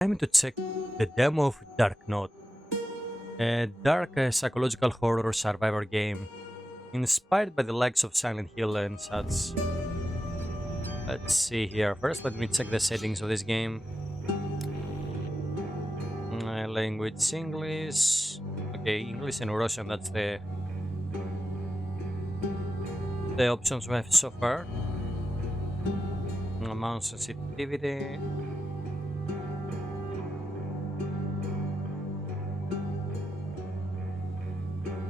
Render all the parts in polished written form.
Time to check the demo of Darknot, a dark psychological horror survivor game inspired by the likes of Silent Hill and such. Let's see here. First, let me check the settings of this game. Language English. Okay, English and Russian. That's the options we have so far. Mouse sensitivity.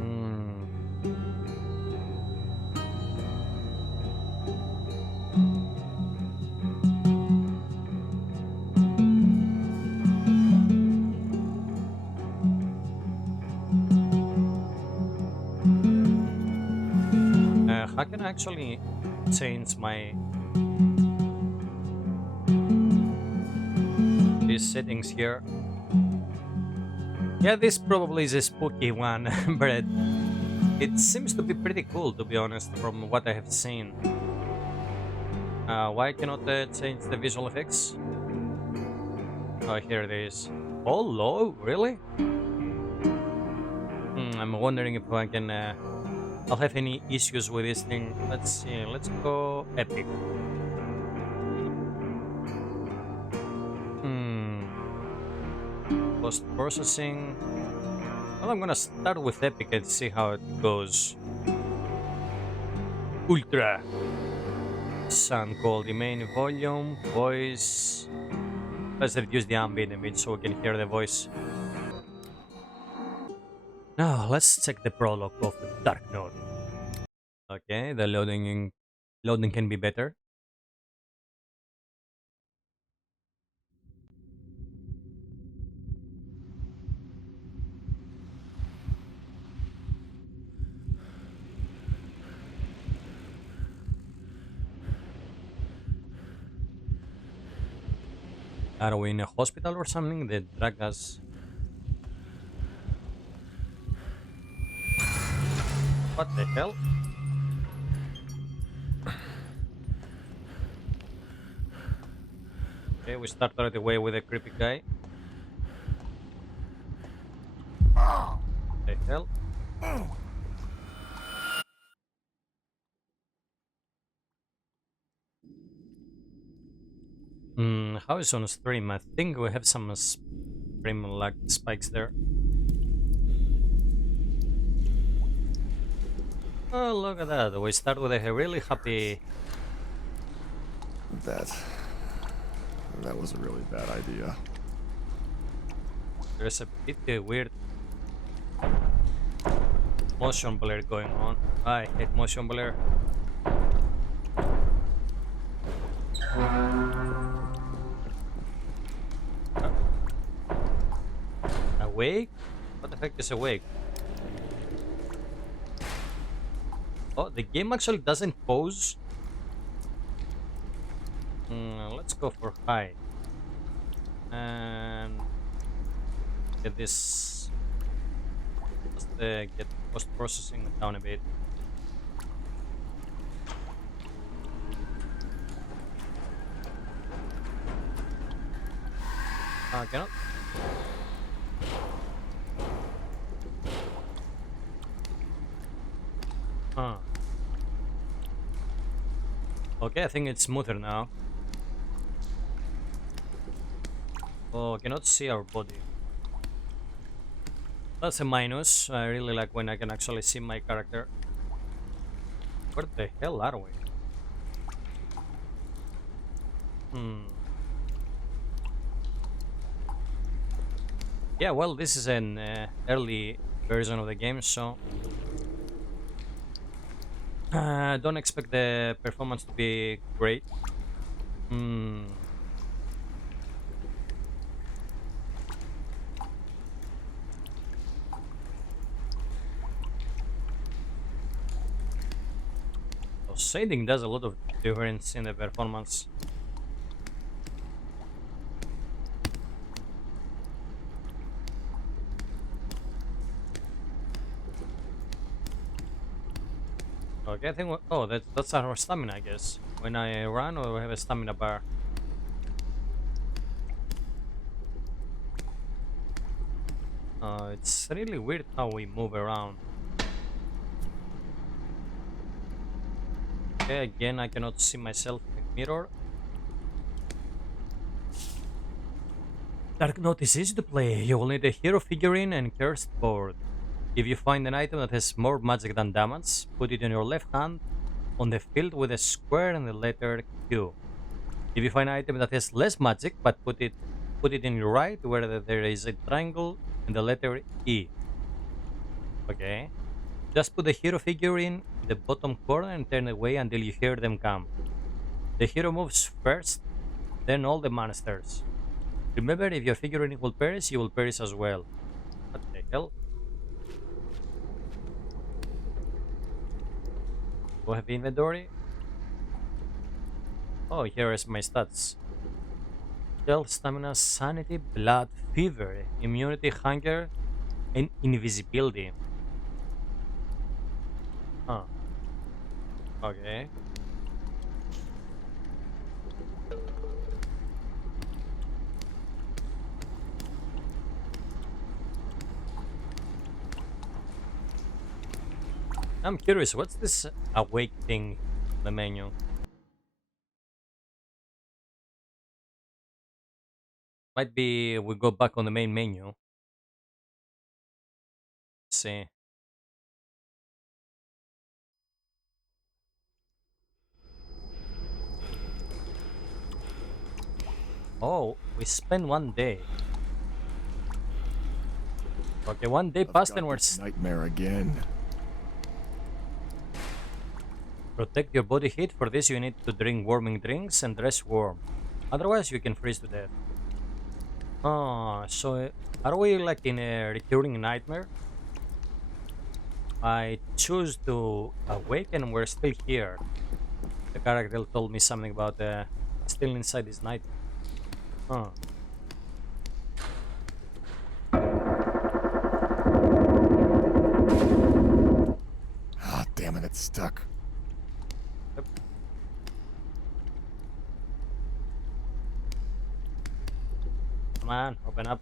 Hmm. How can I actually change my these settings here? Yeah, this probably is a spooky one, but it seems to be pretty cool, to be honest, from what I have seen. Why cannot change the visual effects? Oh, here it is. Oh, low? Really? I'm wondering if I can. I'll have any issues with this thing. Let's see. Let's go epic. Hmm. Post processing. Well, I'm gonna start with epic and see how it goes. Ultra. Sound quality, main volume, voice. Let's reduce the ambient image so we can hear the voice. Now let's check the prologue of Darknot. Okay, the loading can be better. Are we in a hospital or something? The drug us. What the hell? Okay, we start right away with a creepy guy. The hell? How is on stream? I think we have some stream lag spikes there. Oh, look at that. We start with a really happy. That that was a really bad idea. There's a bit weird motion blur going on. I hate motion blur. Awake? What the heck is awake? Oh, the game actually doesn't pause. Let's go for high. And get this. Just get post processing down a bit. Cannot. Huh. Okay, I think it's smoother now. Oh, cannot see our body. That's a minus. I really like when I can actually see my character. Where the hell are we? Yeah, well, this is an early version of the game, so don't expect the performance to be great. So shading does a lot of difference in the performance. Okay, I think. Oh, that's our stamina, I guess. When I run, or we have a stamina bar. It's really weird how we move around. Okay, again, I cannot see myself in the mirror. Darknot is easy to play. You will need a hero figurine and cursed board. If you find an item that has more magic than damage, put it in your left hand on the field with a square and the letter Q. If you find an item that has less magic, but put it in your right where there is a triangle and the letter E. Okay. Just put the hero figurine in the bottom corner and turn away until you hear them come. The hero moves first, then all the monsters. Remember, if your figurine will perish, you will perish as well. What the hell? Do I have inventory? Oh, here is my stats. Health, stamina, sanity, blood, fever, immunity, hunger, and invisibility. Huh. Okay. I'm curious, what's this awake thing on the menu? Might be we go back on the main menu. See. Oh, we spent one day. Okay, one day I've passed got and we're this nightmare again. protect your body heat. For this, you need to drink warming drinks and dress warm. Otherwise, you can freeze to death. Oh, so are we like in a recurring nightmare? I choose to awaken and we're still here. The character told me something about still inside this nightmare. Huh. Ah, damn it, it's stuck. Yep. Come on, open up.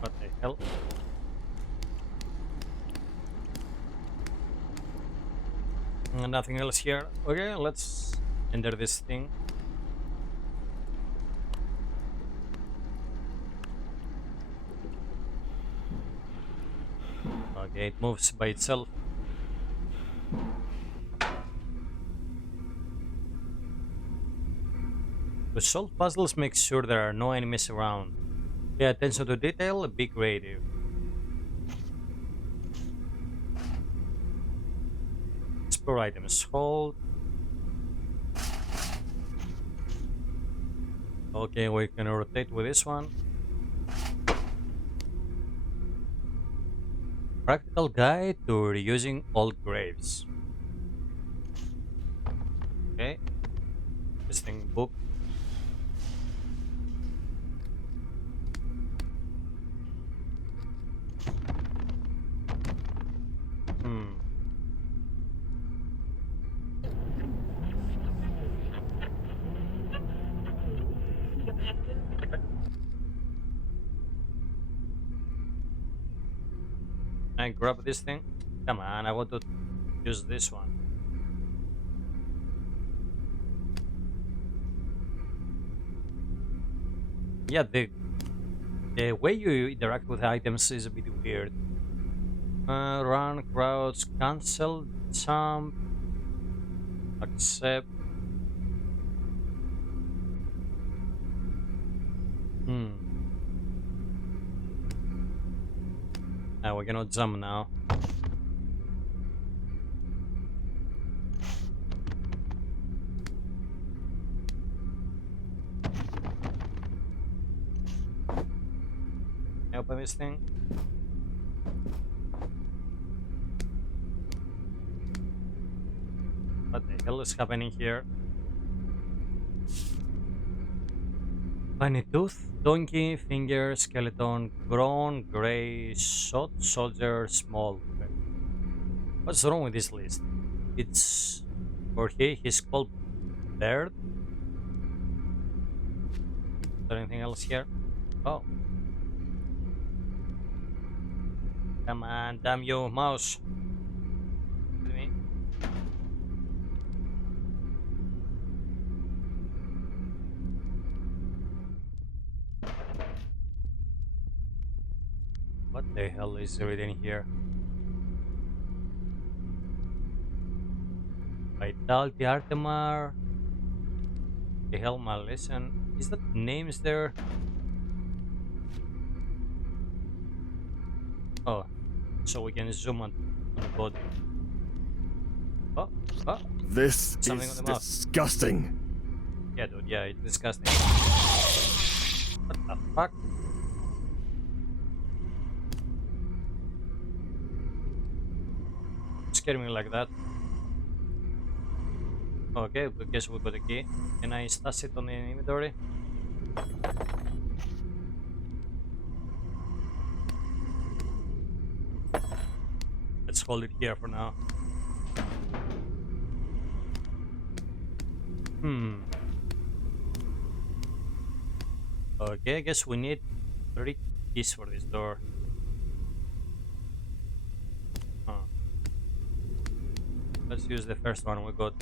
What the hell? Nothing else here. Okay, let's enter this thing. Okay, it moves by itself. To solve puzzles, make sure there are no enemies around. Pay attention to detail, be creative. Explore items. Hold. Okay, we can rotate with this one. Practical guide to reusing old graves. Okay. Interesting book. Hmm. I grab this thing. Come on, I want to use this one. Yeah, the way you interact with items is a bit weird. Run, crouch, cancel, jump, accept. Hmm. We cannot jump now. Can I open this thing? What the hell is happening here? Tiny tooth, donkey, finger, skeleton, grown, grey, shot, soldier, small. Okay. What's wrong with this list? It's for he's called Bird. Is there anything else here? Oh, come on, damn you, mouse. With me. What the hell is written here? Vitality, Artemar. The hell, listen. Is that names there? Oh, so we can zoom on the body. Oh, oh, This something is on the mouth. disgusting. Yeah, dude, yeah, it's disgusting. What the fuck? Scaring me like that. Okay, I guess we got a key. Can I stash it on the inventory? Let's hold it here for now. Okay, I guess we need 3 keys for this door. Huh. Let's use the first one we got.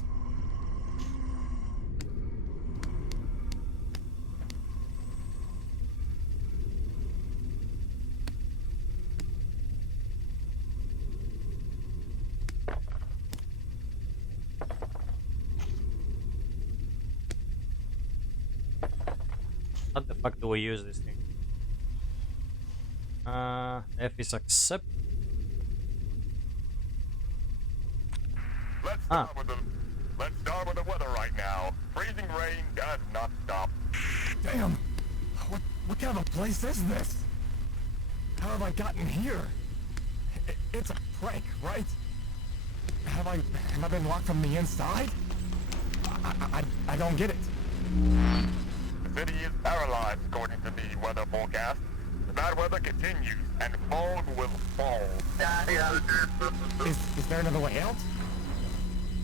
How the fuck do we use this thing? F is accept. Let's start with the weather right now. Freezing rain does not stop. Damn! What kind of a place is this? How have I gotten here? It's a prank, right? Have I been locked from the inside? I don't get it. The city is paralyzed according to the weather forecast. The bad weather continues and fog will fall. Is there another way out?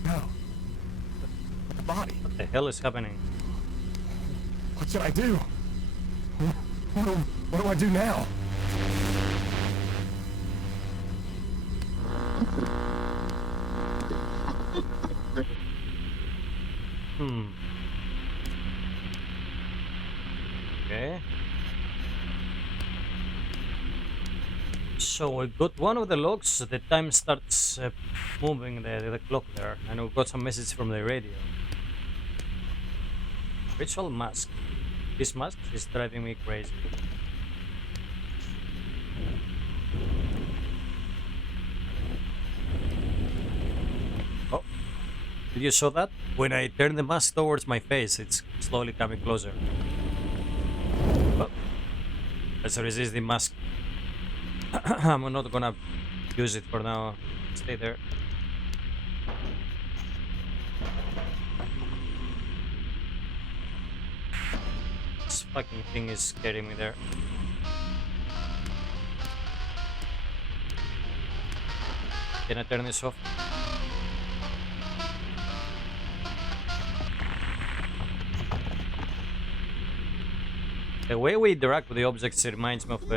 No. But the body. What the hell is happening? What should I do? What do I do now? Okay. So we got one of the logs, the time starts moving the clock there, and we got some message from the radio. Ritual mask. This mask is driving me crazy. Oh, did you saw that? When I turn the mask towards my face, it's slowly coming closer. Oh, let's resist the mask. I'm not gonna use it for now. Stay there. This fucking thing is scaring me there. Can I turn this off? The way we interact with the objects reminds me of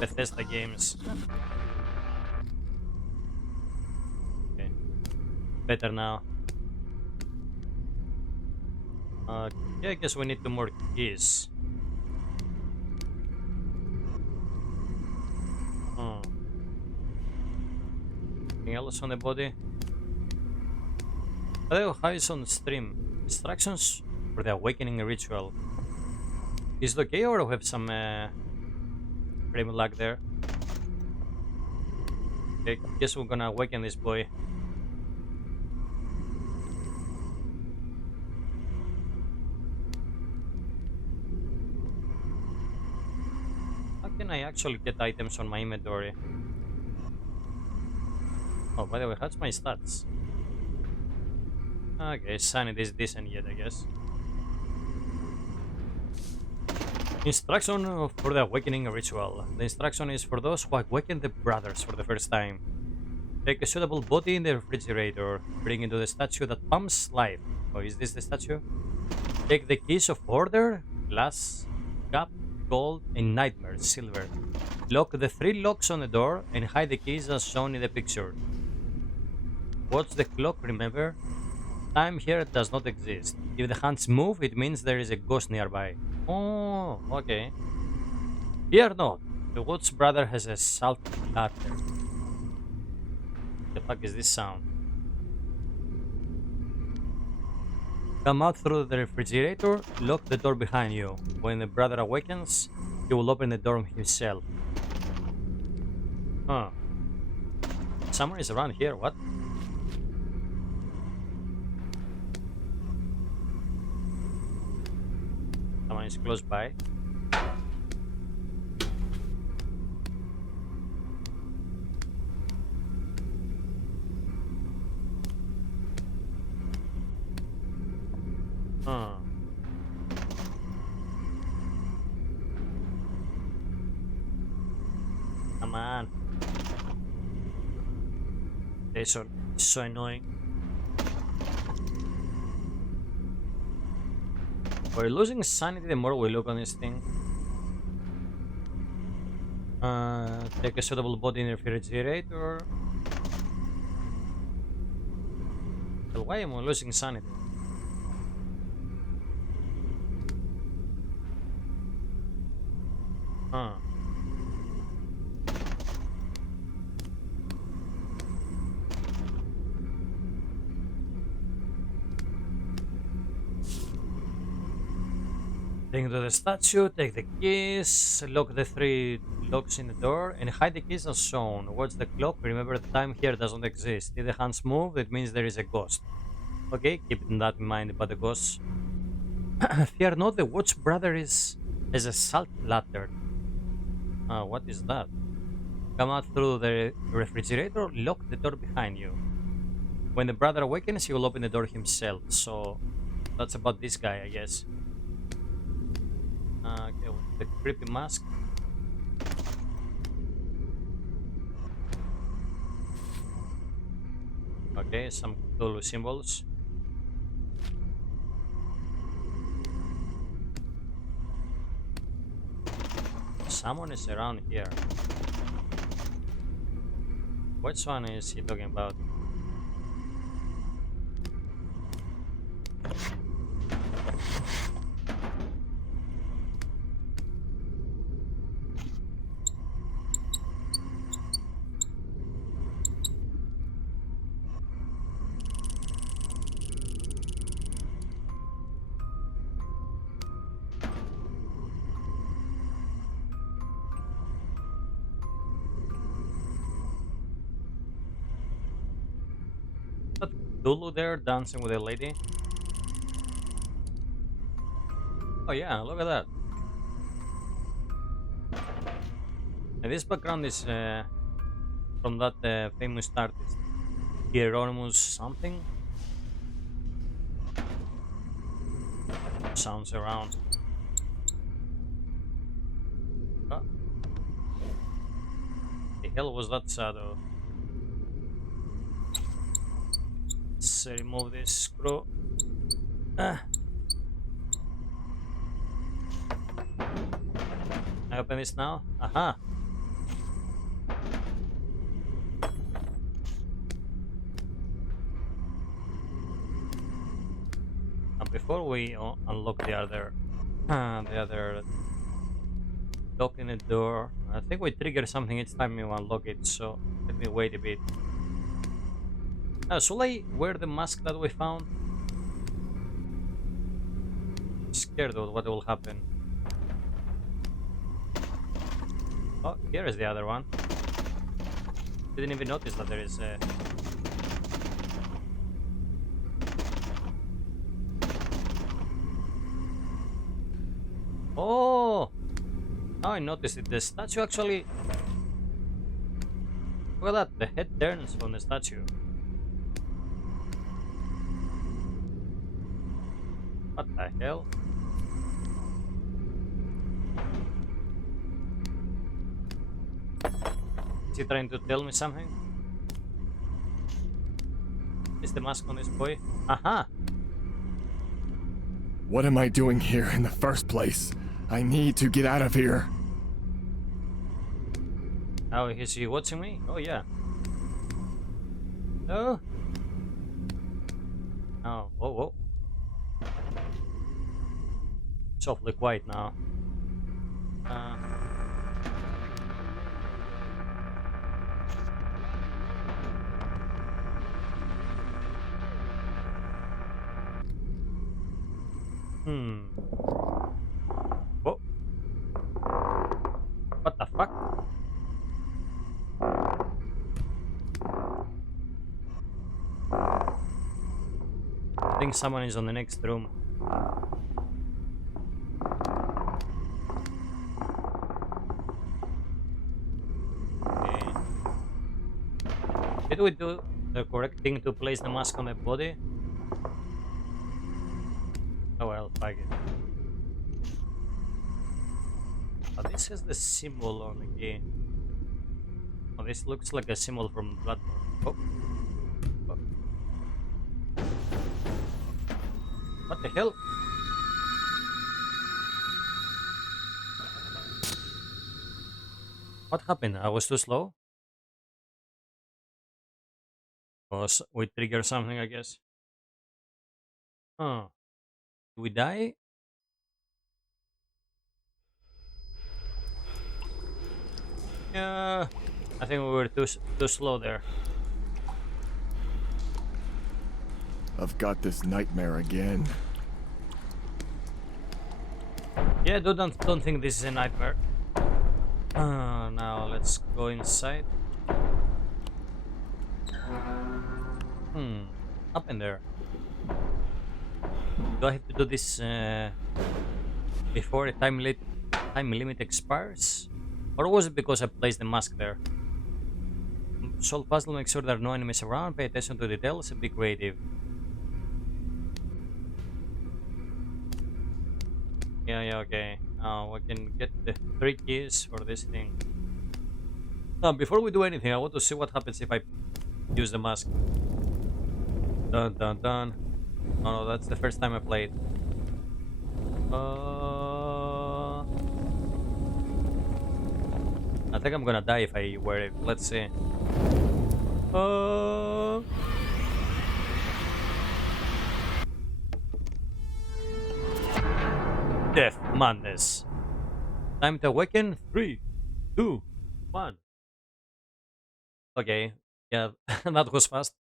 Bethesda games. Okay. Better now. Yeah, I guess we need 2 more keys. Oh. Anything else on the body? Hello, how is on stream? Instructions for the awakening ritual. Is it okay or do we have some frame lag there? Okay, guess we're gonna awaken this boy. How can I actually get items on my inventory? Oh, by the way, how's my stats? Okay, sanity is decent yet, I guess. Instruction for the awakening ritual. The instruction is for those who awaken the brothers for the first time. Take a suitable body in the refrigerator. Bring into the statue that pumps life. Oh, is this the statue? Take the keys of order, glass, cup, gold, and nightmare, silver. Lock the 3 locks on the door and hide the keys as shown in the picture. Watch the clock, remember? Time here does not exist. If the hands move, it means there is a ghost nearby. Oh, okay. Fear not. The Watch brother has a salt latter. The fuck is this sound? Come out through the refrigerator, lock the door behind you. When the brother awakens, he will open the door himself. Huh. Someone is around here, what? Someone is close by. Huh. Come on. They're so annoying. We're losing sanity the more we look on this thing. Take a suitable body in the refrigerator. Well, why am I losing sanity? Huh. Take to the statue, take the keys, lock the 3 locks in the door, and hide the keys as shown. Watch the clock, remember the time here doesn't exist. If the hands move, it means there is a ghost. Okay, keep that in mind about the ghosts. Fear not, the Watch brother has a salt lantern. What is that? Come out through the refrigerator, lock the door behind you. When the brother awakens, he will open the door himself. So that's about this guy, I guess. Okay, with the creepy mask. Okay, some Cthulhu symbols. Someone is around here. Which one is he talking about? Cthulhu there dancing with a lady. Oh yeah, look at that. And this background is from that famous artist, Hieronymus something. Sounds around. Huh? The hell was that shadow? Let's remove this screw. I open this now. Aha! And before we unlock the other lock in the door, I think we trigger something each time we unlock it. So let me wait a bit. Should I wear the mask that we found? Scared of what will happen. Oh, here is the other one. Didn't even notice that there is a... Oh! Now I noticed it. The statue actually... Look at that, the head turns from the statue. What the hell? Is he trying to tell me something? Is the mask on this boy? Aha! What am I doing here in the first place? I need to get out of here. Oh, is he watching me? Oh, yeah. Oh. Oh, whoa, whoa. It's awfully quiet now. Whoa. What the fuck? I think someone is on the next room. Okay. Did we do the correct thing to place the mask on the body? Oh well, fuck it. Oh, this is the symbol on the key. Oh, this looks like a symbol from Blood. Oh. Oh. What the hell? What happened? I was too slow? Or we triggered something, I guess. Huh. Did we die? Yeah. I think we were too slow there. I've got this nightmare again. Yeah, don't think this is a nightmare. Now let's go inside. Up in there. Do I have to do this before the time limit expires? Or was it because I placed the mask there? Solve puzzle, make sure there are no enemies around, pay attention to details, and be creative. Yeah, okay. Now we can get the 3 keys for this thing. Before we do anything, I want to see what happens if I use the mask. Dun dun dun. Oh no, that's the first time I played. I think I'm gonna die if I wear it. Let's see. Death madness. Time to awaken. 3, 2, 1. Okay, yeah, that was fast.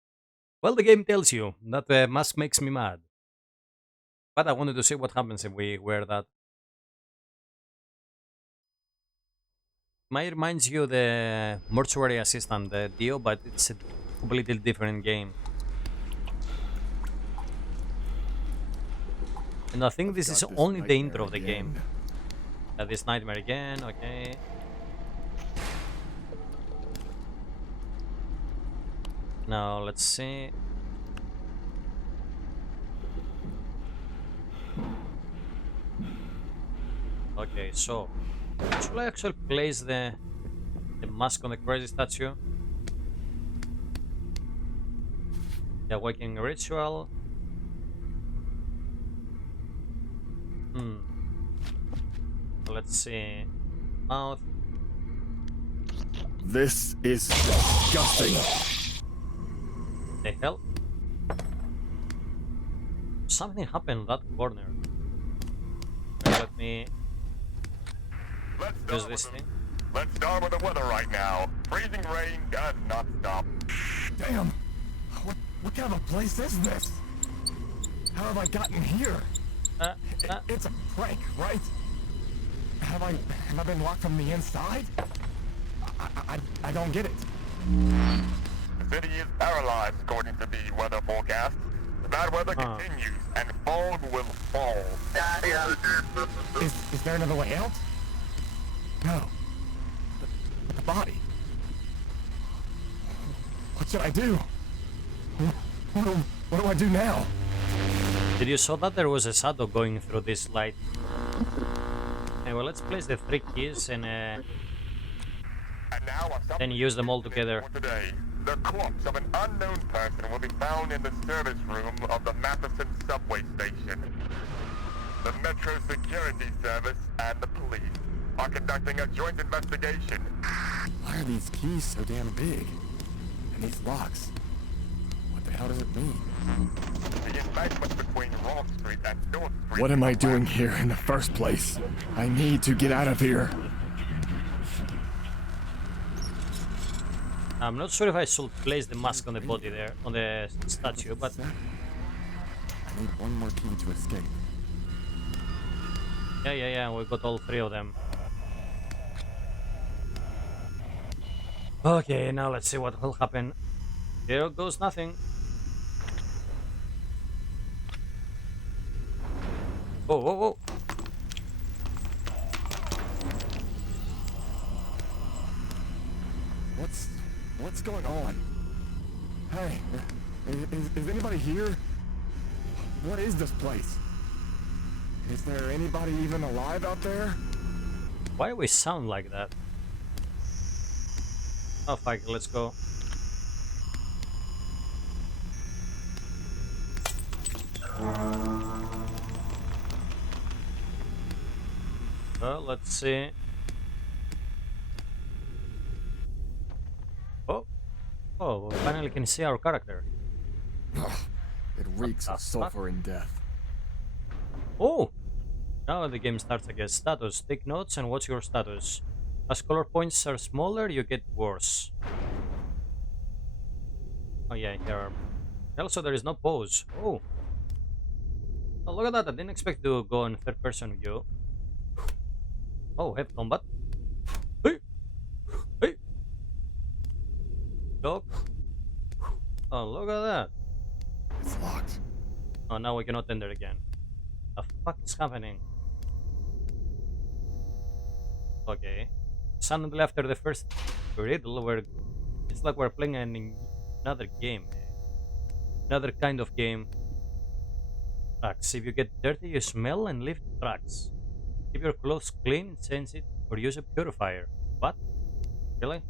Well, the game tells you that the mask makes me mad. But I wanted to see what happens if we wear that. Might reminds you the mortuary assistant, the Dio, but it's a completely different game. And I think this is only the intro of the game. This nightmare again, okay. Now let's see. Okay, so should I actually place the mask on the crazy statue? The awakening ritual. Let's see. Mouth. This is disgusting. The hell? Something happened in that corner. Let me use this thing. Let's start with the weather right now. Freezing rain does not stop. Damn! What kind of a place is this? How have I gotten here? It's a prank, right? Have I been locked from the inside? I don't get it. The city is paralyzed according to the weather forecast. The bad weather continues and fog will fall. Is there another way out? No. But the body. What should I do? What do I do now? Did you saw that there was a shadow going through this light? Anyway, let's place the 3 keys and then use them all together. Today, The corpse of an unknown person will be found in the service room of the Matheson subway station. The Metro Security Service and the police are conducting a joint investigation. Why are these keys so damn big? And these locks? What the hell does it mean? The embankment between Rock Street and North Street. What am I doing here in the first place? I need to get out of here. I'm not sure if I should place the mask on the body there, on the statue, but I need one more key to escape. yeah, we got all three of them. Okay, now let's see what will happen. Here goes nothing. Oh, oh, oh. What's going on? Hey, is anybody here? What is this place? Is there anybody even alive out there? Why do we sound like that? Oh fuck, let's go. Well, let's see. Oh, we finally can see our character. It reeks of sulfur and death. Oh! Now the game starts again. Status. Take notes and watch your status. As color points are smaller, you get worse. Oh yeah, here. Also, there is no pose. Oh! Oh, look at that. I didn't expect to go in third person view. Oh, heavy combat. Hey! Hey! Look. Oh, look at that. It's locked. Oh, now we cannot enter again. The fuck is happening? Okay. Suddenly after the first riddle, it's like we're playing another game. Another kind of game. Tracks. If you get dirty, you smell and leave tracks. Keep your clothes clean, change it, or use a purifier. What? Really?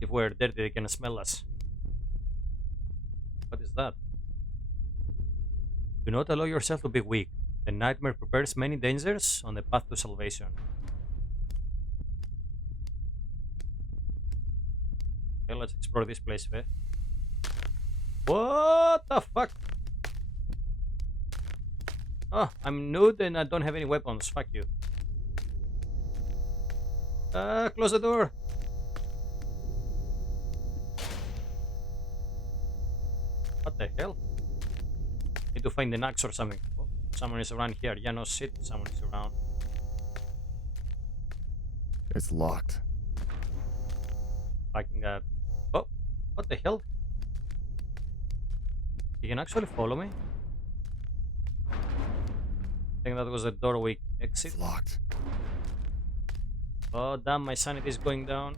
If we're dirty, they can smell us. What is that? Do not allow yourself to be weak. The nightmare prepares many dangers on the path to salvation. Okay, let's explore this place, eh? What the fuck? Oh, I'm nude and I don't have any weapons. Fuck you. Close the door. What the hell? Need to find an axe or something. Oh, someone is around here. Yeah, no shit. Someone is around. It's locked. Fucking oh, what the hell? You can actually follow me? I think that was the doorway exit. It's locked. Oh damn, my sanity is going down.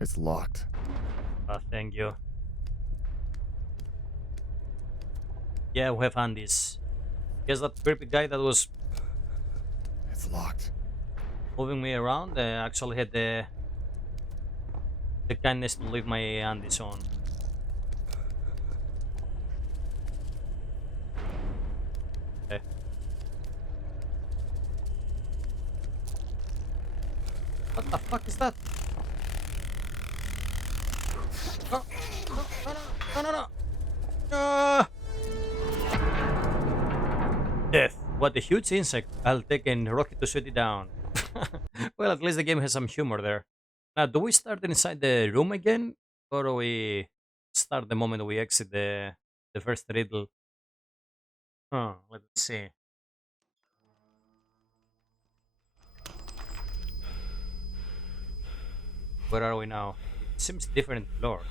It's locked. Oh, thank you. Yeah, we have Andy's. Guess that creepy guy that was It's locked. moving me around actually had the kindness to leave my Andy's on. Okay. What the fuck is that? Oh, no. Death. What a huge insect. I'll take a rocket to shoot it down. Well, at least the game has some humor there. Now, do we start inside the room again? Or do we start the moment we exit the first riddle? Oh, let's see. Where are we now? It seems different floor.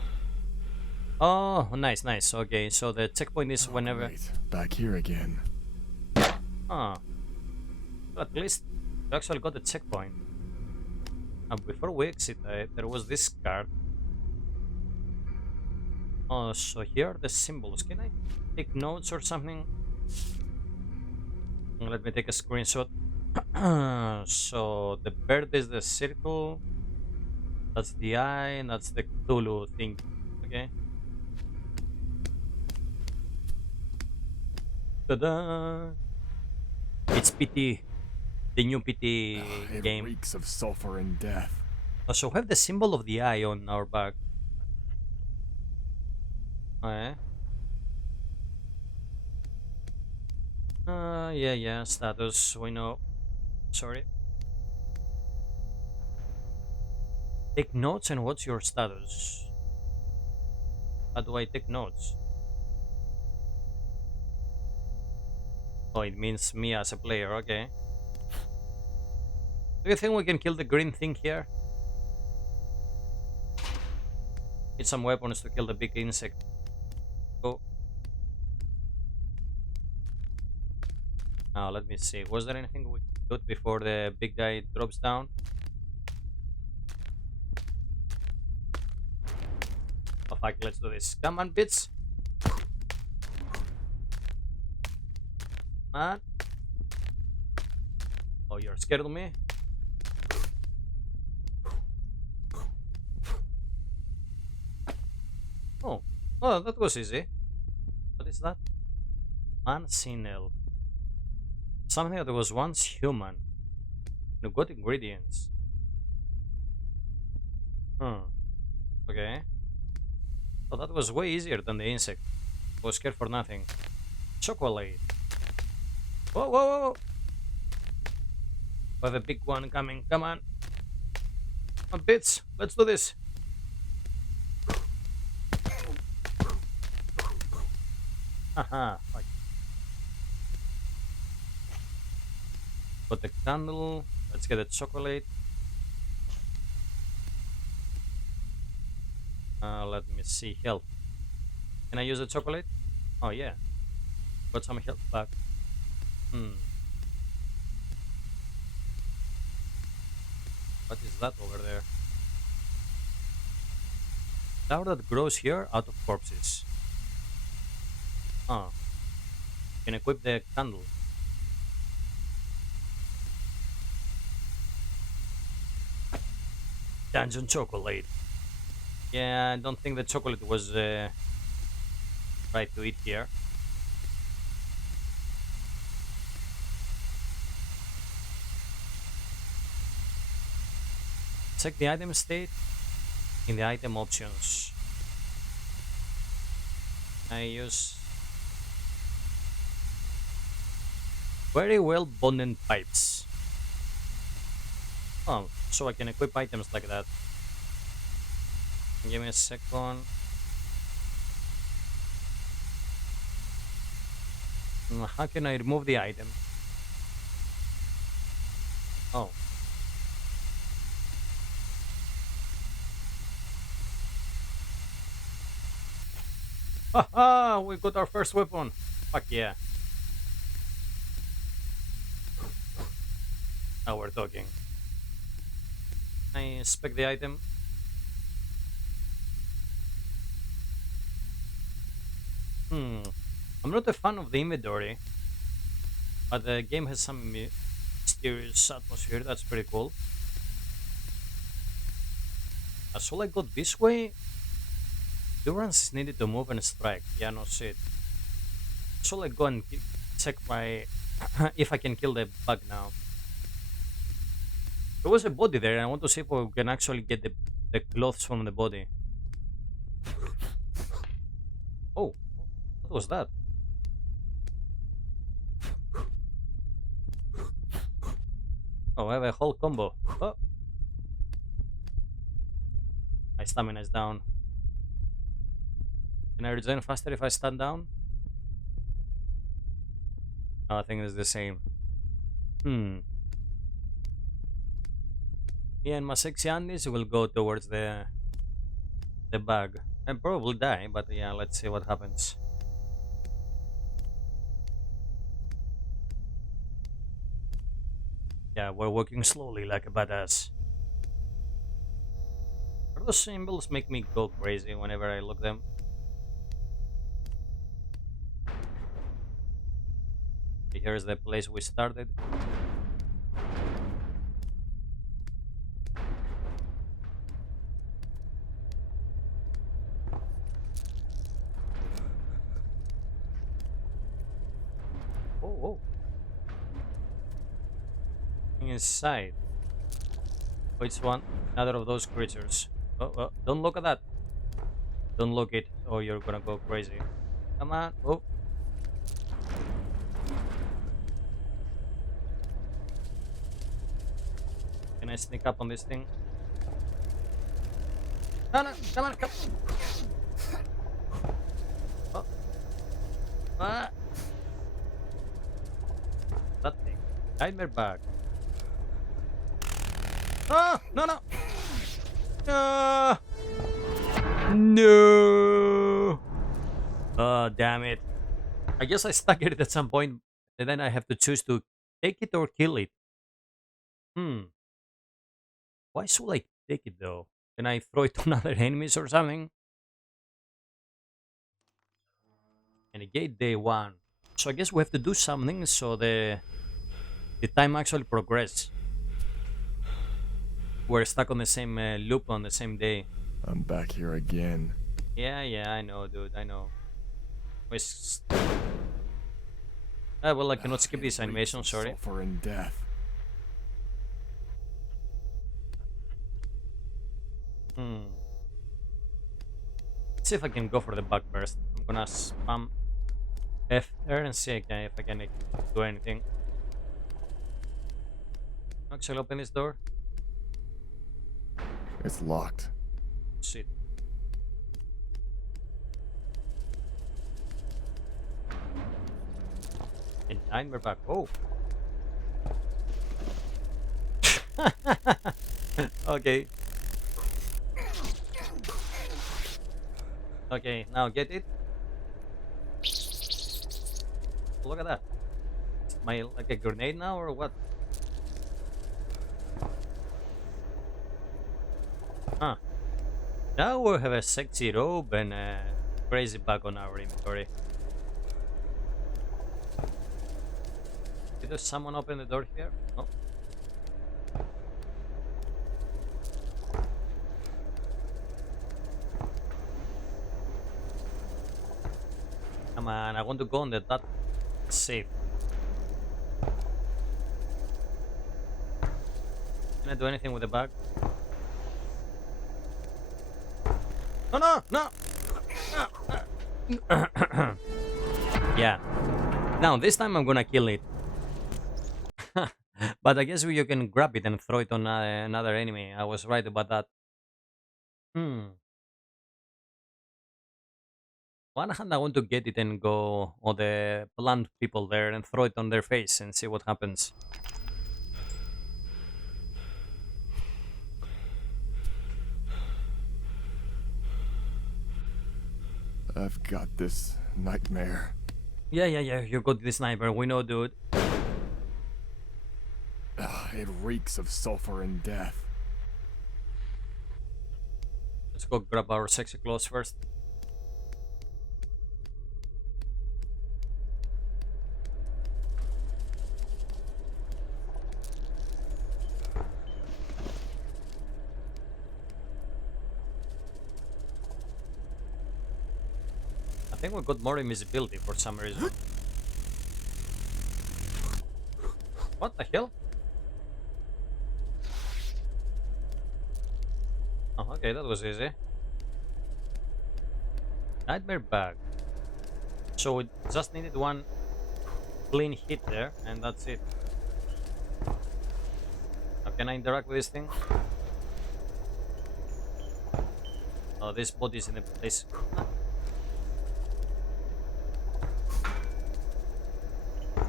Oh, nice. Okay, so the checkpoint is whenever... Wait, back here again. Ah. At least we actually got the checkpoint. Before we exit, there was this card. Oh, so here are the symbols. Can I take notes or something? Let me take a screenshot. So the bird is the circle. That's the eye, and that's the Cthulhu thing. Okay. Ta-da! It's PT, the new PT It game. reeks of sulfur and death. So we have the symbol of the eye on our back. Okay. Yeah, status, we know. Sorry. Take notes and what's your status? How do I take notes? Oh, it means me as a player, okay. Do you think we can kill the green thing here? Need some weapons to kill the big insect. Go. Now, let me see. Was there anything we could do before the big guy drops down? Oh, fuck, let's do this. Come on, bits. Man. Oh, you're scared of me? Oh, oh, that was easy. What is that? Unsenile. Something that was once human. No good ingredients. Okay. Oh, that was way easier than the insect. I was scared for nothing. Chocolate. Whoa, whoa, whoa, whoa. We have a big one coming. Come on. Come on, bits. Let's do this. Haha. Got the candle. Let's get the chocolate. Let me see. Health. Can I use the chocolate? Oh, yeah. Got some health back. What is that over there? Flower that grows here out of corpses. Oh. Can equip the candle. Dungeon chocolate. Yeah, I don't think the chocolate was right to eat here. Check the item state in the item options. I use very well bonded pipes. Oh, so I can equip items like that. Give me a second. How can I remove the item? Oh. Haha, we got our first weapon. Fuck yeah. Now we're talking. I inspect the item. I'm not a fan of the inventory, but the game has some mysterious atmosphere. That's pretty cool. So I got this way. Endurance is needed to move and strike. Yeah, no shit. So I go and check my if I can kill the bug now. There was a body there, and I want to see if we can actually get the clothes from the body. Oh, what was that? Oh, I have a whole combo. Oh. My stamina is down. Can I regen faster if I stand down? Oh, I think it's the same. Me and my sexy undies will go towards the bag. I'll probably die, but yeah, let's see what happens. Yeah, we're walking slowly like a badass. Those symbols make me go crazy whenever I look them. Here's the place we started. inside. Which one? Another of those creatures. Oh, don't look at that. Don't look it, or you're gonna go crazy. Come on. Oh. Can I sneak up on this thing? No, come on, come. Oh. Ah. That thing. Nightmare bag. Oh, no. No. Oh, damn it. I guess I stuck it at some point, and then I have to choose to take it or kill it. Why should I take it though? Can I throw it on other enemies or something? And negate day one. So I guess we have to do something so the time actually progress. We're stuck on the same loop on the same day. I'm back here again. Yeah, I know, dude. I know. Well, I cannot skip this animation. Sorry. Sulfur and death. Let's see if I can go for the bug first. I'm gonna spam F there and see if I can do anything. Actually, open this door. It's locked. Shit. A nightmare back. Oh. Okay. Okay, now get it. Look at that. Am I like a grenade now or what? Huh. Now we have a sexy robe and a crazy bug on our inventory. Did someone open the door here? No. Come on, I want to go on that safe. Can I do anything with the bug? No! Yeah. Now, this time I'm gonna kill it. But I guess you can grab it and throw it on another enemy. I was right about that. One hand I want to get it and go on the plant people there and throw it on their face and see what happens. I've got this nightmare. Yeah, you got this sniper, we know, dude. It reeks of sulfur and death. Let's go grab our sexy clothes first. I think we got more invisibility for some reason. What the hell? Oh, okay, that was easy. Nightmare bag. So we just needed one clean hit there, and that's it. Now, can I interact with this thing? Oh, this body's in the place.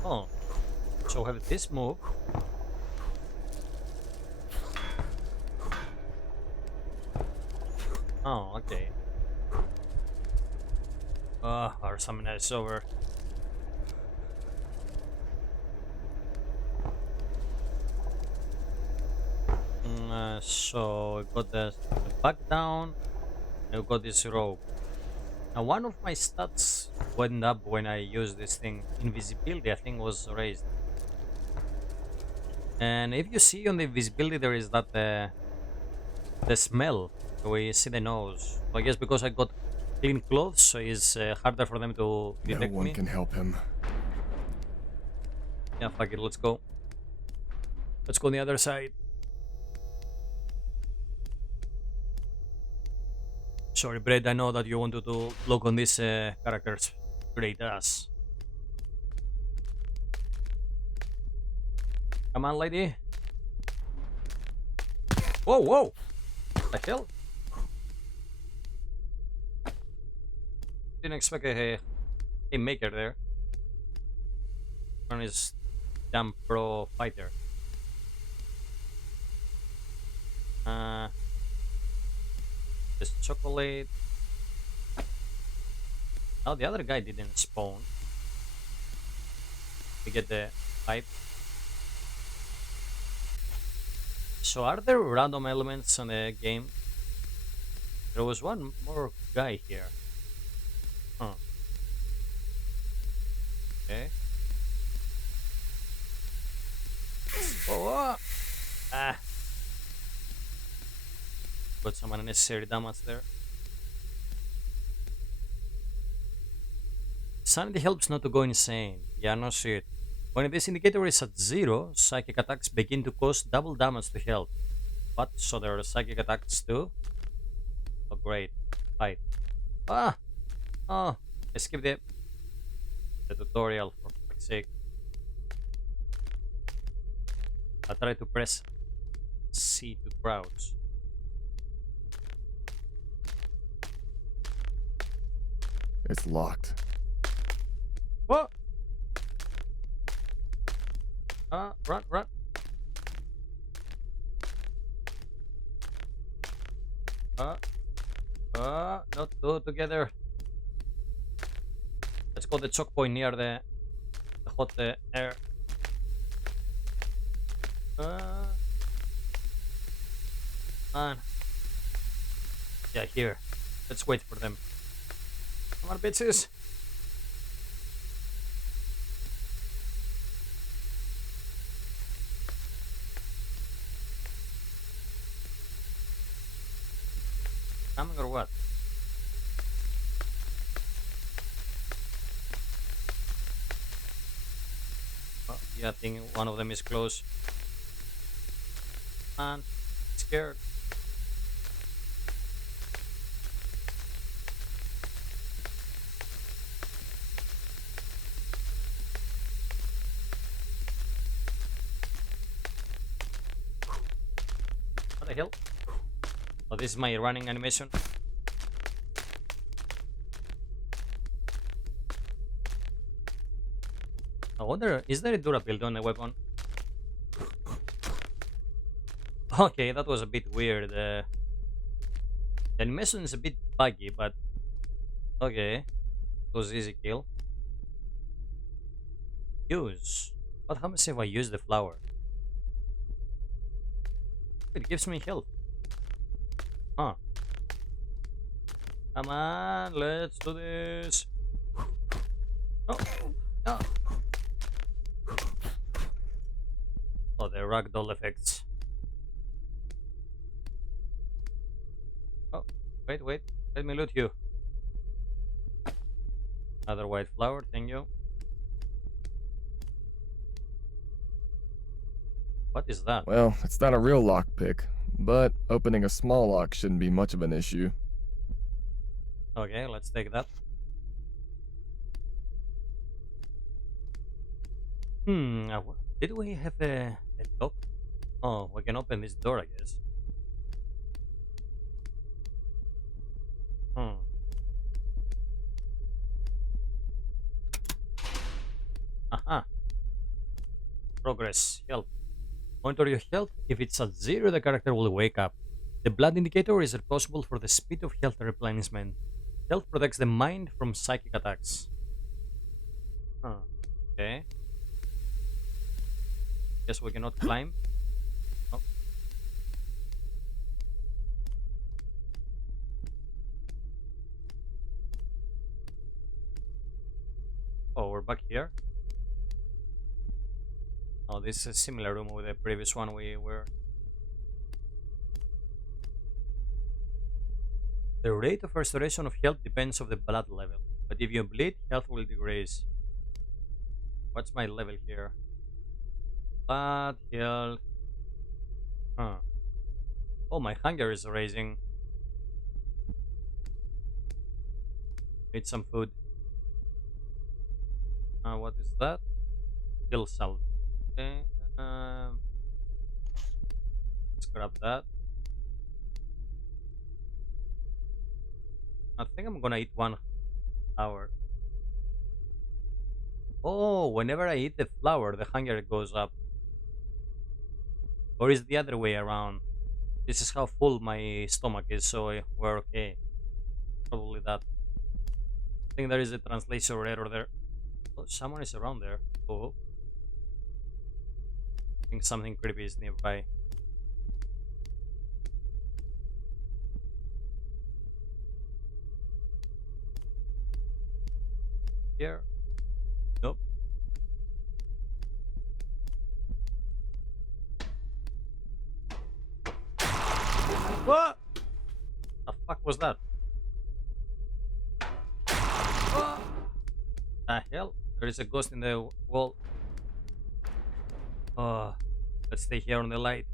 Oh, so have this move. Oh, okay. Our summoner is over. So we got the back down, and we got this rope. Now one of my stats went up when I used this thing. Invisibility, I think, was raised. And if you see on the invisibility, there is that the smell. We see the nose. So I guess because I got clean clothes, so it's harder for them to detect No one me. can help him. Yeah, fuck it, let's go. Let's go on the other side. Sorry, Brett, I know that you wanted to look on these characters. Great ass. Come on, lady. Whoa, whoa! What the hell? Didn't expect a maker there. On his damn pro fighter. This chocolate. Oh, the other guy didn't spawn. We get the pipe. So are there random elements on the game? There was one more guy here. Huh. Okay. Oh, ah. Got some unnecessary damage there. Sanity helps not to go insane. Yeah, no shit. When this indicator is at 0, psychic attacks begin to cause double damage to health. What? So there are psychic attacks too? Oh, great. Fight. Ah! Oh, I skipped the tutorial for fuck's sake. I tried to press C to crouch. It's locked. What? Run, run. Not two together. Let's go the choke point near the hot air. Man. Yeah, here. Let's wait for them. Come on, bitches. Coming or what? Oh, yeah, I think one of them is close. Man, scared. What the hell? Oh, this is my running animation. I wonder, is there a durability on the weapon? Okay, that was a bit weird. The animation is a bit buggy, but okay. It was easy kill. Use. What happens if I use the flower? It gives me health. Huh. Come on, let's do this. Oh, no. Oh, the ragdoll effects. Oh, wait. Let me loot you. Another white flower, thank you. What is that? Well, it's not a real lockpick, but opening a small lock shouldn't be much of an issue. Okay, let's take that. Did we have a lock? Oh, we can open this door, I guess. Aha. Progress. Help. Monitor your health. If it's at 0, the character will wake up. The blood indicator is responsible for the speed of health replenishment. Health protects the mind from psychic attacks. Okay. Guess we cannot climb. Oh. Oh, we're back here. Oh, this is a similar room with the previous one we were. The rate of restoration of health depends on the blood level, but if you bleed, health will decrease. What's my level here? Blood, health, Huh. Oh, my hunger is raising. Need some food. What is that? Kill salve. Okay. Let's grab that. I think I'm gonna eat 1 hour. Oh, whenever I eat the flower, the hunger goes up. Or is it the other way around? This is how full my stomach is, so we're okay. Probably that. I think there is a translation error there. Oh, someone is around there. Oh. I think something creepy is nearby. Here? Nope. What? The fuck was that? What the hell? There is a ghost in the wall. Oh, let's stay here on the light.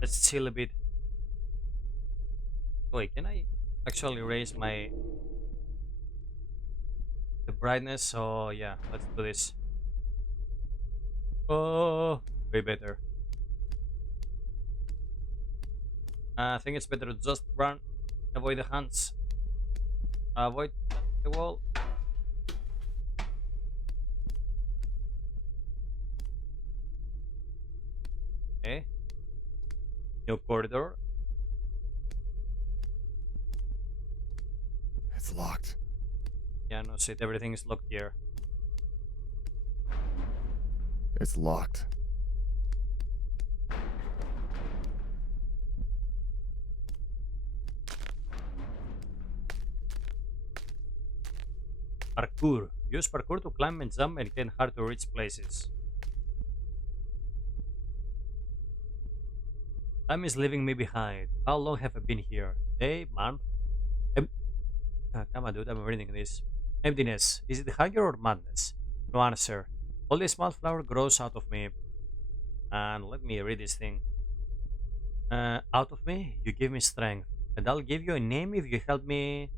Let's chill a bit. Wait, can I actually raise the brightness? Oh yeah, let's do this. Oh, way better. I think it's better to just run, avoid the hands, avoid the wall. Okay. New corridor. It's locked. Yeah, no shit, everything is locked here. It's locked. Parkour. Use parkour to climb and jump and get hard to reach places. Time is leaving me behind. How long have I been here? Day, month? Come on, dude, I'm reading this. Emptiness. Is it hunger or madness? No answer. Only a small flower grows out of me. And let me read this thing. Out of me, you give me strength. And I'll give you a name if you help me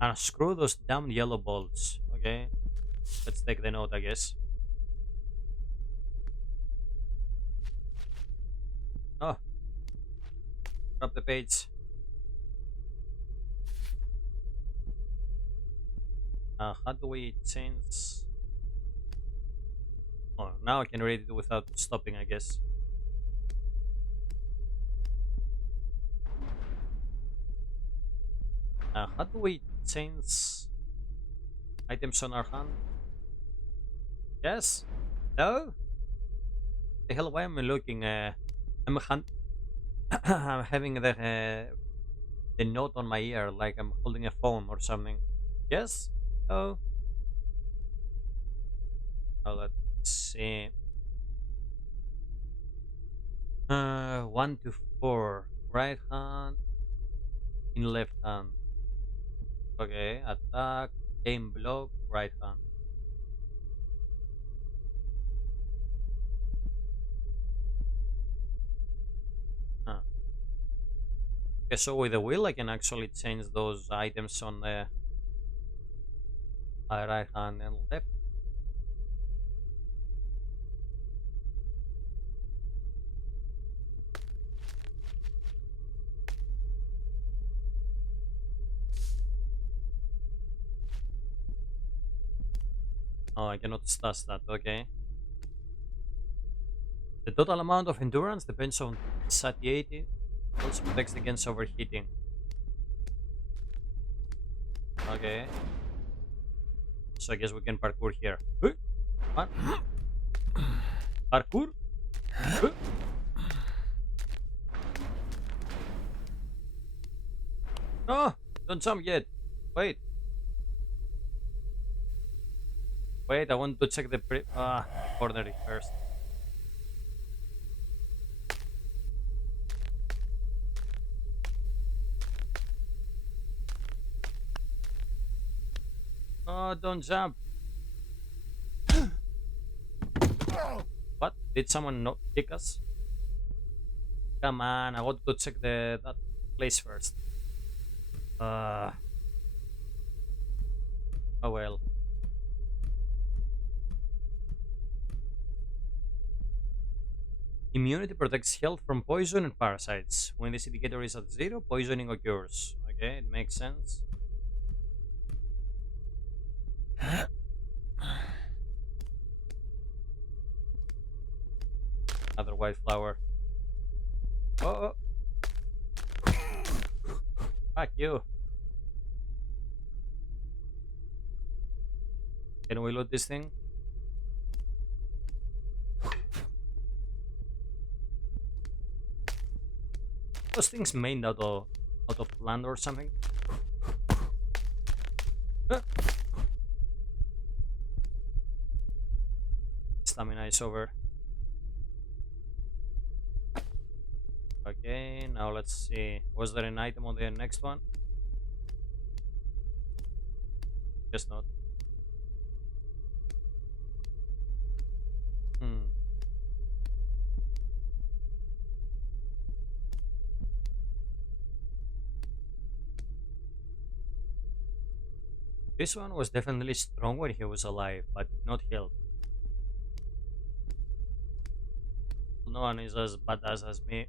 unscrew those damn yellow bolts. Okay. Let's take the note, I guess. Oh. Drop the page. How do we change? Oh, now I can read it without stopping, I guess. How do we change items on our hand? Yes? No? The hell, why am I looking? I'm I'm having the note on my ear like I'm holding a phone or something. Yes? No? Oh, let's see. 1 to 4. Right hand in left hand. Okay, attack, aim, block, right hand. Huh. Okay, so with the wheel I can actually change those items on the right hand and left. Oh, I cannot stash that, okay. The total amount of endurance depends on satiety. Also protects against overheating. Okay. So I guess we can parkour here. What? Parkour? No! Don't jump yet. Wait. Wait, I want to check the corner first. Oh, don't jump. What? Did someone not kick us? Come on, I want to check that place first. Oh well. Immunity protects health from poison and parasites. When this indicator is at 0, poisoning occurs. Okay, it makes sense. Another white flower. Oh, fuck you. Can we loot this thing? Those things made out of land or something? Huh. Stamina is over. Okay, now let's see. Was there an item on the next one? Guess not. This one was definitely strong when he was alive, but did not help. No one is as badass as me.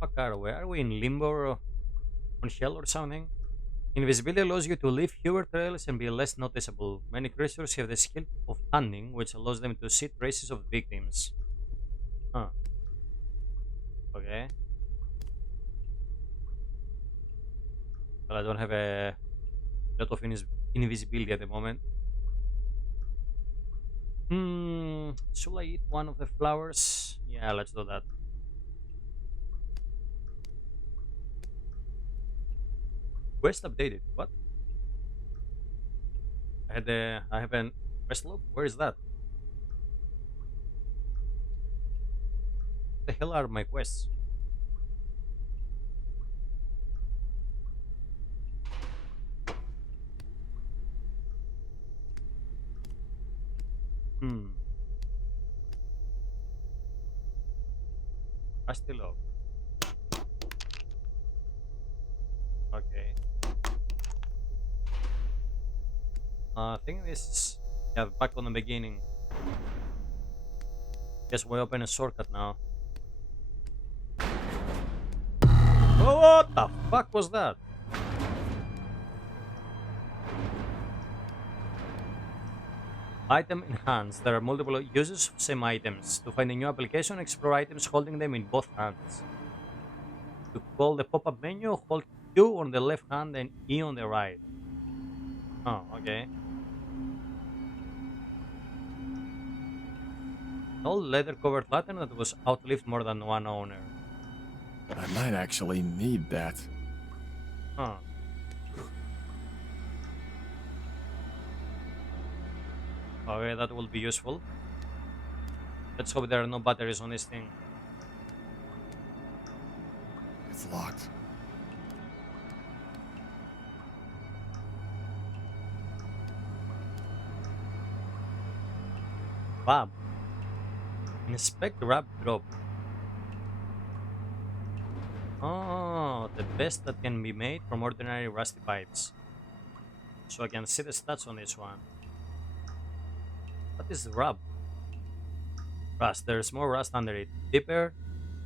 Fuck are we? Are we in limbo or on hell or something? Invisibility allows you to leave fewer trails and be less noticeable. Many creatures have the skill of hunting, which allows them to see traces of victims. Huh. Okay. Well, I don't have a lot of invisibility at the moment. Should I eat one of the flowers? Yeah, let's do that. Quest updated. What? I have an quest log. Where is that? What the hell are my quests? Rusty log. Okay. I think this is, yeah, back on the beginning. Guess we open a shortcut now. Oh, what the fuck was that? Item enhanced. There are multiple uses of same items. To find a new application, explore items holding them in both hands. To call the pop-up menu, hold Q on the left hand and E on the right. Oh, okay. Old leather-covered lantern that was outlived more than one owner. I might actually need that. Huh. Okay, that will be useful. Let's hope there are no batteries on this thing. It's locked. Fab. Inspect wrap drop. Oh, the best that can be made from ordinary rusty pipes. So I can see the stats on this one. What is rub? Rust. There's more rust under it. Deeper.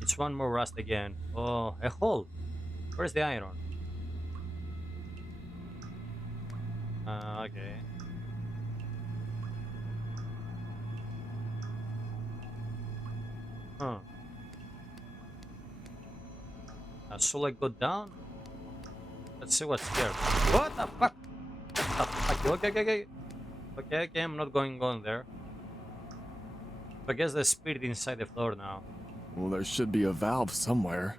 It's one more rust again. Oh, a hole. Where's the iron? Okay. Huh. Should I go down? Let's see what's here. What the fuck? What the fuck? Okay. Okay, I'm not going on there. I guess there's spirit inside the floor now. Well, there should be a valve somewhere.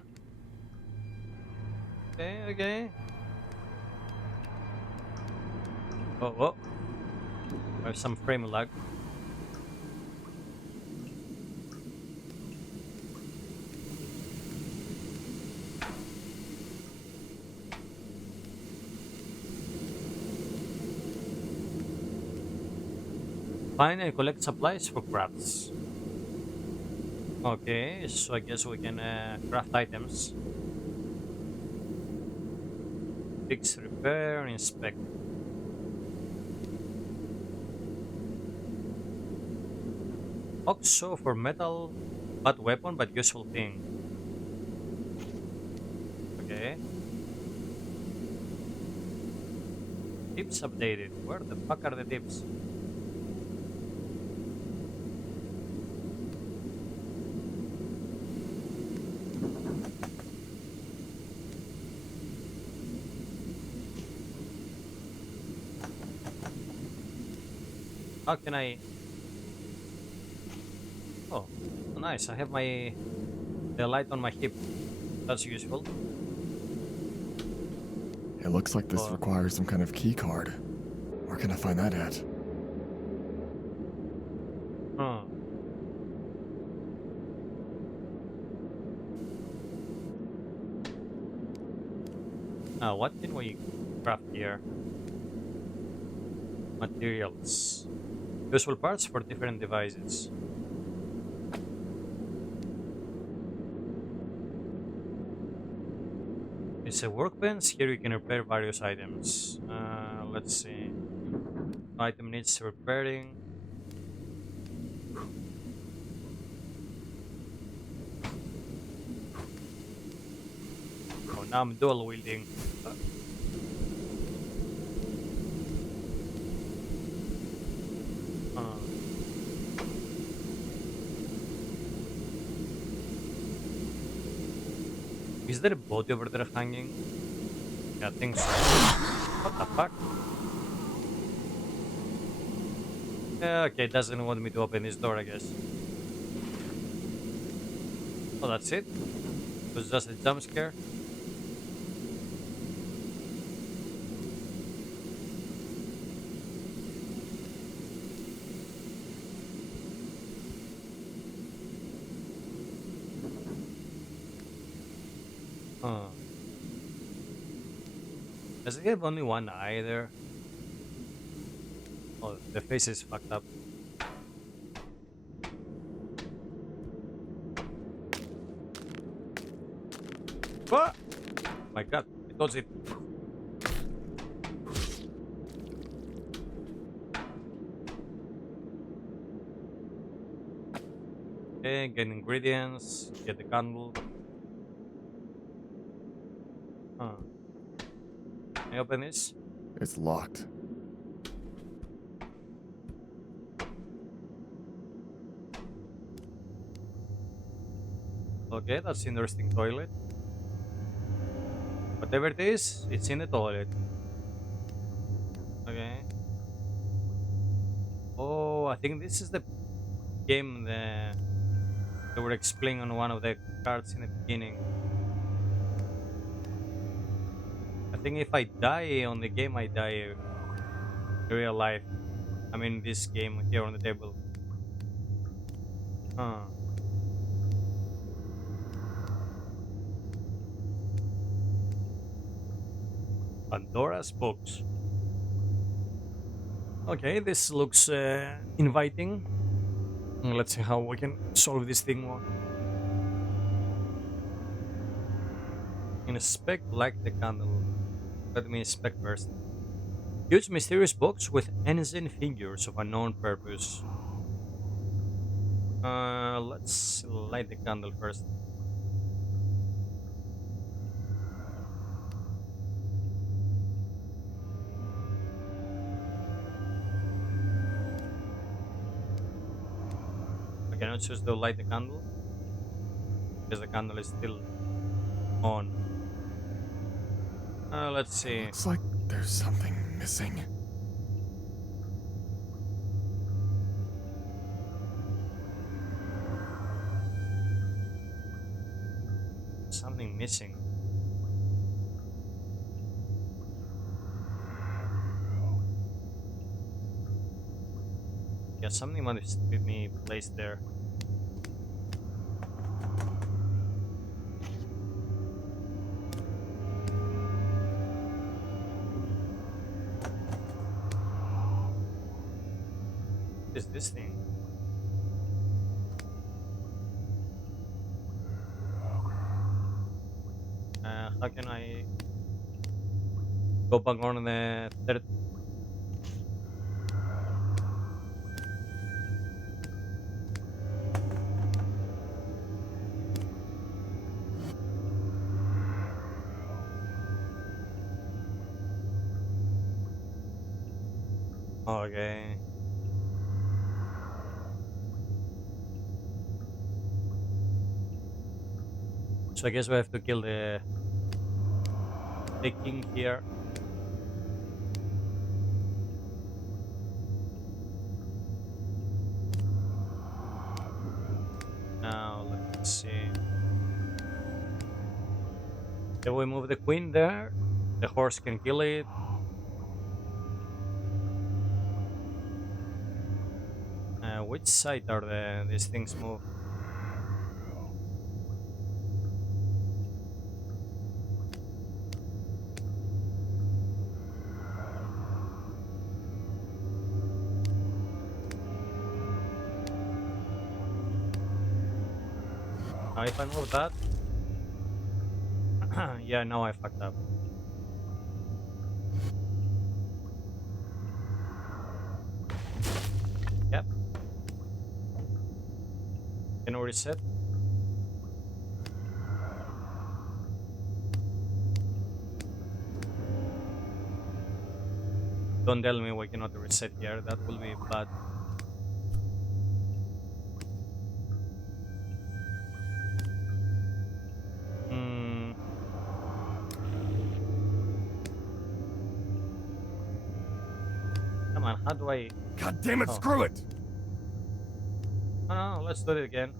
Okay. Oh. I have some frame lag. Find and collect supplies for crafts. Okay, so I guess we can craft items. Fix, repair, inspect. Also for metal, bad weapon but useful thing. Okay. Tips updated. Where the fuck are the tips? How can I... Oh, nice. I have the light on my hip. That's useful. It looks like this Oh, requires some kind of key card. Where can I find that at? huh. What can we craft here? Materials. Useful parts for different devices. It's a workbench. Here you can repair various items. Let's see. Item needs repairing. Oh, now I'm dual wielding. Uh, is there a body over there hanging? Yeah, I think so. What the fuck? Okay, doesn't want me to open this door, I guess. Oh, that's it? It was just a jump scare? Huh. Does it have only one eye there? Oh, the face is fucked up. What? My god, I dodged it. Okay, get ingredients, get the candle. Huh. Can I open this? It's locked. Okay, that's interesting toilet. Whatever it is, it's in the toilet. Okay. Oh, I think this is the game they were explaining on one of the cards in the beginning. I think if I die on the game, I die in real life. I mean, this game here on the table. Huh. Pandora's box. Okay, this looks inviting. Let's see how we can solve this thing more. Inspect, like the candle. Let me inspect first. Huge mysterious box with ancient figures of unknown purpose. Let's light the candle first. I cannot choose to light the candle because the candle is still on. Let's see. Looks like there's something missing. Something missing. Yeah, something must be placed there. What is this thing? How can I go back on the third? Okay. So I guess we have to kill the king here. Now let's see. Can we move the queen there? The horse can kill it. Which side are these things move? Now if I move that, yeah, now I fucked up. Yep. Can we reset? Don't tell me we cannot reset here, that will be bad. Hmm. Come on, how do I... God damn it, Oh. screw it! No, let's do it again.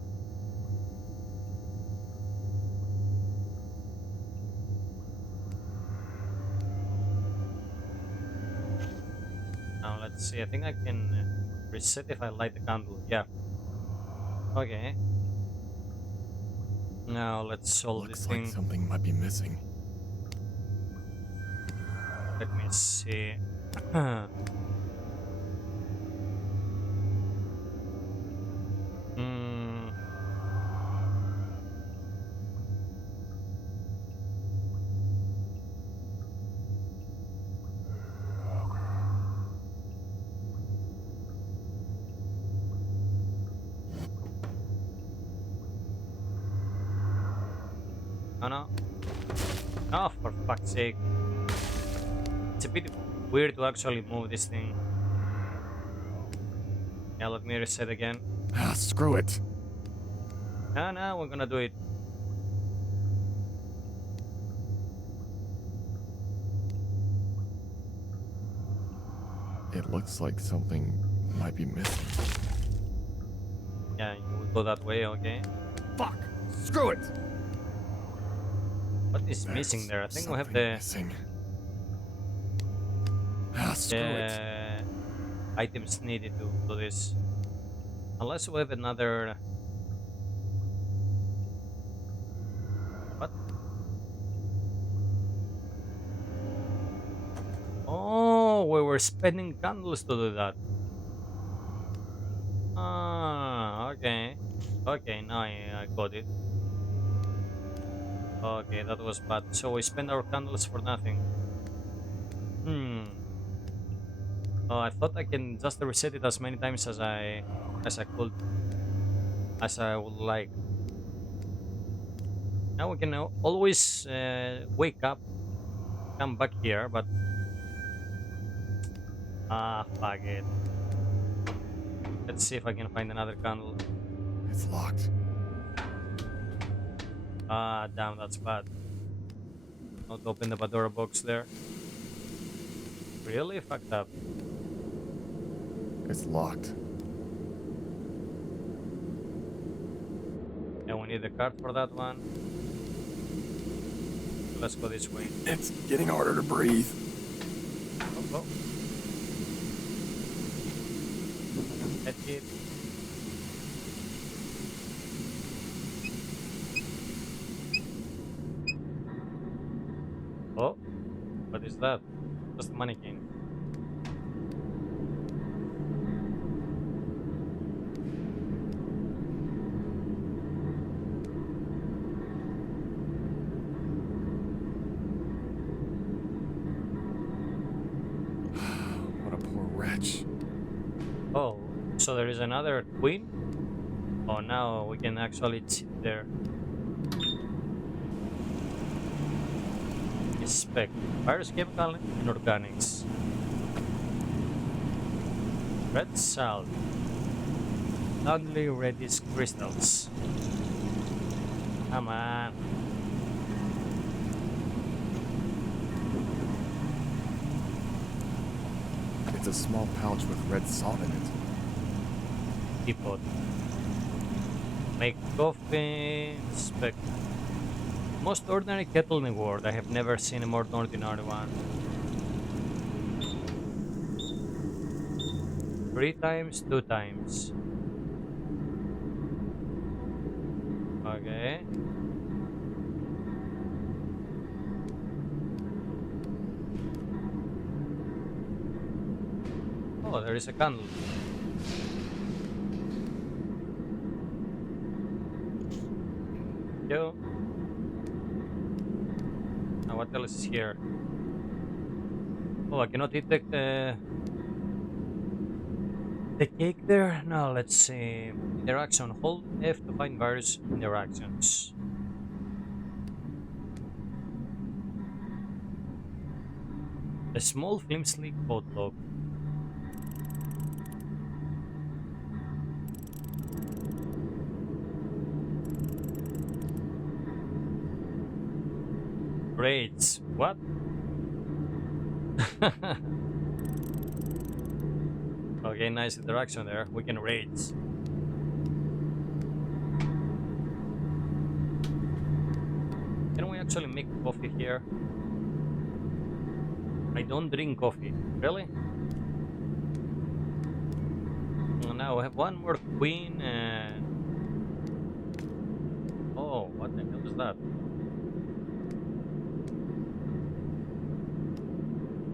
Now let's see, I think I can reset if I light the candle. Yeah. Okay. Now let's solve Looks this like thing. something might be missing. Let me see. Hmm. Oh no. Oh, for fuck's sake. It's a bit weird to actually move this thing. Yeah, let me reset again. Ah, screw it. No, we're gonna do it. It looks like something might be missing. Yeah, you will go that way, okay? Fuck! Screw it! What is missing there? I think we have Something the missing. Ah, screw it. items needed to do this. Unless we have another... What? Oh, we were spending candles to do that. Ah, okay. Okay, now I got it. Okay, that was bad. So we spend our candles for nothing. Hmm. Oh, I thought I can just reset it as many times as I could, as I would like. Now we can always wake up, come back here, but fuck it. Let's see if I can find another candle. It's locked. Ah, damn, that's bad. Not open the Pandora box there. Really fucked up. It's locked. And we need the card for that one. Let's go this way. It's getting harder to breathe. Oh, oh. That's it. Oh, what is that? Just a mannequin. So there is another queen? Oh, now we can actually sit there. Inspect. Virus, chemical, and organics. Red salt. Loudly reddish crystals. Come on. It's a small pouch with red salt in it. Teapot. Make coffee. Inspect. Most ordinary kettle in the world. I have never seen a more ordinary one. 3 times, 2 times. Okay. Oh, there is a candle. Yo. Now what else is here? Oh, I cannot eat the cake there? No, let's see. Interaction. Hold F to find various interactions. A small flimsy code log. Raids. What? Okay, nice interaction there. We can raids. Can we actually make coffee here? I don't drink coffee. Really? Well, now we have one more queen and... Oh, what the hell is that?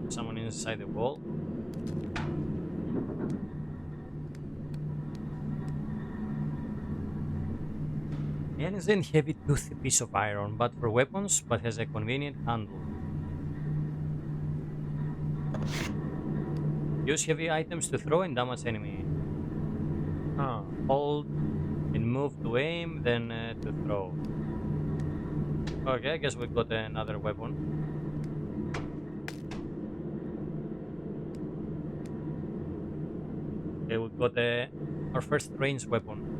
Someone inside the wall? It is a heavy-toothed piece of iron, but for weapons, but has a convenient handle. Use heavy items to throw and damage enemy. Hold and move to aim, then to throw. Okay, I guess we got another weapon. Okay, we got our first ranged weapon.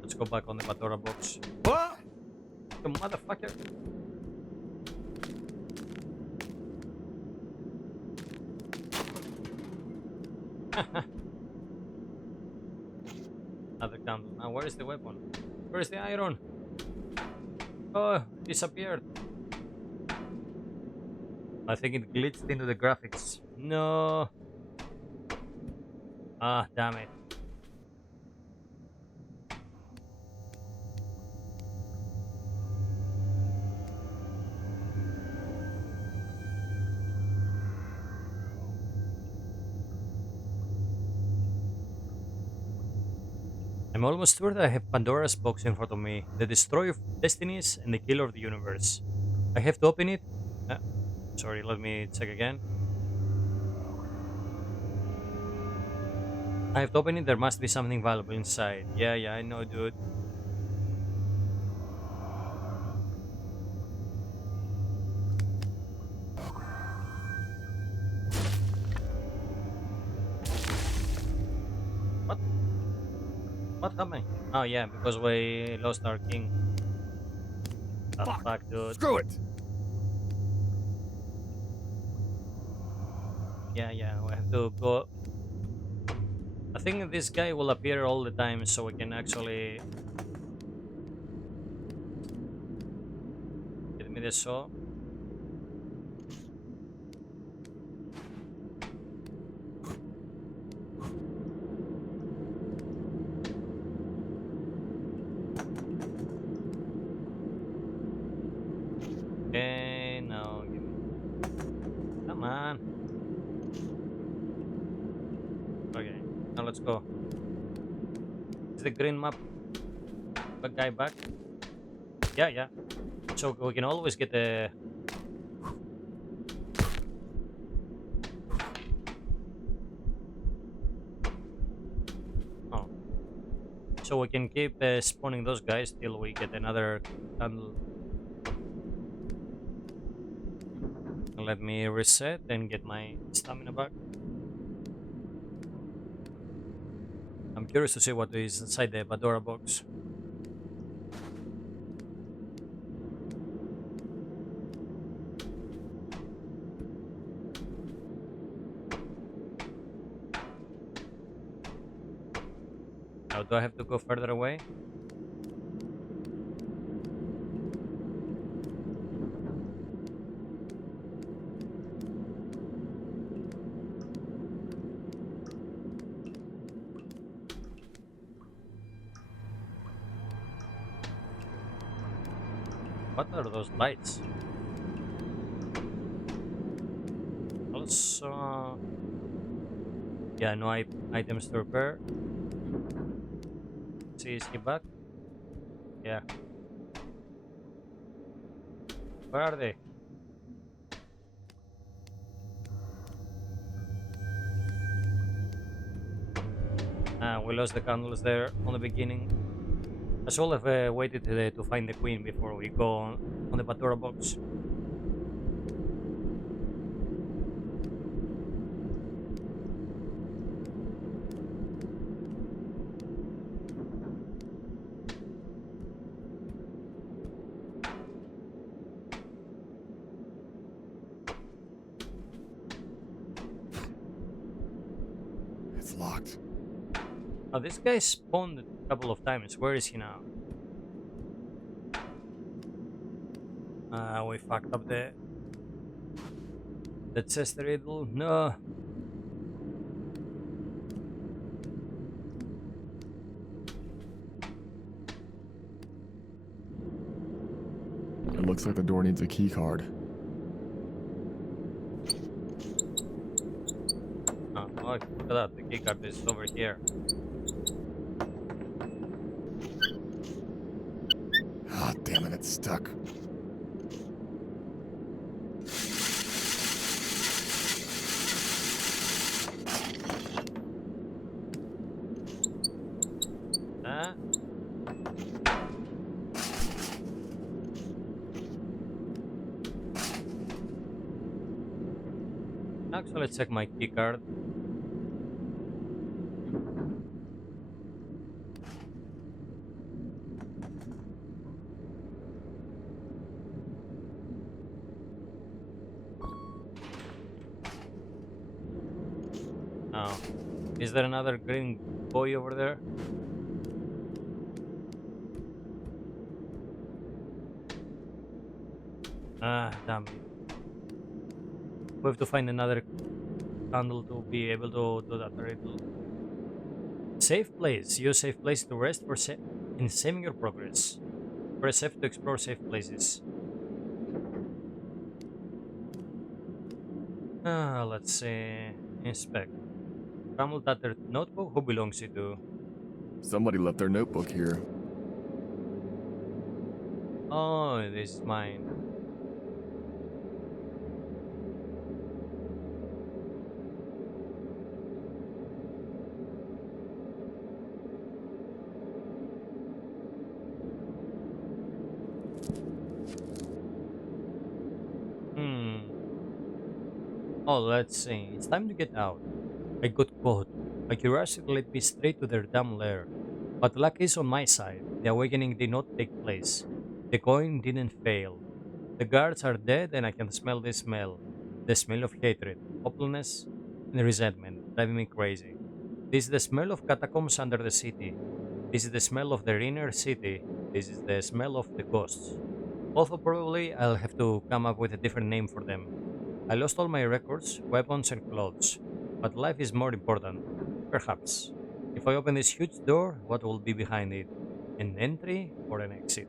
Let's go back on the Pandora box. What? The motherfucker! Another candle. Now, where is the weapon? Where is the iron? Oh, disappeared. I think it glitched into the graphics. No. Ah, damn it. I'm almost sure that I have Pandora's box in front of me, the destroyer of destinies and the killer of the universe. I have to open it. Sorry, let me check again. I have to open it, there must be something valuable inside. Yeah, I know, dude. What? What happened? Oh yeah, because we lost our king. Fuck, dude. Screw it! Yeah, we have to go. I think this guy will appear all the time, so we can actually get me the saw. Okay, now give me. Come on. Okay, now let's go. Is the green map guy back? Yeah, yeah. So we can always get the. Oh, so we can keep spawning those guys till we get another candle. Let me reset and get my stamina back. I'm curious to see what is inside the Badora box. Now, do I have to go further away? What are those lights? Also, yeah, no items to repair. See, is he back? Yeah. Where are they? Ah, we lost the candles there on the beginning. I should have waited to find the queen before we go on the Badora box. It's locked. Oh, this guy spawned a couple of times. Where is he now? We fucked up the chest riddle. No. It looks like the door needs a key card. Oh, look at that. The keycard is over here. Ah, damn it, it's stuck. Ah. Actually, let's check my keycard. Oh. Is there another green boy over there? Ah, damn it. We have to find another candle to be able to do that riddle. Safe place. Use safe place to rest for in saving your progress. Press F to explore safe places. Let's see. Inspect. Crumbled tattered notebook. Who belongs it to? Somebody left their notebook here. Oh, this is mine. Hmm. Oh, let's see. It's time to get out. I got caught. My curiosity led me straight to their damn lair. But luck is on my side. The awakening did not take place. The coin didn't fail. The guards are dead and I can smell this smell. The smell of hatred, hopelessness, and resentment, driving me crazy. This is the smell of catacombs under the city. This is the smell of their inner city. This is the smell of the ghosts. Although probably I'll have to come up with a different name for them. I lost all my records, weapons, and clothes. But life is more important. Perhaps. If I open this huge door, what will be behind it? An entry or an exit?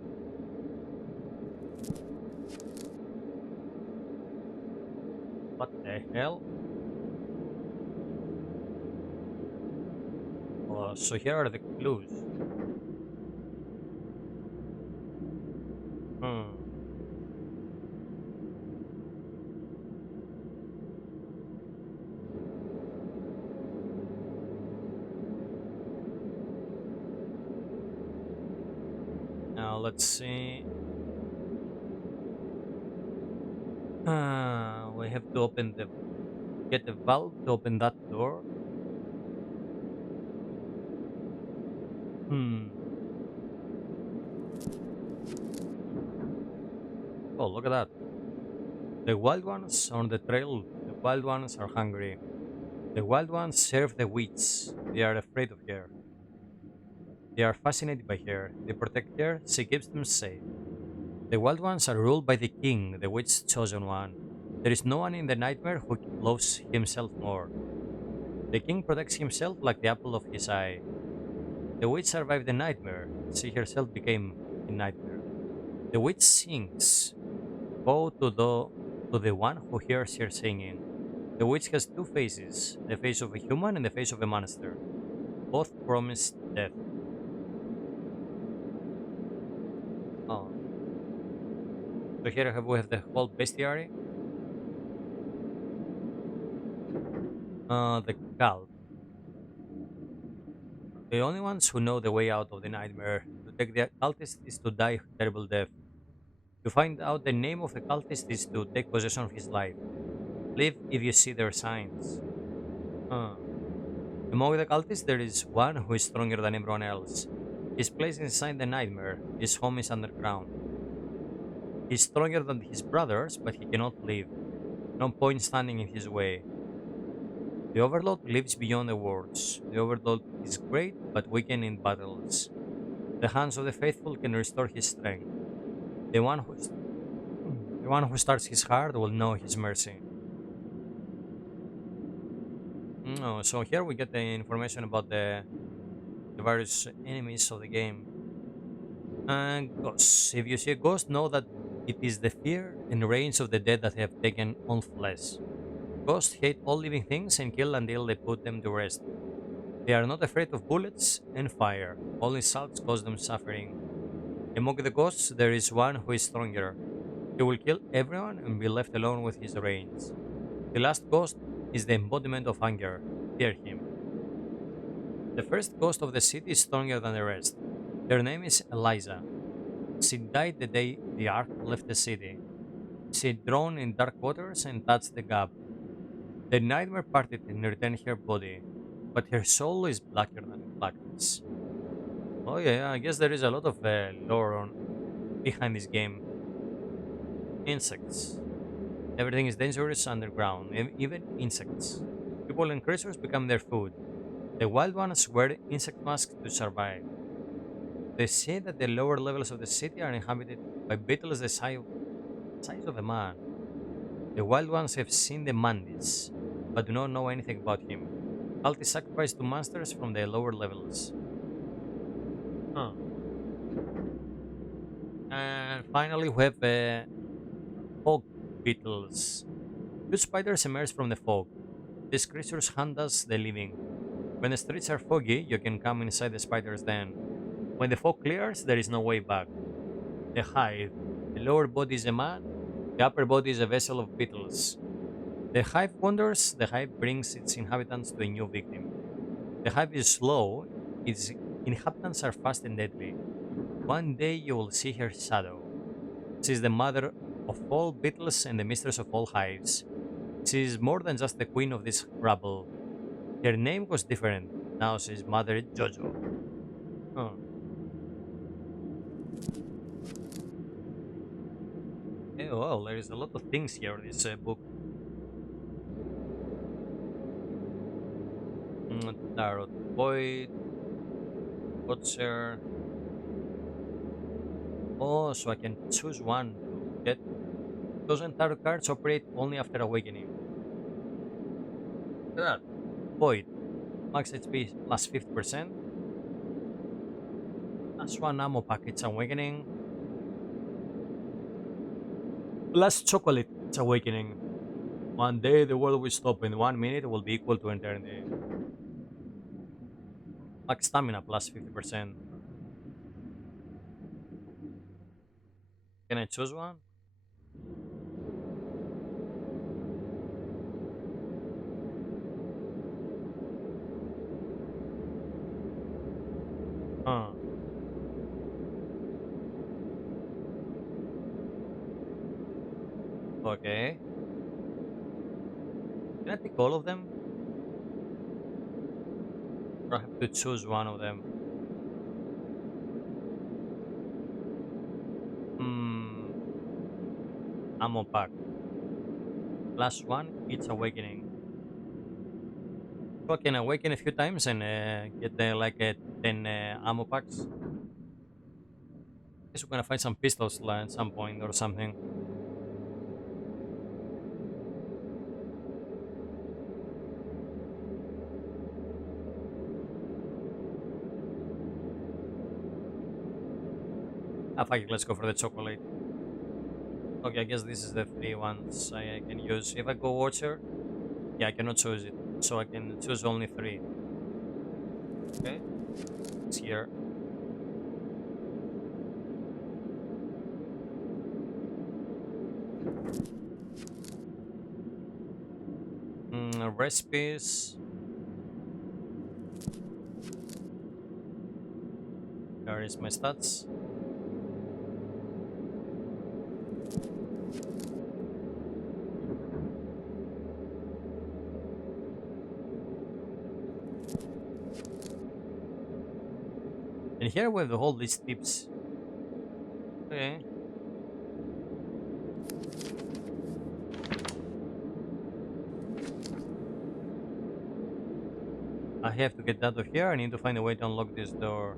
What the hell? Oh, so here are the clues. Let's see. We have to get the valve to open that door. Hmm. Oh, look at that. The wild ones on the trail. The wild ones are hungry. The wild ones serve the witch. They are afraid of her. They are fascinated by her. They protect her. She keeps them safe. The wild ones are ruled by the king, the witch's chosen one. There is no one in the nightmare who loves himself more. The king protects himself like the apple of his eye. The witch survived the nightmare. She herself became a nightmare. The witch sings. Woe to the one who hears her singing. The witch has two faces, the face of a human and the face of a monster. Both promise death. Oh. So here we have the whole bestiary. The cult. The only ones who know the way out of the nightmare. To take the cultist is to die terrible death. To find out the name of the cultist is to take possession of his life. Live if you see their signs. Huh. Among the cultists, there is one who is stronger than everyone else. He's placed inside the nightmare. His home is underground. He's stronger than his brothers, but he cannot leave. No point standing in his way. The Overlord lives beyond the worlds. The Overlord is great, but weakened in battles. The hands of the faithful can restore his strength. The one who, the one who starts his heart will know his mercy. No, so here we get the information about the various enemies of the game. And ghosts. If you see a ghost, know that it is the fear and rage of the dead that have taken on flesh. Ghosts hate all living things and kill until they put them to rest. They are not afraid of bullets and fire. Only salts cause them suffering. Among the ghosts, there is one who is stronger. He will kill everyone and be left alone with his rage. The last ghost is the embodiment of anger. Fear him. The first ghost of the city is stronger than the rest. Her name is Eliza. She died the day the Ark left the city. She drowned in dark waters and touched the gap. The nightmare parted and returned her body, but her soul is blacker than blackness. Oh yeah, I guess there is a lot of lore behind this game. Insects. Everything is dangerous underground, even insects. People and creatures become their food. The wild ones wear insect masks to survive. They say that the lower levels of the city are inhabited by beetles the size of a man. The wild ones have seen the Mandis, but do not know anything about him. Cult is sacrificed to monsters from the lower levels. Huh. And finally, we have fog beetles. Two spiders emerge from the fog. These creatures hunt us the living. When the streets are foggy, you can come inside the spider's den. When the fog clears, there is no way back. The hive. The lower body is a man, the upper body is a vessel of beetles. The hive wanders, the hive brings its inhabitants to a new victim. The hive is slow, its inhabitants are fast and deadly. One day you will see her shadow. She is the mother of all beetles and the mistress of all hives. She is more than just the queen of this rabble. Her name was different. Now she is Mother Jojo. Huh. Yeah, well, there is a lot of things here in this book. Tarot Void, Butcher. Oh, so I can choose one to get. Chosen tarot cards operate only after awakening. Look at that. Void. Max HP plus 50%. Plus one ammo package awakening. Plus chocolate awakening. One day the world will stop in 1 minute will be equal to eternity. Max stamina plus 50%. Can I choose one? Huh. Okay. Can I pick all of them? Or I have to choose one of them? Hmm. Ammo pack. Plus one, each awakening. So I can awaken a few times and get like 10 ammo packs. Guess we're gonna find some pistols at some point or something. Ah, fuck it, let's go for the chocolate. Okay, I guess this is the three ones I can use. If I go Watcher, yeah, I cannot choose it. So I can choose only three. Okay, it's here. Recipes. There is my stats. And here we have the whole list tips. Okay. I have to get out of here. I need to find a way to unlock this door.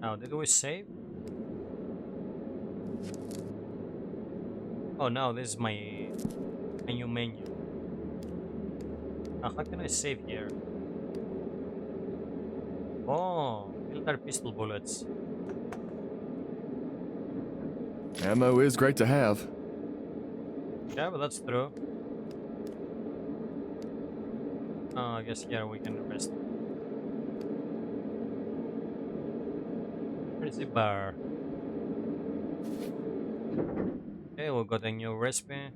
Now, did we save? Oh no, this is my new menu. Now, how can I save here? Oh, filter pistol bullets. Ammo is great to have. Yeah, but that's true. Oh, I guess here we can rest. Where's the bar? Okay, we got a new recipe.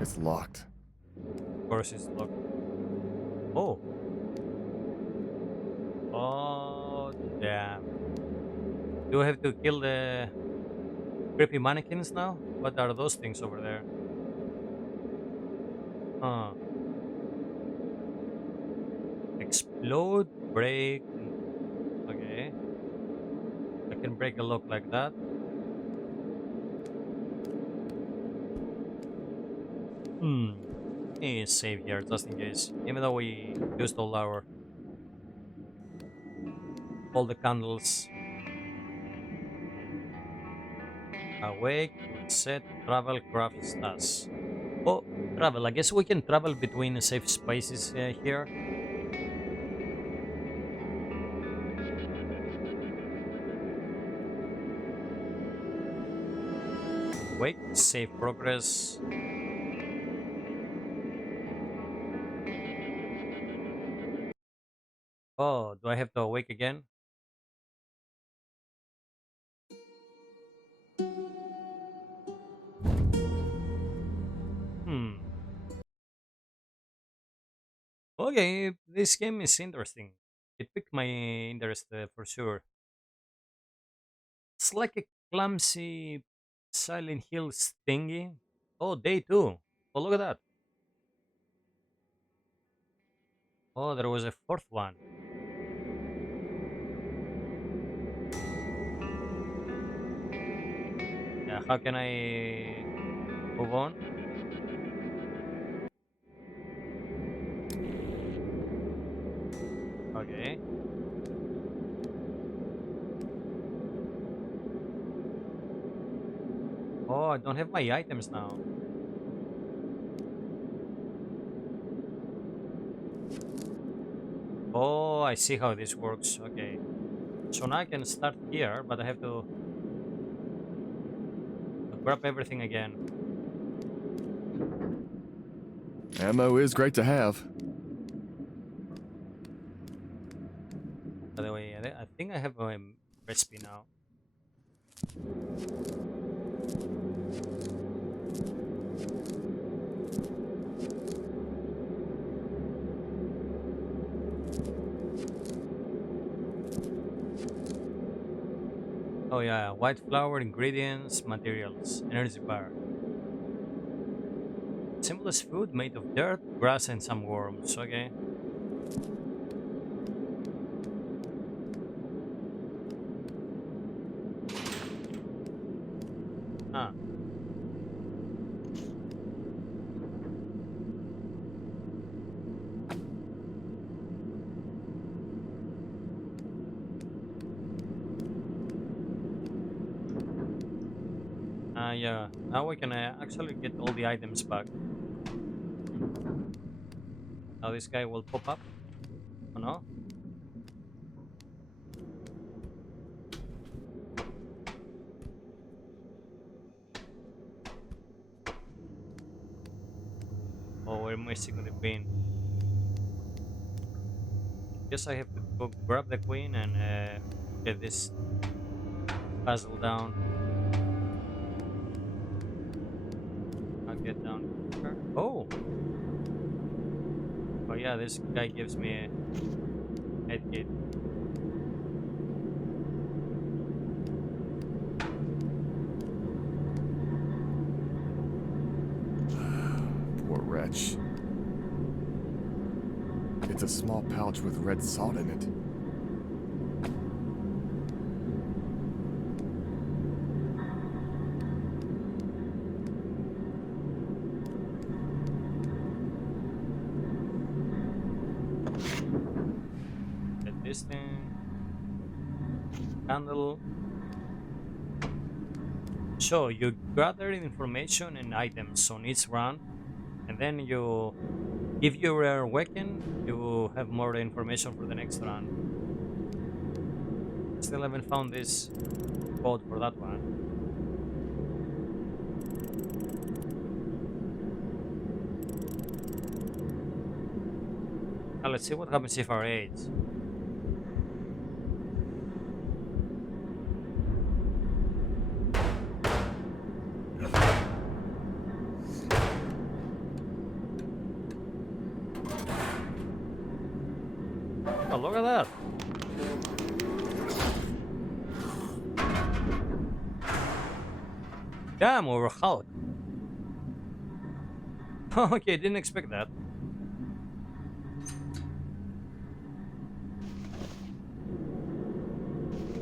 It's locked. Of course, it's locked. Oh. Oh, damn. Do I have to kill the creepy mannequins now? What are those things over there? Huh. Explode, break. Okay. I can break a lock like that. Hmm. Let me save here just in case. Even though we used all the candles. Awake, reset, travel, craft, stash. Oh, travel. I guess we can travel between safe spaces here. Wait, save progress. Oh, do I have to awake again? Hmm. Okay, this game is interesting. It piqued my interest for sure. It's like a clumsy Silent Hill thingy. Oh, day two. Oh, look at that. Oh, there was a fourth one. Yeah, how can I move on? Okay. Oh, I don't have my items now. Oh, I see how this works. Okay. So now I can start here, but I have to grab everything again. Ammo is great to have. By the way, I think I have a recipe now. Oh yeah, white flour, ingredients, materials, energy bar. Simplest food made of dirt, grass, and some worms. Okay. Ah. Yeah. Now we can actually get all the items back. Now this guy will pop up. Oh no. Oh, we're missing the queen. Guess I have to go grab the queen and get this puzzle down. I'll get down here. Oh! Oh yeah, this guy gives me a head kit. Poor wretch. It's a small pouch with red salt in it. Get this thing. Candle. So you gather information and items on each run, and then you, if you are weakened, you have more information for the next run. Still haven't found this code for that one. Now let's see what happens if I age. Oh, look at that! Damn, over Hulk. Okay, didn't expect that.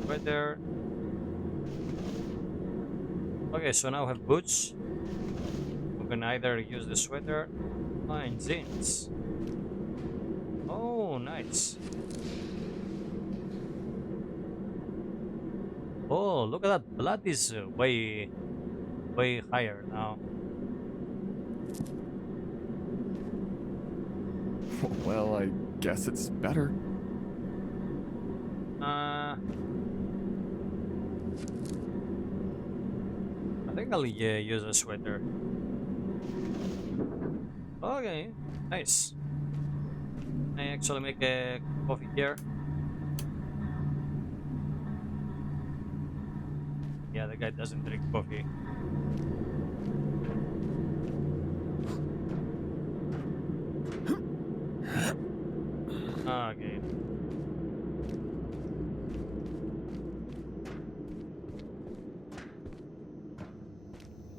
Right there. Okay, so now I have boots. We can either use the sweater and jeans. Oh, nice. Oh, look at that. Blood is way higher now. Well, I guess it's better. I think I'll use a sweater. Okay, nice. I actually make a coffee here. Yeah, the guy doesn't drink coffee. Okay.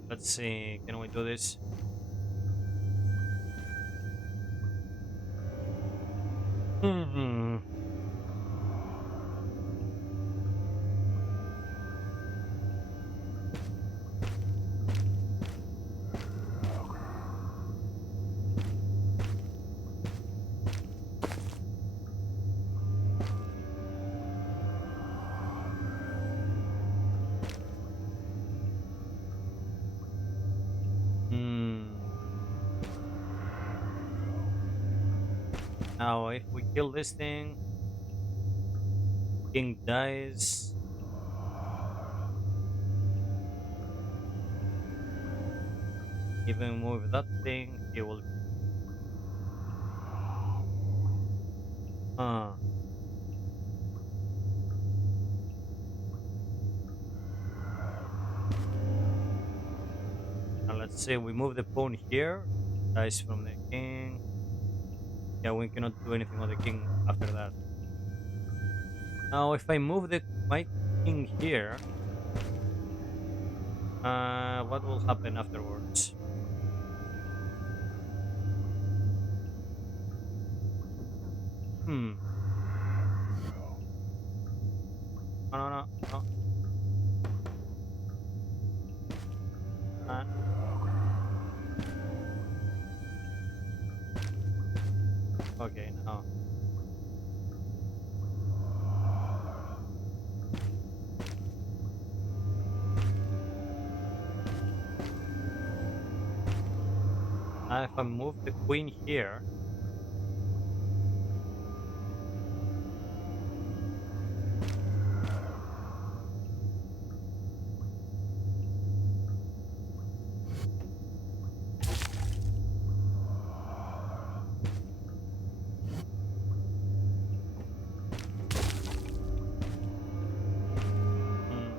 Let's see, can we do this? Hmm. Now, if we kill this thing, King dies. If we move that thing, he will. Huh. Now let's say we move the pawn here, dies from the king. Yeah, we cannot do anything on the king after that. Now, if I move my king here, What will happen afterwards? Hmm. No, no, no, no. Uh, okay, no. If I move the queen here, hmm,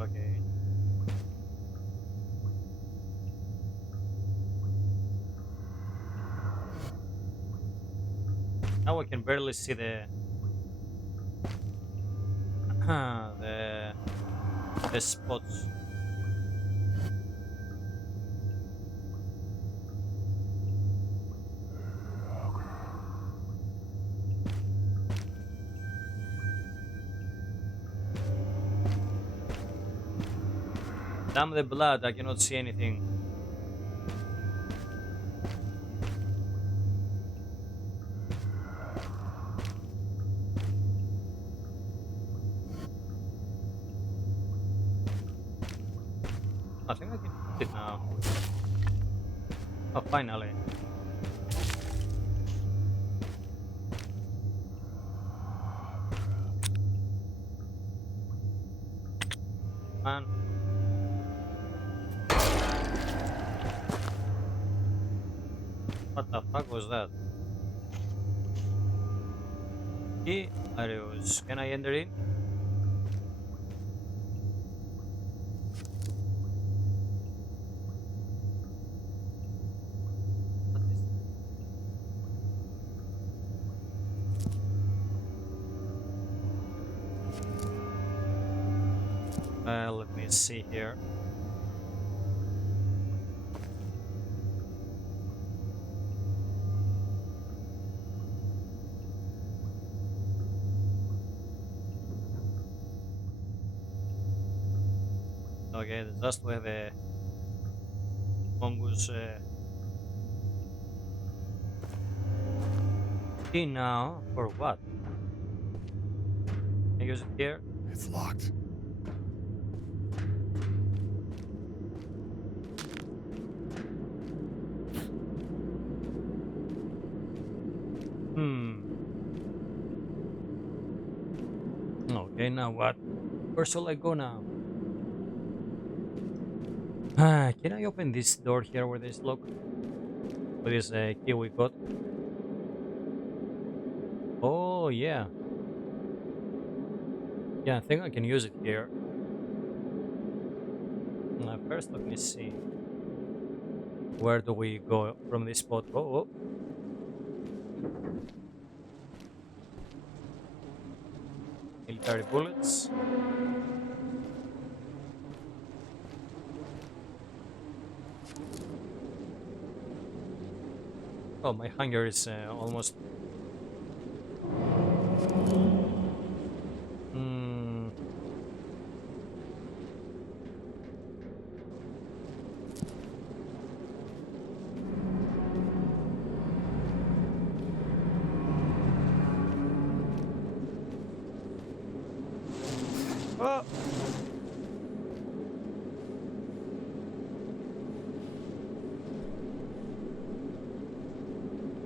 okay. Now I can barely see the the the spots. Damn the blood! I cannot see anything. I think I can use it now. Oh, finally. Man, what the fuck was that? Key arrows. Can I enter in? What is let me see here. Okay, that's where the mongoose key now for what? Can I use it here? It's locked. Hmm. Okay, now what? Where shall I go now? Can I open this door here with this lock? With this key we got? Oh, yeah. Yeah, I think I can use it here. First, let me see. Where do we go from this spot? Oh, oh. Military bullets. Oh, my hunger is almost. Hmm. Oh!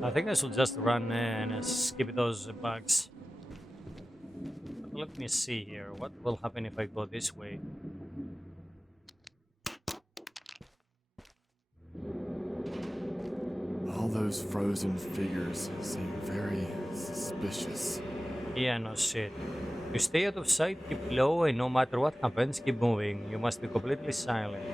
I think I should just run and skip those bugs. But let me see here. What will happen if I go this way? All those frozen figures seem very suspicious. Yeah, no shit. You stay out of sight, keep low, and no matter what happens, keep moving. You must be completely silent.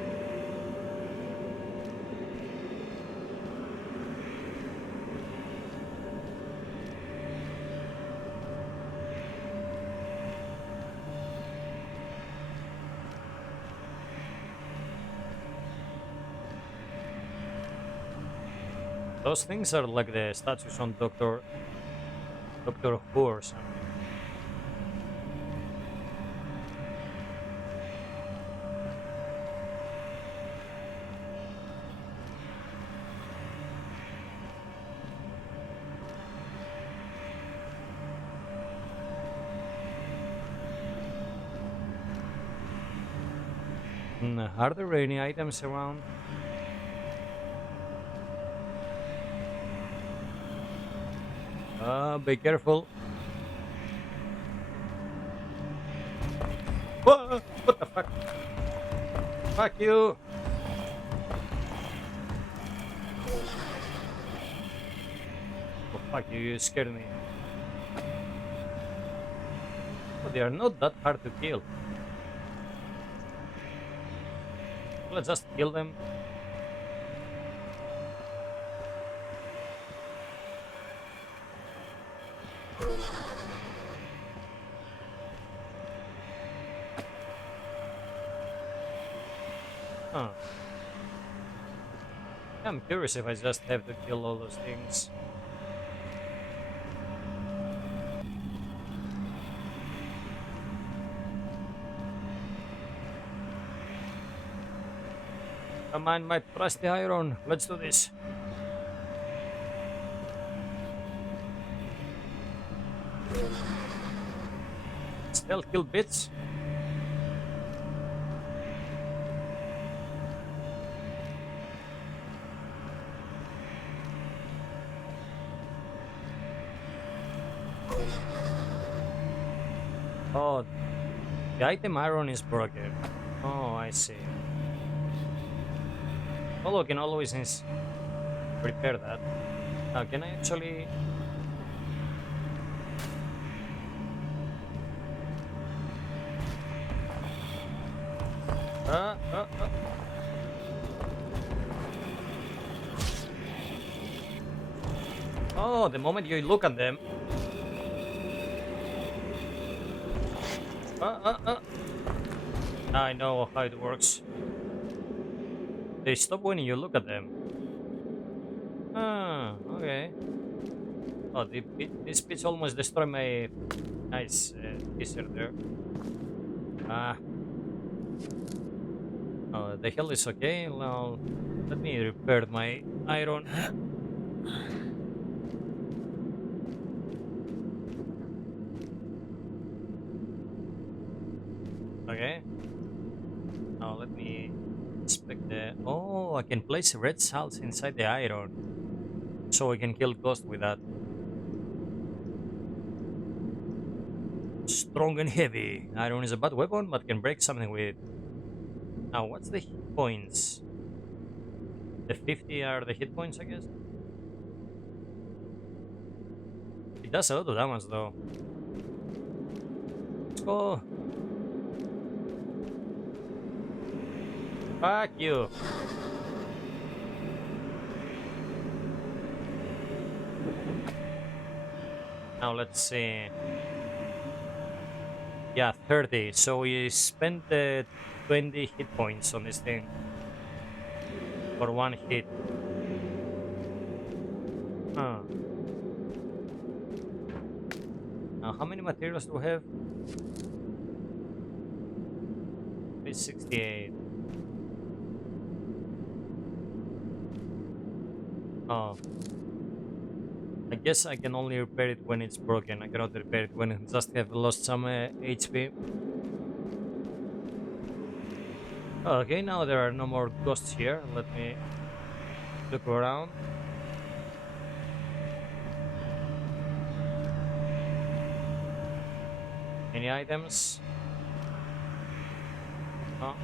Those things are like the statues on Doctor Who or something. Are there any items around? Be careful. Whoa, what the fuck? Fuck you! Oh fuck you, you scared me. Oh, they are not that hard to kill. Let's just kill them. Huh. I'm curious if I just have to kill all those things. Come on, my trusty iron. Let's do this. Still kill bits. Oh, the item iron is broken. Oh, I see. Although I can always repair that. Now, can I actually... uh. Oh, the moment you look at them... I know how it works. They stop when you look at them. Ah, okay. Oh, this pitch almost destroyed my nice teaser there. Ah. Oh, the health is okay. Now, let me repair my iron. Okay. Now let me inspect the... Oh, I can place red salts inside the iron. So I can kill ghosts with that. Strong and heavy. Iron is a bad weapon, but can break something with it. Now, what's the hit points? The 50 are the hit points, I guess? It does a lot of damage, though. Let's go. Fuck you. Now let's see. Yeah, 30. So we spent 20 hit points on this thing. For one hit. Huh. Now how many materials do we have? 368. Oh. I guess I can only repair it when it's broken. I cannot repair it when it just have lost some HP. Okay, now there are no more ghosts here. Let me look around. Any items? No.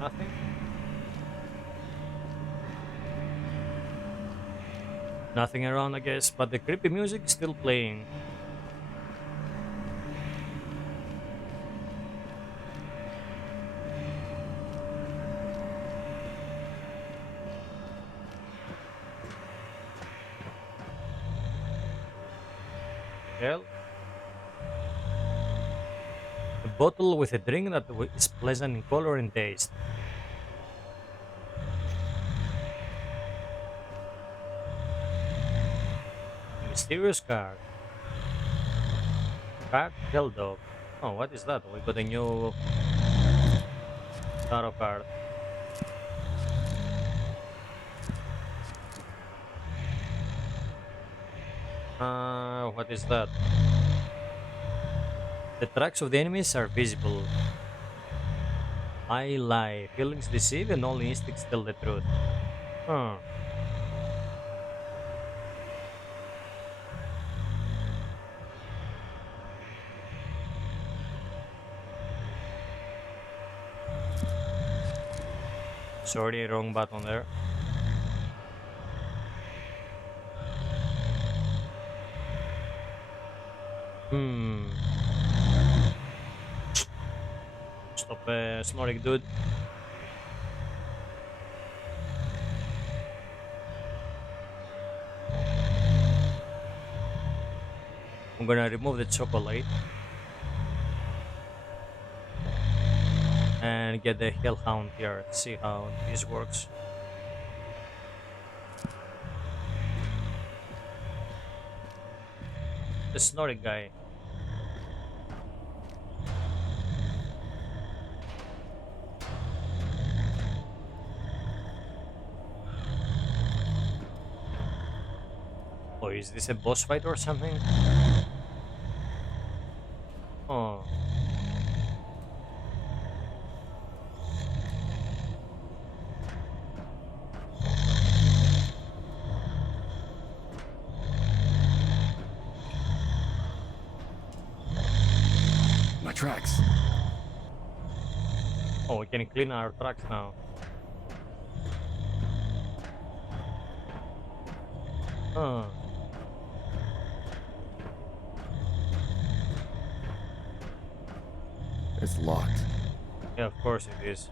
Nothing? Nothing around, I guess, but the creepy music is still playing. Well, the bottle with a drink that is pleasant in color and taste. Mysterious card. Card held up. Oh, what is that? We got a new tarot card. What is that? The tracks of the enemies are visible. I lie. Feelings deceive and only instincts tell the truth. Huh. Sorry, wrong button there. Stop snoring, dude. I'm gonna remove the chocolate and get the hellhound here. See how this works. The snoring guy. Oh, is this a boss fight or something? Oh. My tracks. Oh, we can clean our tracks now. Huh. It's locked. Yeah, of course it is.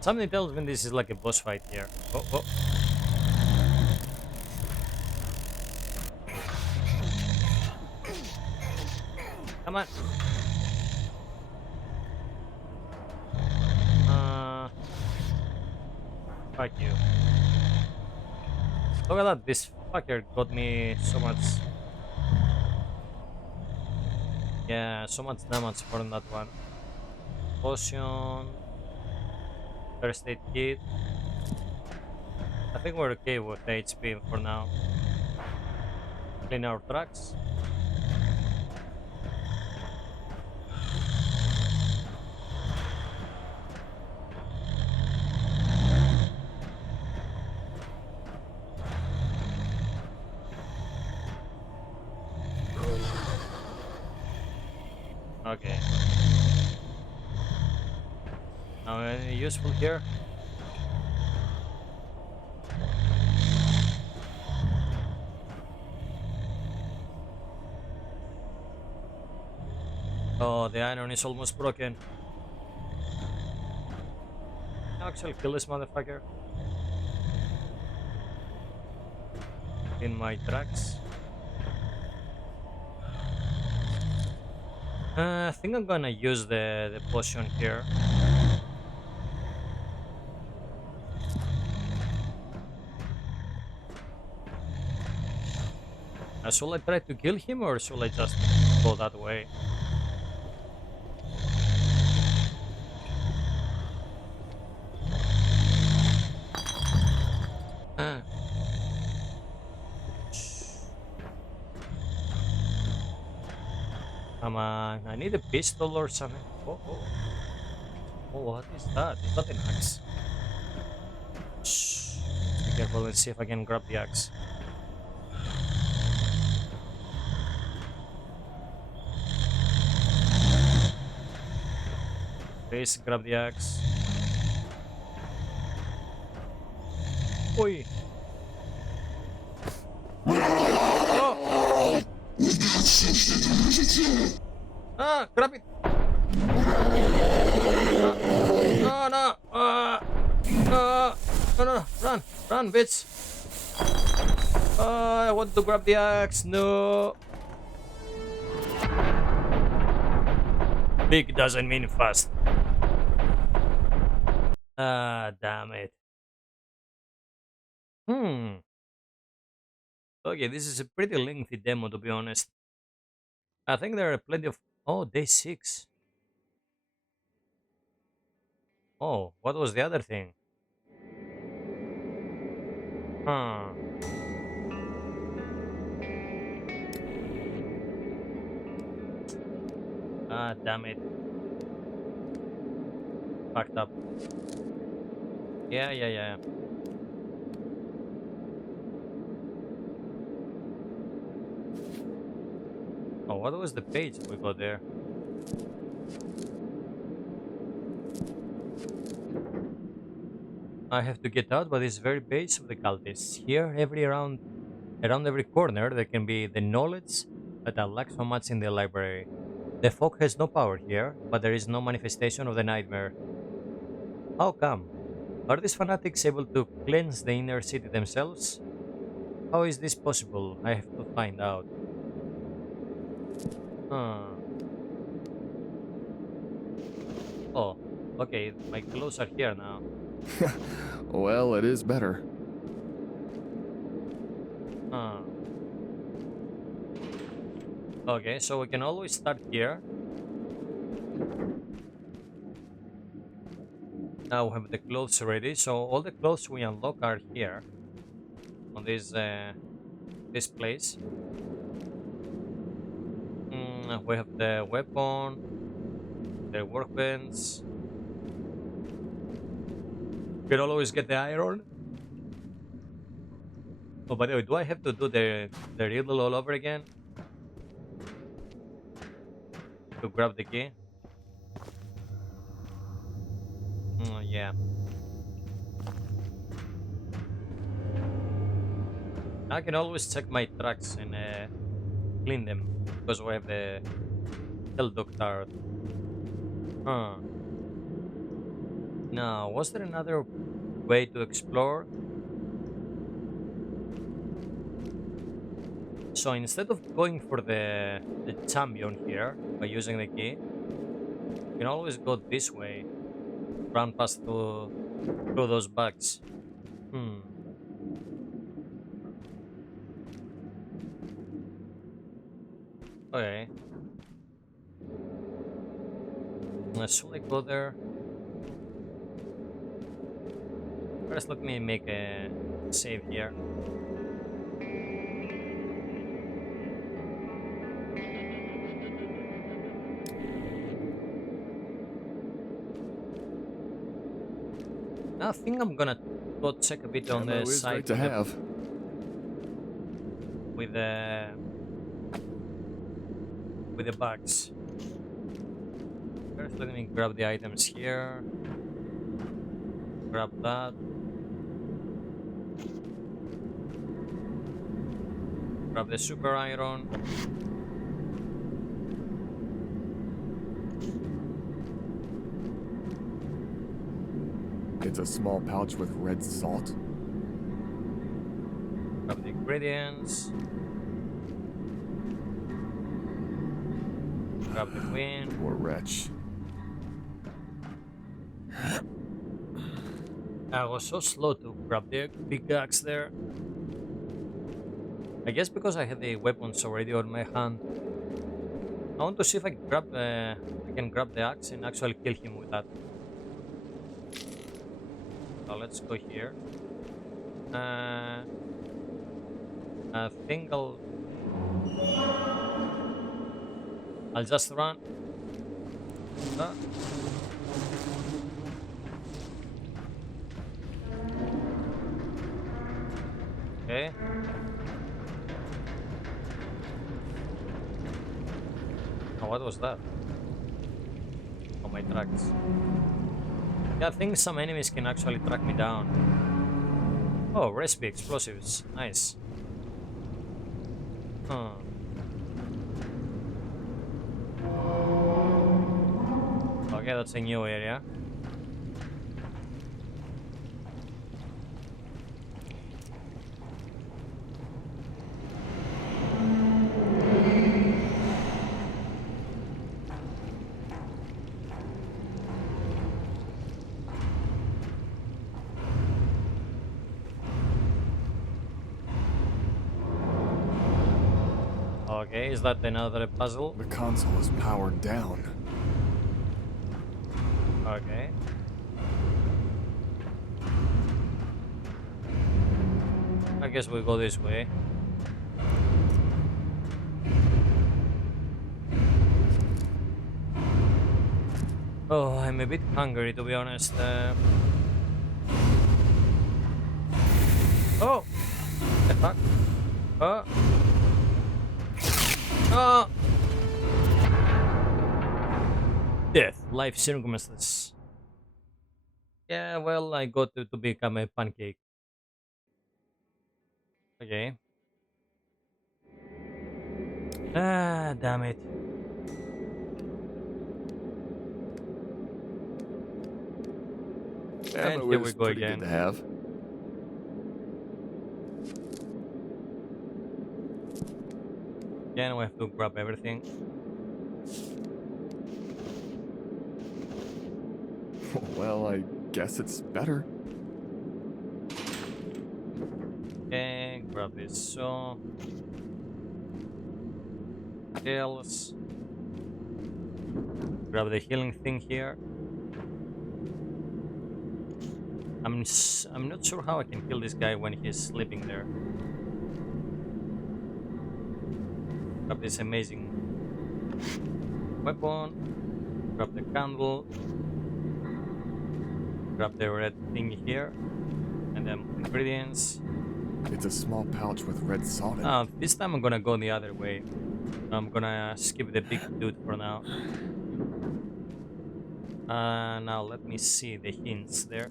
Something tells me this is like a boss fight here. Oh, oh. Come on. Fuck you. Look at that, this fucker got me so much. Yeah, so much damage for that one. Potion. First aid kit. I think we're okay with HP for now. Clean our tracks. Okay. Now any useful here? Oh, the iron is almost broken. I'll actually kill this motherfucker. In my tracks. I think I'm gonna use the potion here. Should I try to kill him or should I just go that way? Come on, I need a pistol or something. Oh, oh. Oh, what is that? Is that an axe? Shh. Be careful, let's see if I can grab the axe. Please grab the axe. Oi! Oh! Ah, grab it! No, no! No, no, run! Run, bitch! I want to grab the axe, no! Big doesn't mean fast. Ah, damn it. Hmm. Okay, this is a pretty lengthy demo, to be honest. I think there are plenty of... Oh, day 6. Oh, what was the other thing? Huh. Ah, damn it. Fucked up. Yeah. Oh, what was the page we got there? I have to get out by this very base of the cultists. Here, around every corner, there can be the knowledge that I lack so much in the library. The fog has no power here, but there is no manifestation of the nightmare. How come? Are these fanatics able to cleanse the inner city themselves? How is this possible? I have to find out. Huh. Oh, okay, my clothes are here now. Well, it is better. Huh. Okay, so we can always start here. Now we have the clothes ready, so all the clothes we unlock are here on this place. We have the weapon, the workbench. You can always get the iron. Oh, by the way, do I have to do the riddle all over again to grab the key? Yeah. I can always check my tracks and clean them because we have the hell doctor. Huh. Now, was there another way to explore? So instead of going for the champion here by using the key, you can always go this way, run past through those bugs. Okay. Should I go there? First, let me make a save here. I think I'm gonna go check a bit on Ammo the is side great to have. with the bugs. First, let me grab the items here. Grab that. Grab the super iron. It's a small pouch with red salt. Grab the ingredients. Grab the queen. Poor wretch. I was so slow to grab the big axe there. I guess because I had the weapons already on my hand. I want to see if I can grab the axe and actually kill him with that. So let's go here. I think I'll just run. Okay. Oh, what was that? Oh, my tracks. Yeah, I think some enemies can actually track me down. Oh, recipe explosives. Nice. Huh. Okay, that's a new area. Okay, is that another puzzle? The console is powered down. Okay. I guess we go this way. Oh, I'm a bit hungry to be honest. Oh! The fuck? Oh! Oh! Death, life circumstances. Yeah, well, I got to become a pancake. Okay. Ah, damn it. And Ammo here we is go pretty again. good to have. Again, we have to grab everything. Well, I guess it's better. Okay, grab this. So, pills. Grab the healing thing here. I'm not sure how I can kill this guy when he's sleeping there. Grab this amazing weapon. Grab the candle. Grab the red thing here. And then ingredients. It's a small pouch with red salt in it. This time I'm gonna go the other way. I'm gonna skip the big dude for now. Now let me see the hints there.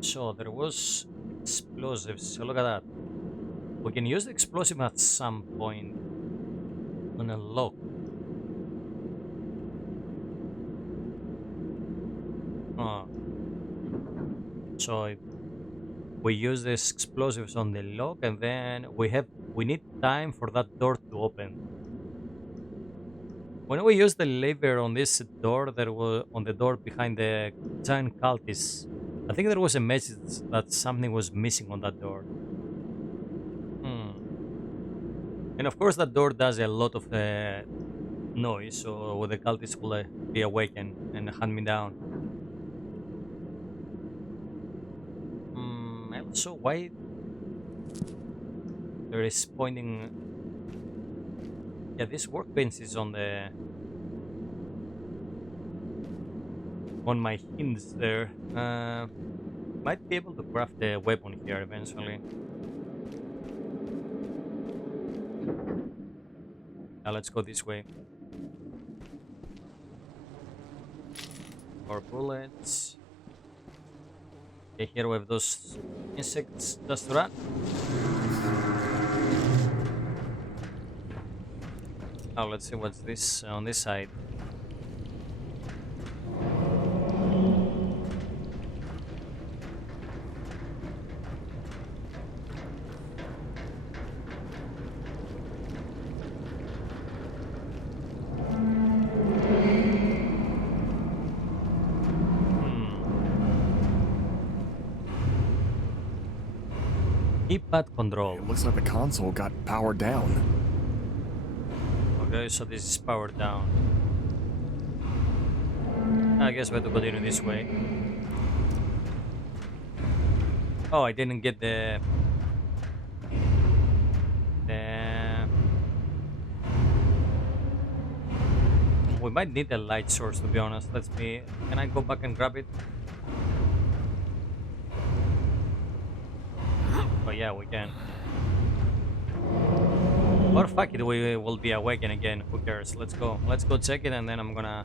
So there was explosives. So look at that. We can use the explosive at some point on a lock. Oh. So we use these explosives on the lock, and then we need time for that door to open. When we use the lever on this door, there was on the door behind the giant cultists. I think there was a message that something was missing on that door. And of course, that door does a lot of noise, so the cultists will be awakened and hunt me down. Also, why there is pointing? Yeah, this workbench is on my hints there. Might be able to craft the weapon here eventually. Now let's go this way. More bullets. Okay, here we have those insects just to run. Now let's see what's this on this side. Keypad control. It looks like the console got powered down. Okay, so this is powered down. I guess we have to continue this way. Oh, I didn't get the we might need a light source to be honest. Let's be. Can I go back and grab it? Oh yeah, we can. Or fuck it, we will be awakened again. Who cares? Let's go. Let's go check it, and then I'm gonna.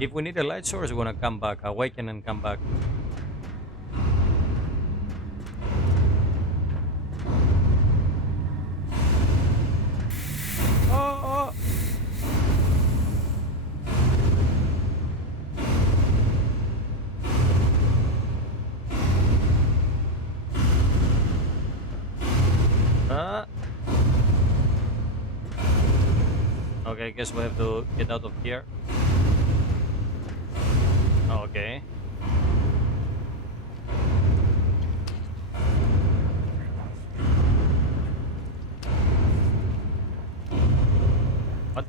If we need a light source, we're gonna come back, awaken, and come back. Oh! Okay, I guess we have to get out of here. Okay.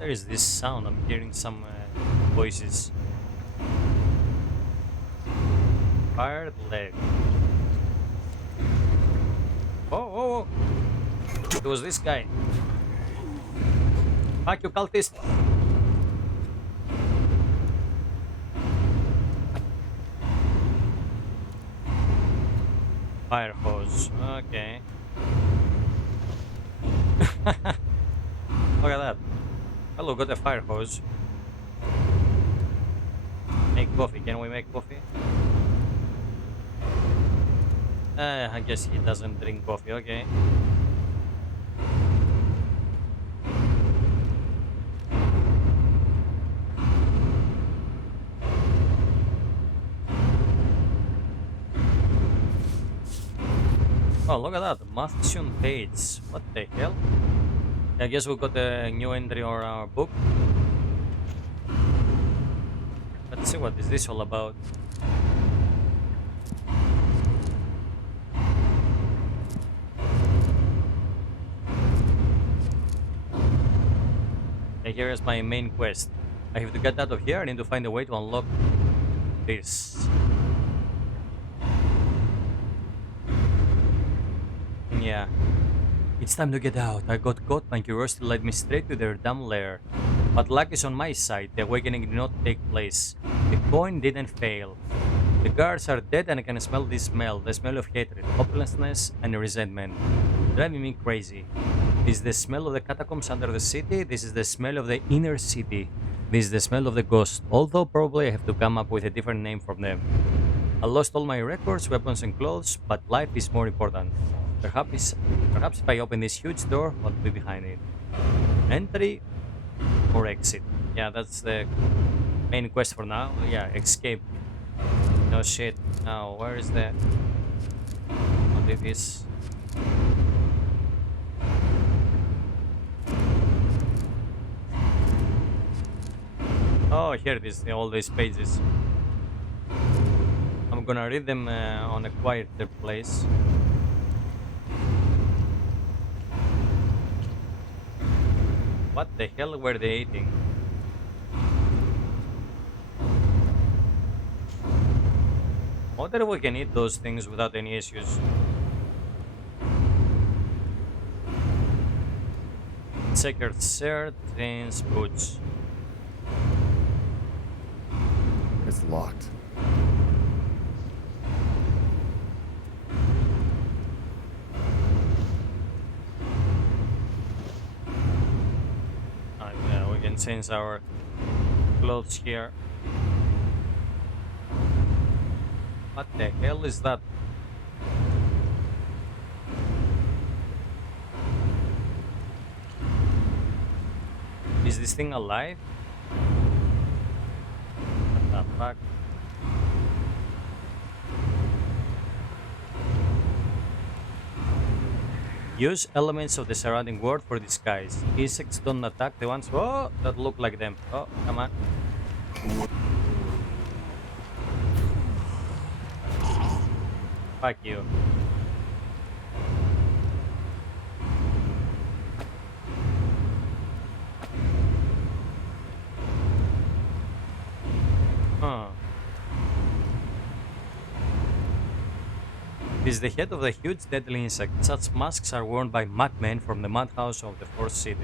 There is this sound. I'm hearing some voices. Fired leg. Oh! It was this guy. Fuck you, cultist! Fire hose. Okay. Look at that. Hello, got a fire hose. Make coffee. Can we make coffee? I guess he doesn't drink coffee. Okay. Oh, look at that. Matheson page. What the hell? I guess we got a new entry on our book. Let's see what is this all about. And here is my main quest. I have to get out of here. I need to find a way to unlock this. Yeah. It's time to get out. I got caught. My curiosity led me straight to their damn lair. But luck is on my side. The awakening did not take place. The coin didn't fail. The guards are dead and I can smell this smell. The smell of hatred, hopelessness, and resentment. Driving me crazy. This is the smell of the catacombs under the city. This is the smell of the inner city. This is the smell of the ghost. Although probably I have to come up with a different name for them. I lost all my records, weapons, and clothes, but life is more important. Perhaps if I open this huge door, what will be behind it? Entry or exit? Yeah, that's the main quest for now. Yeah, escape. No shit. Now, where is the... What is this? Oh, here it is, all these pages. I'm gonna read them on a quieter place. What the hell were they eating? I wonder if we can eat those things without any issues. Checkered shirt, jeans, boots. It's locked. Yeah, we can change our clothes here. What the hell is that? Is this thing alive? What the fuck? Use elements of the surrounding world for disguise. Insects don't attack the ones that look like them. Oh, come on. Fuck you. Huh. It is the head of the huge deadly insect. Such masks are worn by madmen from the madhouse of the fourth city.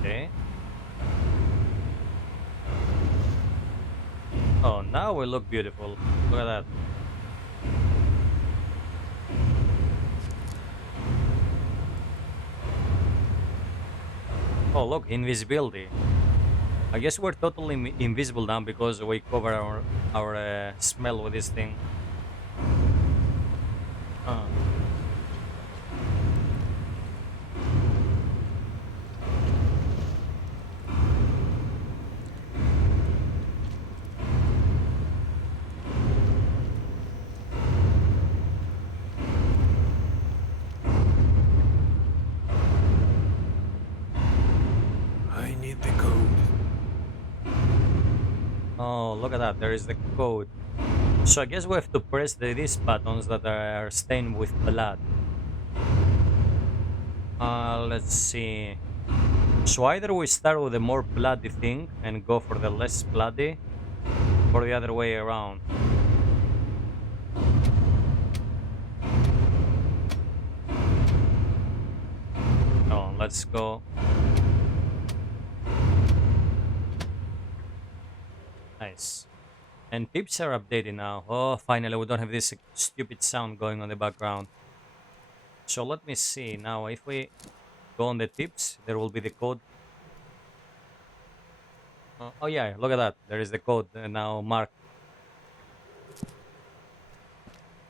Okay. Oh, now we look beautiful. Look at that. Oh, look, invisibility. I guess we're totally invisible now because we cover our smell with this thing. Huh. I need the code. Oh, look at that. There is the code. So I guess we have to press these buttons that are stained with blood. Let's see. So either we start with the more bloody thing and go for the less bloody, or the other way around. Oh, let's go. Nice. And tips are updated now. Oh, finally, we don't have this stupid sound going on the background. So let me see. Now, if we go on the tips, there will be the code. Oh, yeah, look at that. There is the code now marked.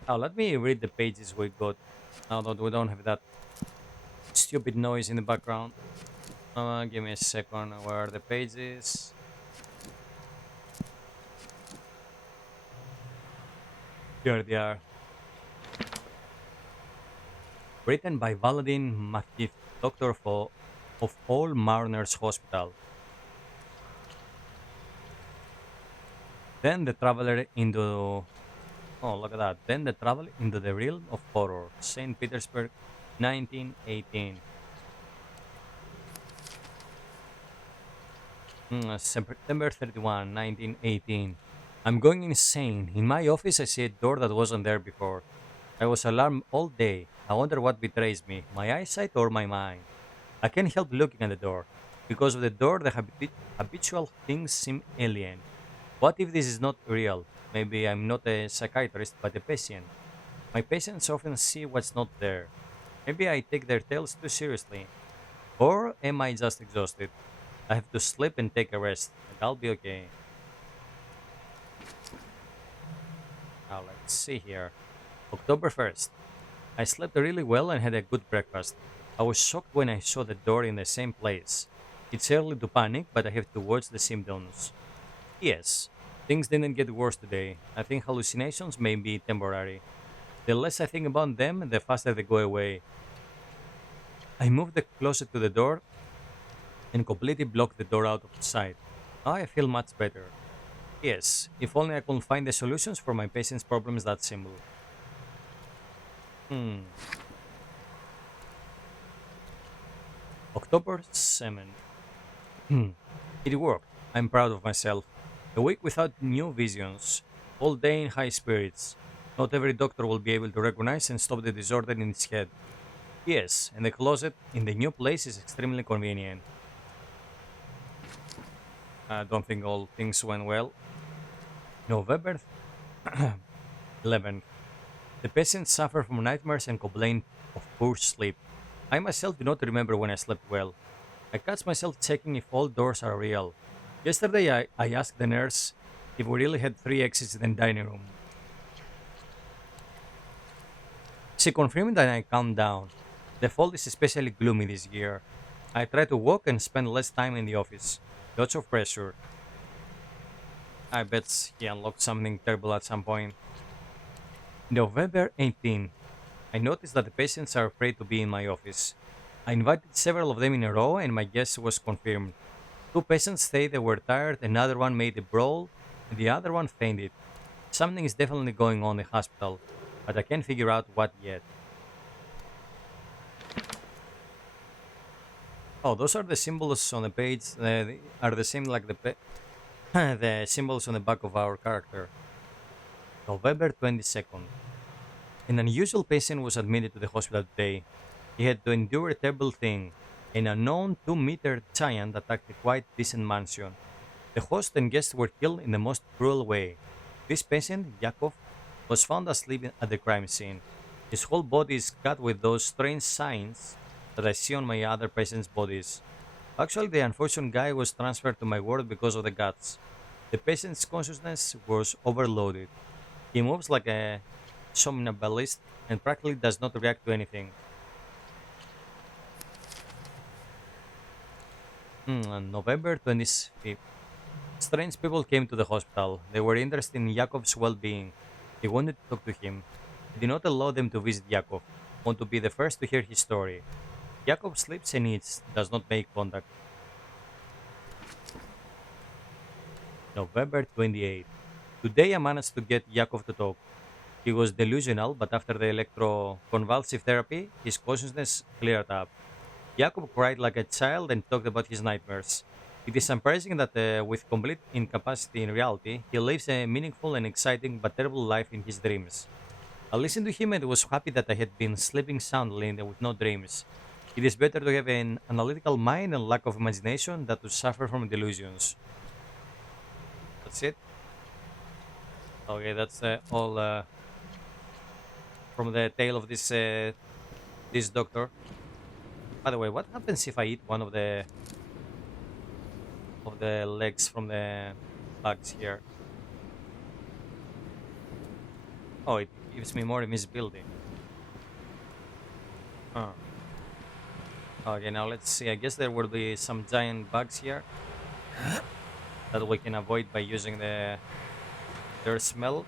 Now, let me read the pages we got. Now that we don't have that stupid noise in the background. Give me a second. Where are the pages? Here they are. Written by Valadin McGiff, Doctor of All Mariners Hospital. Then the traveler into. Oh, look at that. Then the travel into the realm of horror. St. Petersburg, 1918. September 31, 1918. I'm going insane. In my office, I see a door that wasn't there before. I was alarmed all day. I wonder what betrays me, my eyesight or my mind. I can't help looking at the door. Because of the door, the habitual things seem alien. What if this is not real? Maybe I'm not a psychiatrist, but a patient. My patients often see what's not there. Maybe I take their tales too seriously. Or am I just exhausted? I have to sleep and take a rest, and I'll be okay. Now let's see here. October 1st. I slept really well and had a good breakfast. I was shocked when I saw the door in the same place. It's early to panic, but I have to watch the symptoms. Yes, things didn't get worse today. I think hallucinations may be temporary. The less I think about them, the faster they go away. I moved the closet to the door and completely blocked the door out of sight. Now I feel much better. Yes, if only I could find the solutions for my patient's problems that simple. Hmm. October 7. It worked. I'm proud of myself. A week without new visions. All day in high spirits. Not every doctor will be able to recognize and stop the disorder in its head. Yes, and the closet in the new place is extremely convenient. I don't think all things went well. November 11. The patients suffer from nightmares and complain of poor sleep. I myself do not remember when I slept well. I catch myself checking if all doors are real. Yesterday I asked the nurse if we really had three exits in the dining room. She confirmed that I calmed down. The fall is especially gloomy this year. I try to walk and spend less time in the office. Lots of pressure. I bet he unlocked something terrible at some point. November 18. I noticed that the patients are afraid to be in my office. I invited several of them in a row and my guess was confirmed. Two patients said they were tired, another one made a brawl, and the other one fainted. Something is definitely going on in the hospital, but I can't figure out what yet. Oh, those are the symbols on the page. They are the same like the symbols on the back of our character. November 22nd. An unusual patient was admitted to the hospital today. He had to endure a terrible thing. An unknown 2-meter giant attacked a quite decent mansion. The host and guests were killed in the most cruel way. This patient, Yakov, was found asleep at the crime scene. His whole body is cut with those strange signs that I see on my other patients' bodies. Actually, the unfortunate guy was transferred to my ward because of the guts. The patient's consciousness was overloaded. He moves like a somnambulist and practically does not react to anything. On November 25th. Strange people came to the hospital. They were interested in Yakov's well being. They wanted to talk to him. I did not allow them to visit Yakov. I want to be the first to hear his story. Yakov sleeps and eats, does not make contact. November 28th. Today I managed to get Yakov to talk. He was delusional, but after the electroconvulsive therapy, his consciousness cleared up. Jakub cried like a child and talked about his nightmares. It is surprising that, with complete incapacity in reality, he lives a meaningful and exciting but terrible life in his dreams. I listened to him and was happy that I had been sleeping soundly and with no dreams. It is better to have an analytical mind and lack of imagination than to suffer from delusions. That's it. Okay, that's all from the tale of this doctor. By the way, what happens if I eat one of the legs from the bugs here? Oh, it gives me more invisibility. Huh. Okay, now let's see. I guess there will be some giant bugs here that we can avoid by using their smell.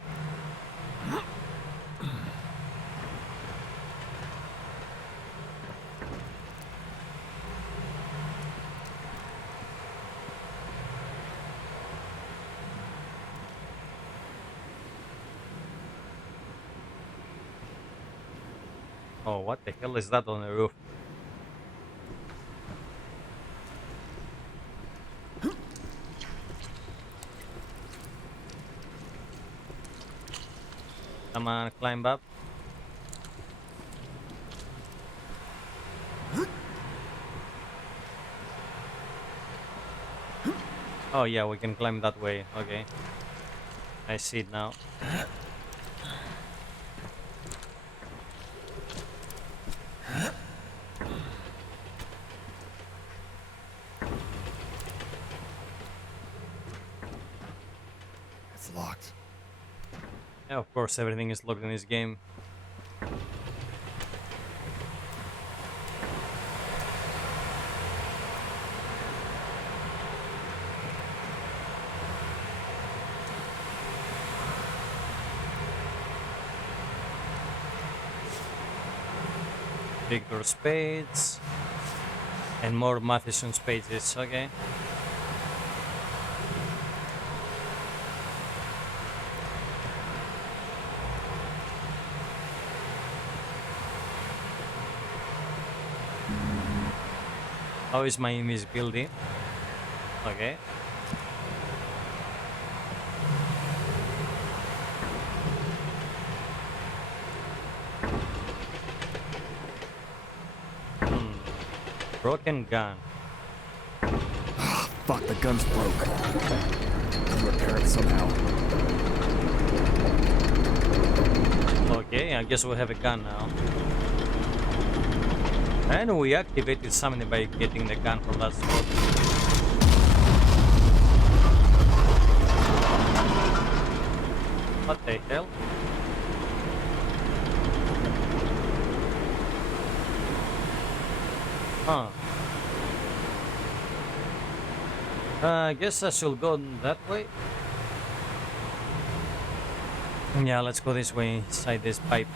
Oh, what the hell is that on the roof? Come on, climb up. Oh yeah, we can climb that way. Okay. I see it now. It's locked. Yeah, of course, everything is locked in this game. Victor Spades. And more Matheson Spades, okay. How is my invisibility? Okay. Broken gun. Fuck, the gun's broke. Can repair it somehow. Okay, I guess we have a gun now. And we activated something by getting the gun from that spot. What the hell? Huh. I guess I should go that way. Yeah, let's go this way inside this pipe.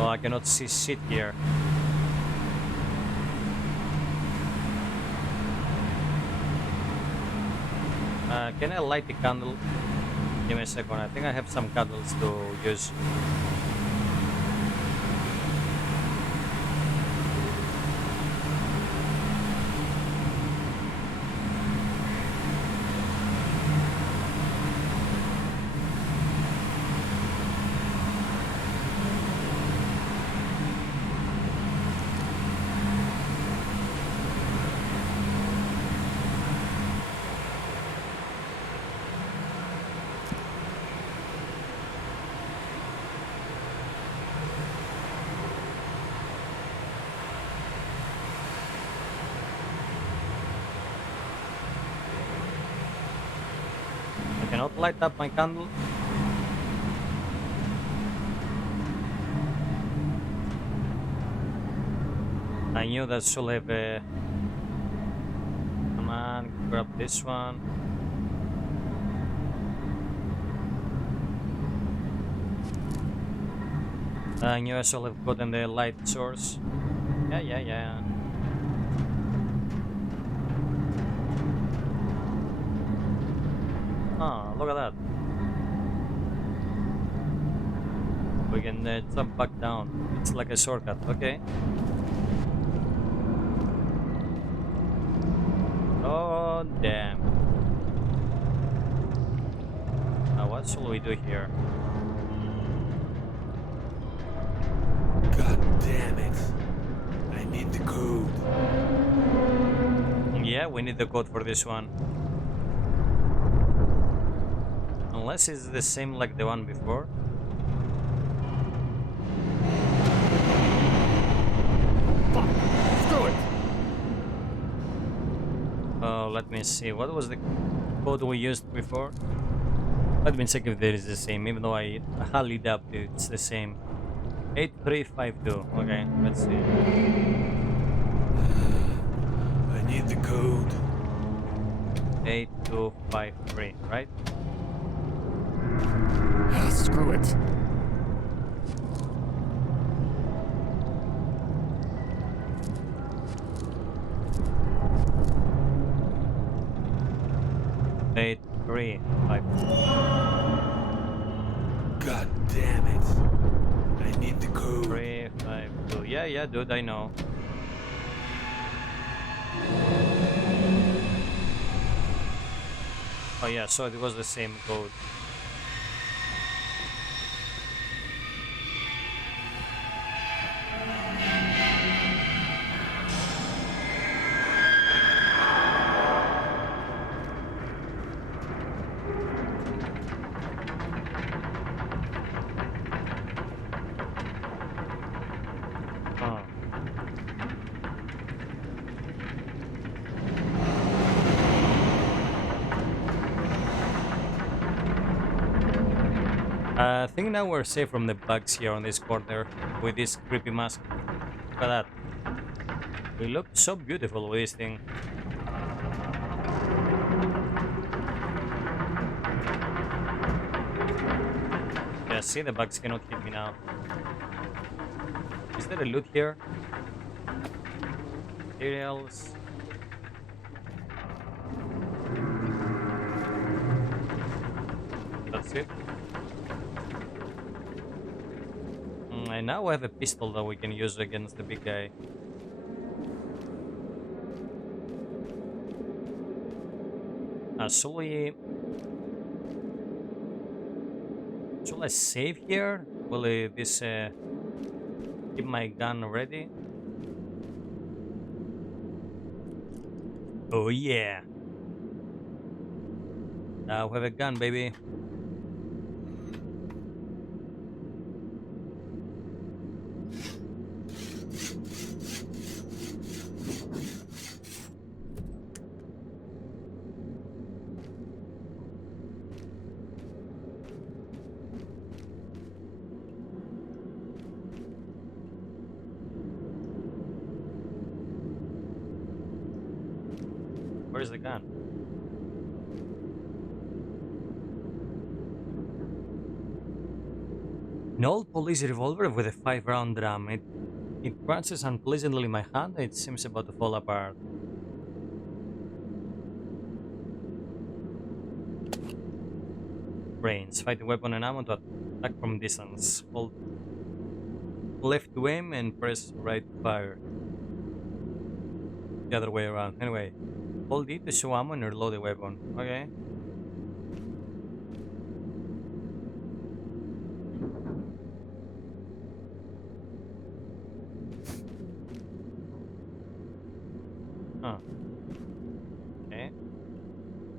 Oh, I cannot see shit here. Can I light the candle? Give me a second. I think I have some candles to use. Cannot light up my candle. I knew that should have a... Come on, grab this one. I knew I should have gotten the light source. Yeah. look at that. We can jump back down. It's like a shortcut. Okay. Oh, damn. Now, what shall we do here? God damn it. I need the code. Yeah, we need the code for this one. Unless it's the same like the one before. Fuck! Screw it! Oh, let me see. What was the code we used before? Let me check if there is the same, even though I highly doubt it's the same. 8352. Okay, let's see. I need the code. 8253, right? Screw it. Eight, 3, 5. God damn it. I need the code. 3, 5, 2. Yeah, dude, I know. Oh yeah, so it was the same code. Huh. I think now we're safe from the bugs here on this corner with this creepy mask. Look at that. We look so beautiful with this thing. Yeah, see, the bugs cannot hit me now. Is there a loot here? Materials. That's it. And now we have a pistol that we can use against the big guy. Shall I save here? Will this keep my gun ready? Oh yeah! Now we have a gun, baby. Where's the gun? An old police revolver with a 5-round drum. It crunches unpleasantly in my hand. It seems about to fall apart. Brains. Fight the weapon and ammo to attack from distance. Hold left to aim and press right to fire. The other way around. Anyway, hold it to show ammo and reload the weapon. Okay. Huh. Okay.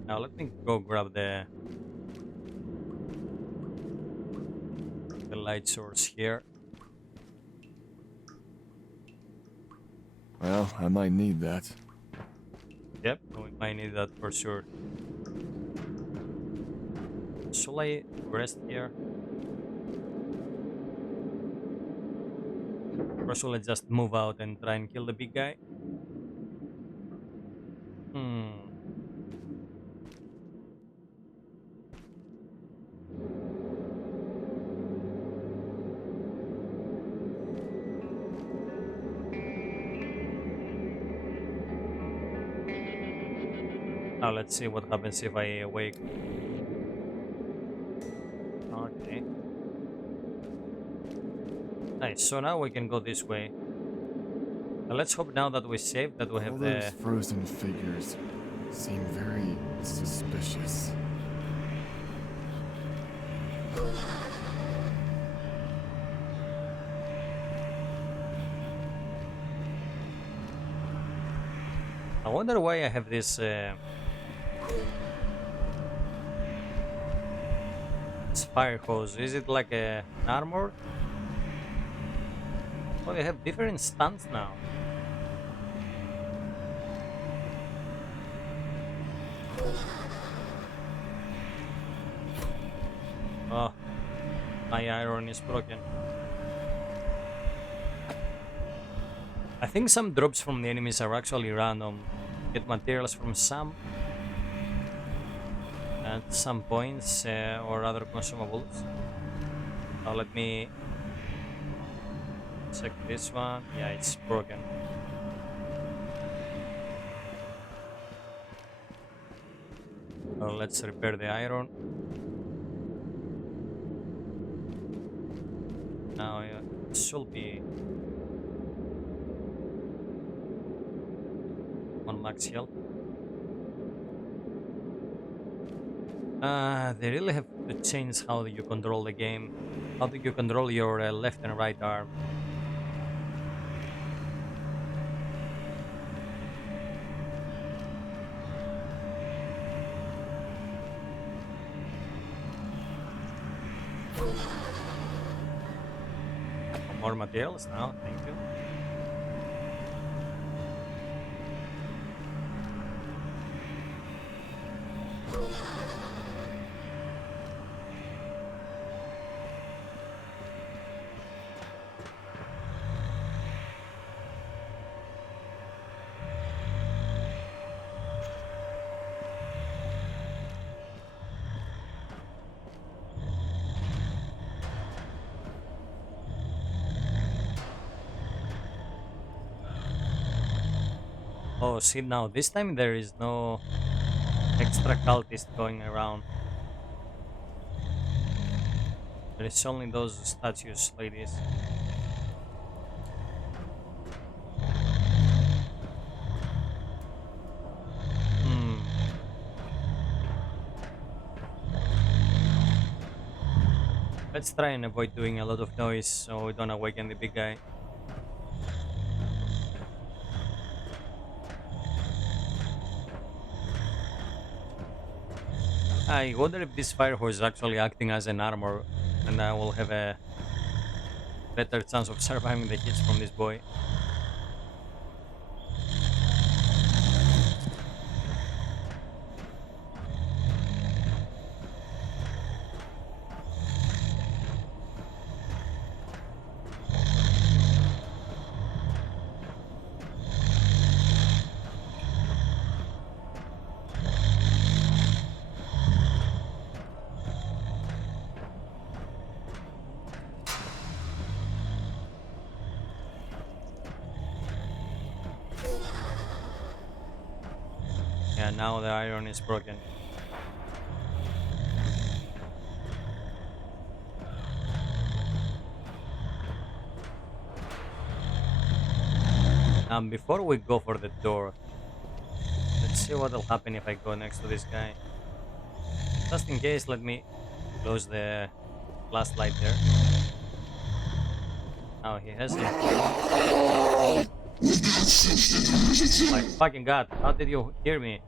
Now let me go grab the light source here. Well, I might need that. Yep, we might need that for sure. Shall I rest here? Or shall I just move out and try and kill the big guy? Now let's see what happens if I awake. Nice, so now we can go this way. Let's hope now that we saved that we All have those the... frozen figures seem very suspicious. I wonder why I have this fire hose. Is it like an armor? Oh, they have different stunts now. Oh, my iron is broken. I think some drops from the enemies are actually random. Get materials from some at some points or other consumables. Now let me check this one. Yeah, it's broken. Well, let's repair the iron. Now it should be on max health. They really have to change how you control the game. How do you control your left and right arm? More materials now, thank you. Oh, see now, this time there is no extra cultist going around. There is only those statues like this. Let's try and avoid doing a lot of noise so we don't awaken the big guy. I wonder if this fire hose is actually acting as an armor and I will have a better chance of surviving the hits from this boy. Yeah, now the iron is broken. Before we go for the door, let's see what will happen if I go next to this guy. Just in case, let me close the flashlight there. Now he has it. My fucking god, how did you hear me?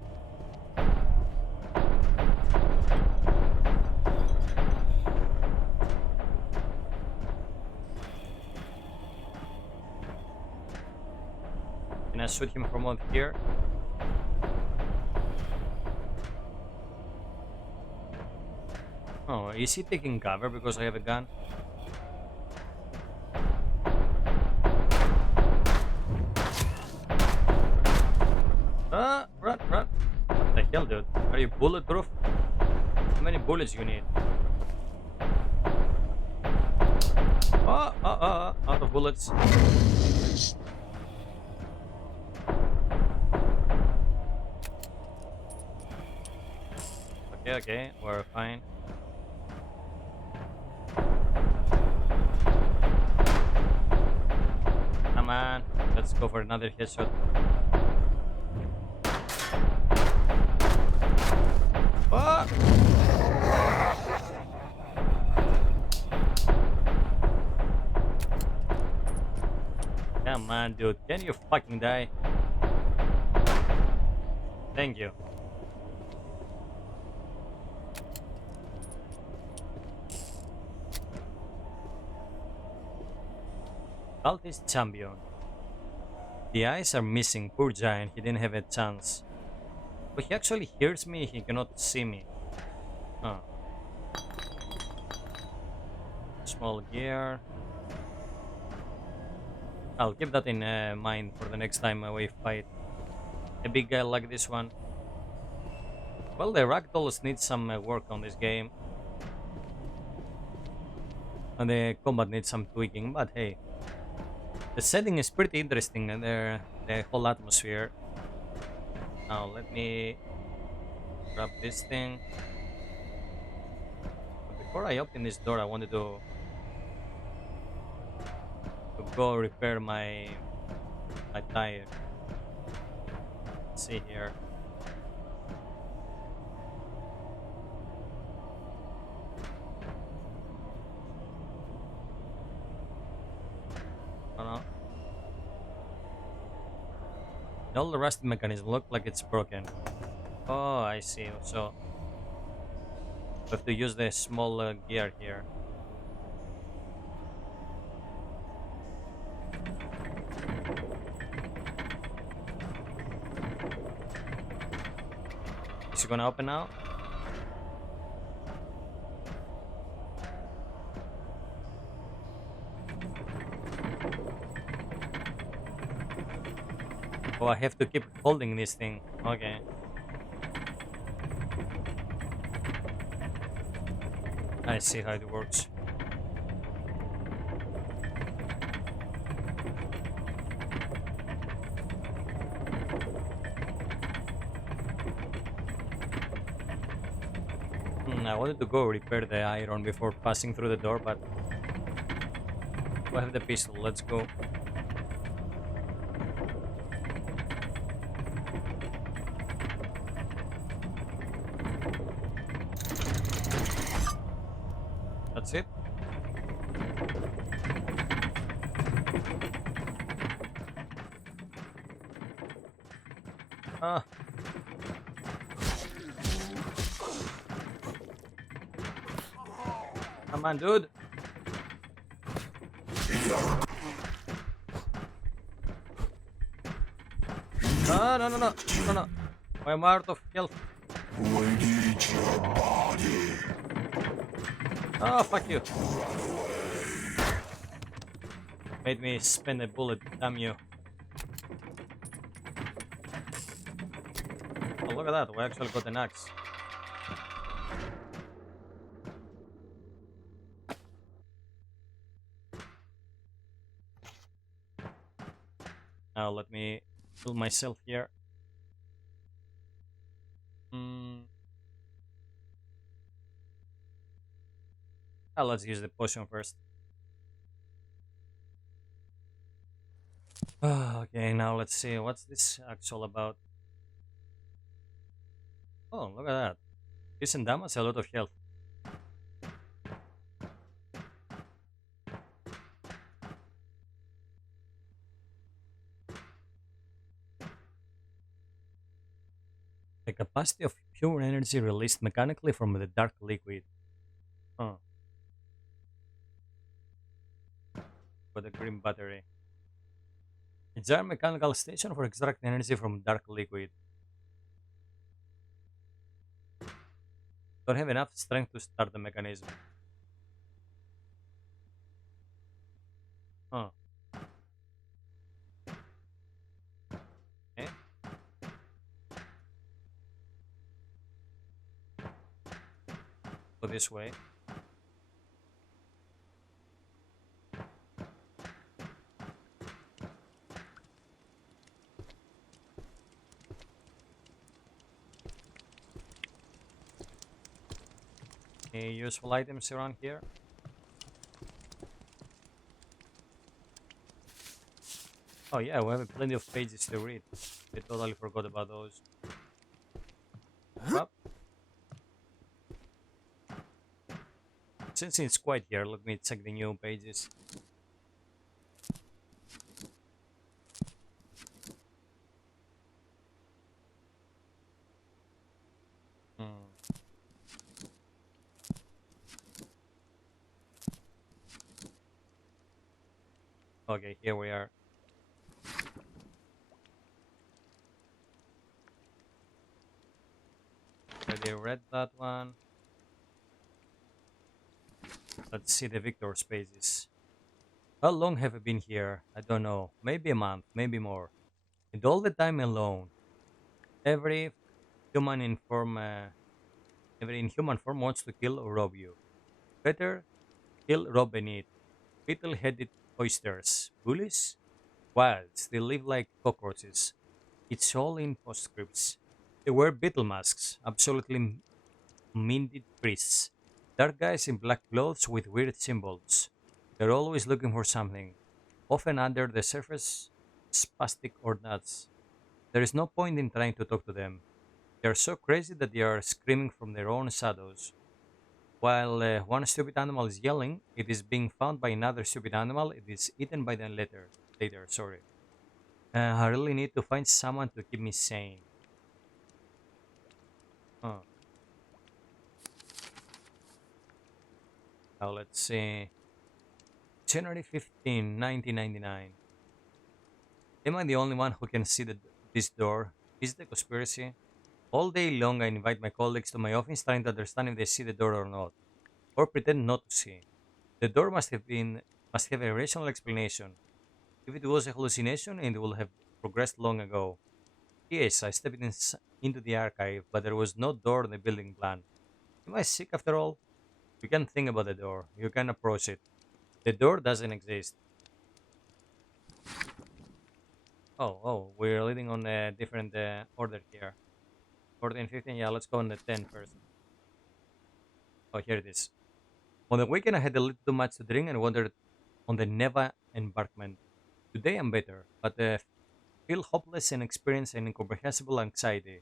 Can I shoot him from out here? Oh, is he taking cover because I have a gun? Run, run. What the hell, dude? Are you bulletproof? How many bullets you need? Out of bullets. Okay, we're fine. go for another headshot. Ah! Come on, dude. Can you fucking die? Thank you. Cultist champion. The eyes are missing. Poor giant. He didn't have a chance. But he actually hears me. He cannot see me. Oh. Small gear. I'll keep that in mind for the next time we fight a big guy like this one. Well, the ragdolls need some work on this game. And the combat needs some tweaking, but hey. The setting is pretty interesting and the whole atmosphere. Now let me grab this thing. But before I open this door, I wanted to go repair my tire. Let's see here. Oh no. All the rusty mechanism look like it's broken. Oh, I see. So we have to use the small gear here. Is it gonna open now? Oh, I have to keep holding this thing. Okay. I see how it works. I wanted to go repair the iron before passing through the door, but I have the pistol. Let's go. That's it. Ah. Come on, dude. No, no, no, no, no, no. I'm out of health. We need your body. Oh, fuck you. Made me spend a bullet, damn you. Oh, look at that, we actually got an axe. Now let me kill myself here. Oh, let's use the potion first. Okay, now let's see, what's this actual about? Oh, look at that. Decent damage, a lot of health. The capacity of pure energy released mechanically from the dark liquid. Huh. For the green battery. It's a mechanical station for extracting energy from dark liquid. Don't have enough strength to start the mechanism. Huh. Okay. Go this way. Any useful items around here? Oh yeah, we have plenty of pages to read. I totally forgot about those. Well, since it's quiet here, let me check the new pages. Hmm. Okay, here we are. Already read that one. Let's see the Victor's pages. How long have I been here? I don't know. Maybe a month, maybe more. And all the time alone. Every human in form, every inhuman form wants to kill or rob you. Better kill, rob, and eat. Beetle-headed oysters. Bullies? Wilds. They live like cockroaches. It's all in postscripts. They wear beetle masks. Absolutely minted priests. Dark guys in black clothes with weird symbols. They're always looking for something, often under the surface, spastic or nuts. There is no point in trying to talk to them. They are so crazy that they are screaming from their own shadows. While one stupid animal is yelling, it is being found by another stupid animal. It is eaten by them later. Later, sorry. I really need to find someone to keep me sane. Huh. Now let's see. January 15, 1999. Am I the only one who can see this door? Is it a conspiracy? All day long, I invite my colleagues to my office trying to understand if they see the door or not, or pretend not to see. The door must have a rational explanation. If it was a hallucination, it would have progressed long ago. Yes, I stepped into the archive, but there was no door on the building plan. Am I sick after all? You can think about the door. You can approach it. The door doesn't exist. Oh, we're leading on a different order here. 14, 15, yeah, let's go on the 10 first. Oh, here it is. On the weekend, I had a little too much to drink and wandered on the Neva embankment. Today I'm better, but feel hopeless and experience an incomprehensible anxiety.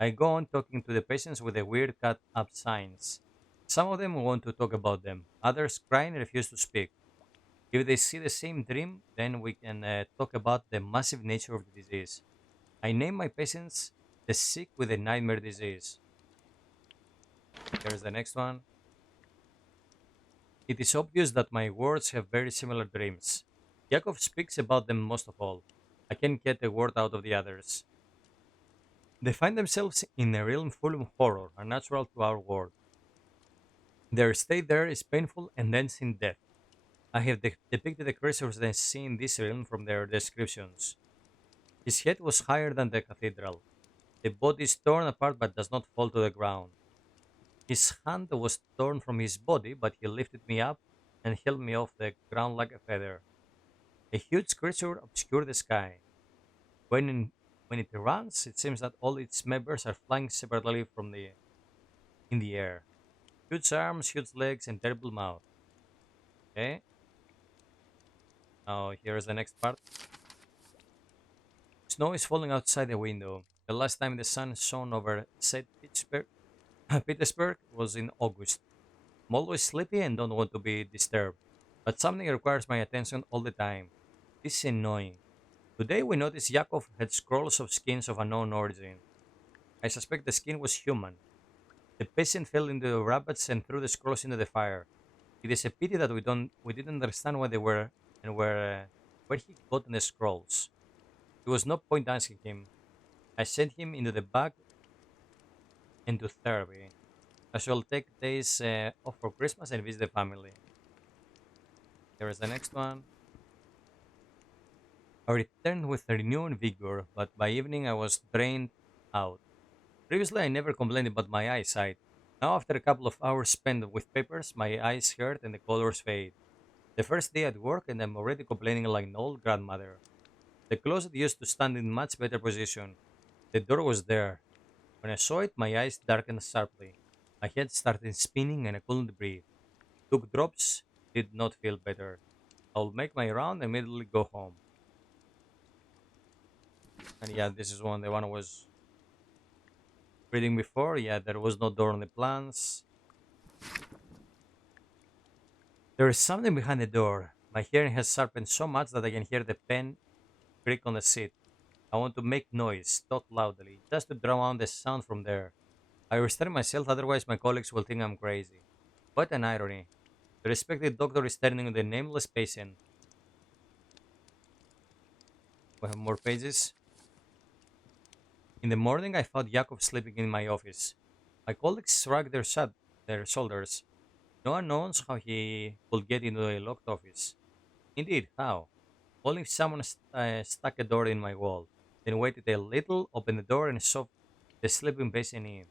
I go on talking to the patients with the weird cut up signs. Some of them want to talk about them, others cry and refuse to speak. If they see the same dream, then we can talk about the massive nature of the disease. I name my patients the sick with a nightmare disease. Here's the next one. It is obvious that my words have very similar dreams. Yakov speaks about them most of all. I can't get a word out of the others. They find themselves in a realm full of horror, unnatural to our world. Their stay there is painful and ends in death. I have depicted the creatures they see in this realm from their descriptions. His head was higher than the cathedral. The body is torn apart but does not fall to the ground. His hand was torn from his body, but he lifted me up and held me off the ground like a feather. A huge creature obscured the sky. When, in, when it runs, it seems that all its members are flying separately in the air. Huge arms, huge legs, and terrible mouth. Okay, now here's the next part. Snow is falling outside the window. The last time the sun shone over St. Petersburg was in August. I'm always sleepy and don't want to be disturbed, but something requires my attention all the time. This is annoying. Today we noticed Yakov had scrolls of skins of unknown origin. I suspect the skin was human. The patient fell into the rabbits and threw the scrolls into the fire. It is a pity that we didn't understand why they were and where he got the scrolls. There was no point asking him. I sent him into the back into therapy. I shall take days off for Christmas and visit the family. Here is the next one. I returned with renewed vigor, but by evening I was drained out. Previously, I never complained about my eyesight. Now, after a couple of hours spent with papers, my eyes hurt and the colors fade. The first day at work, and I'm already complaining like an old grandmother. The closet used to stand in much better position. The door was there. When I saw it, my eyes darkened sharply. My head started spinning and I couldn't breathe. Took drops, did not feel better. I'll make my round and immediately go home. And yeah, this is the one I was reading before. Yeah, there was no door on the plans. There is something behind the door. My hearing has sharpened so much that I can hear the pen creak on the seat. I want to make noise, talk loudly, just to drown out the sound from there. I restrain myself, otherwise my colleagues will think I'm crazy. What an irony. The respected doctor is turning on the nameless patient. We have more pages. In the morning, I found Yakov sleeping in my office. My colleagues shrugged their shoulders. No one knows how he could get into a locked office. Indeed, how? Only if someone stuck a door in my wall, then waited a little, opened the door, and shoved the sleeping patient in.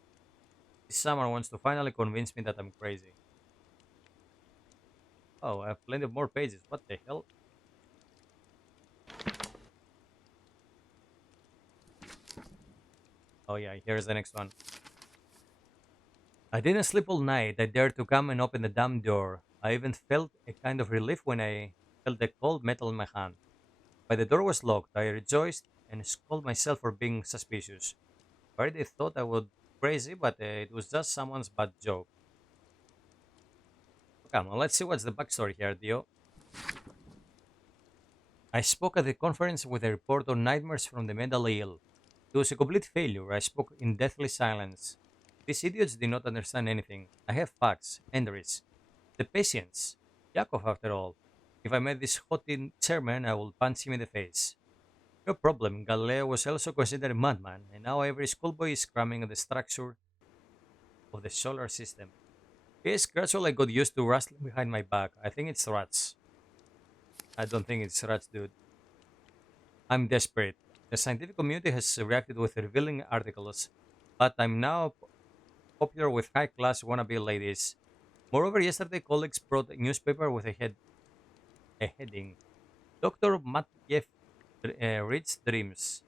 This someone wants to finally convince me that I'm crazy. Oh, I have plenty of more pages. What the hell? Oh yeah, here's the next one. I didn't sleep all night. I dared to come and open the damn door. I even felt a kind of relief when I felt the cold metal in my hand. But the door was locked. I rejoiced and scolded myself for being suspicious. I already thought I would crazy, but it was just someone's bad joke. Come on, let's see what's the backstory here, Dio. I spoke at the conference with a report on nightmares from the mentally ill. It was a complete failure. I spoke in deathly silence. These idiots did not understand anything. I have facts, entries, the patience. Yakov, after all. If I met this haughty chairman, I would punch him in the face. No problem. Galileo was also considered a madman, and now every schoolboy is cramming on the structure of the solar system. Yes, gradually I got used to rustling behind my back. I think it's rats. I don't think it's rats, dude. I'm desperate. The scientific community has reacted with revealing articles, but I'm now popular with high class wannabe ladies. Moreover, yesterday colleagues brought a newspaper with a heading Dr. Matyev reads dreams.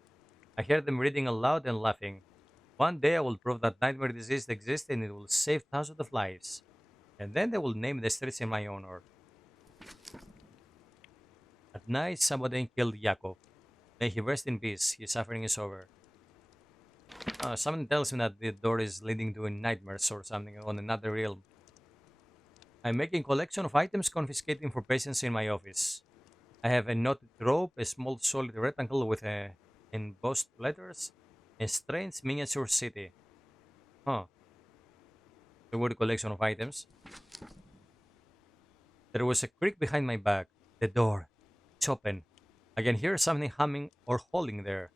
I heard them reading aloud and laughing. One day I will prove that nightmare disease exists and it will save thousands of lives. And then they will name the streets in my honor. At night, somebody killed Yakov. May he rest in peace. His suffering is over. Someone tells me that the door is leading to nightmares or something on another realm. I'm making collection of items confiscating for patients in my office. I have a knotted rope, a small solid rectangle with embossed letters, a strange miniature city. Huh. A weird collection of items. There was a creak behind my back. The door. It's open. I can hear something humming or howling there.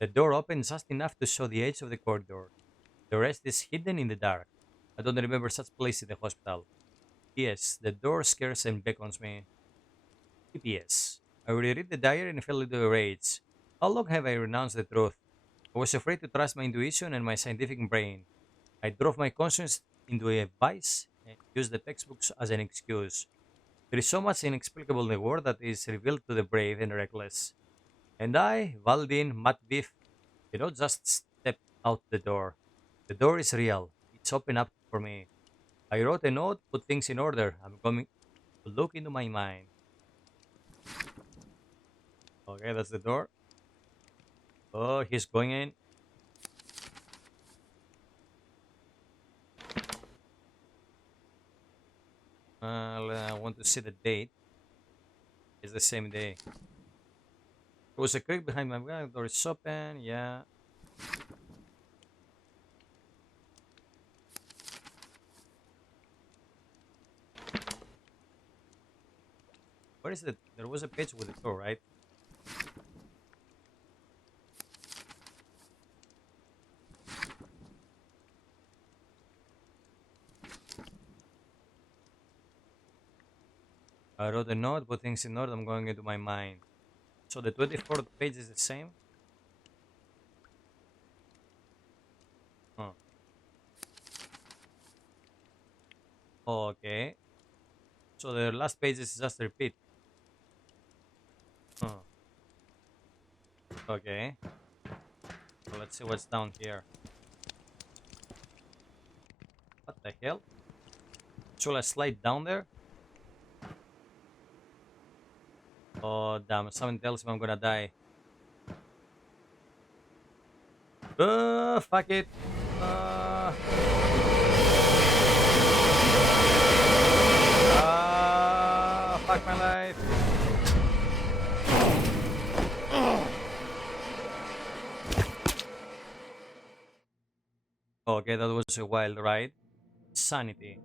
The door opened just enough to show the edge of the corridor. The rest is hidden in the dark. I don't remember such place in the hospital. Yes, the door scares and beckons me. PPS. I reread the diary and fell into a rage. How long have I renounced the truth? I was afraid to trust my intuition and my scientific brain. I drove my conscience into a vice and used the textbooks as an excuse. There is so much inexplicable in the world that is revealed to the brave and reckless. And I, Valdin Matviv, did not just step out the door. The door is real. It's open up for me. I wrote a note, put things in order. I'm going to look into my mind. Okay, that's the door. Oh, he's going in. I want to see the date. It's the same day. There was a creak behind my back. Door is open. Yeah. Where is it? There was a page with the door, right? I wrote a note, put things in order. I'm going into my mind. So the 24th page is the same. Huh. Okay. So the last page is just a repeat. Huh. Okay. So let's see what's down here. What the hell? Should I slide down there? Oh damn! Someone tells me I'm gonna die. Fuck it. Uh, Fuck my life. Okay, that was a wild ride. Sanity.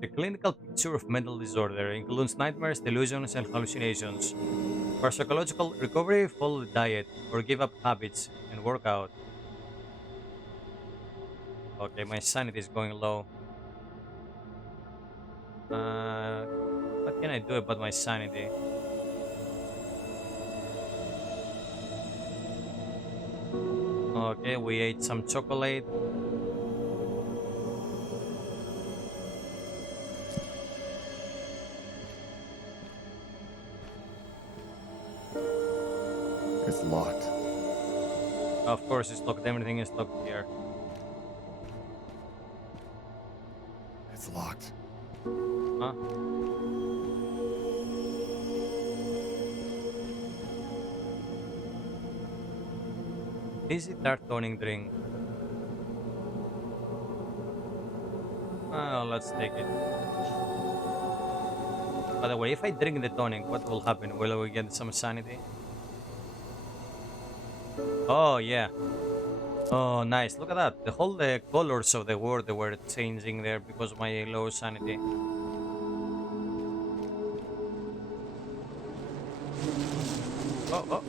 The clinical picture of mental disorder includes nightmares, delusions, and hallucinations. For psychological recovery, follow the diet or give up habits and work out. Okay, my sanity is going low. Uh, what can I do about my sanity? Okay, we ate some chocolate. It's locked. Of course, it's locked. Everything is locked here. It's locked. Huh? Easy tart toning drink. Oh, let's take it. By the way, if I drink the tonic, what will happen? Will we get some sanity? Oh, yeah. Oh, nice. Look at that. The whole colors of the world they were changing there because of my low sanity. Oh, oh.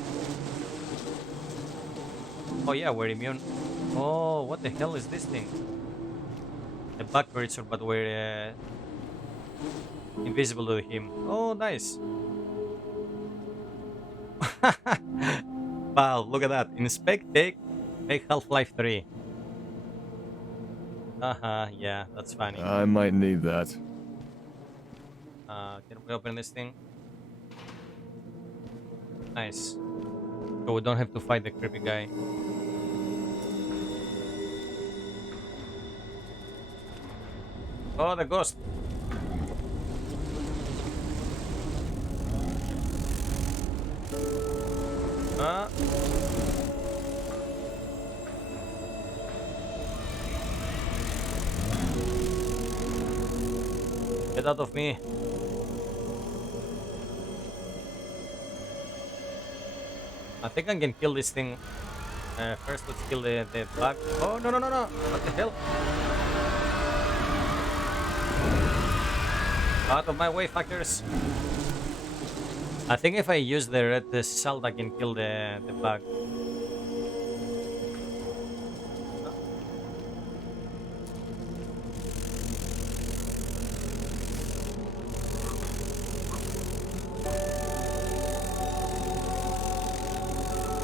Oh, yeah, we're immune. Oh, what the hell is this thing? A bug creature, but we're invisible to him. Oh, nice. Wow, look at that. Inspect, take Half-Life 3. Haha, yeah, that's funny. I might need that. Can we open this thing? Nice. So we don't have to fight the creepy guy. Oh, the ghost! Ah! Get out of me! I think I can kill this thing. First, let's kill the bug. Oh, no, no, no, no! What the hell? Out of my way, fuckers! I think if I use the red salt, I can kill the bug.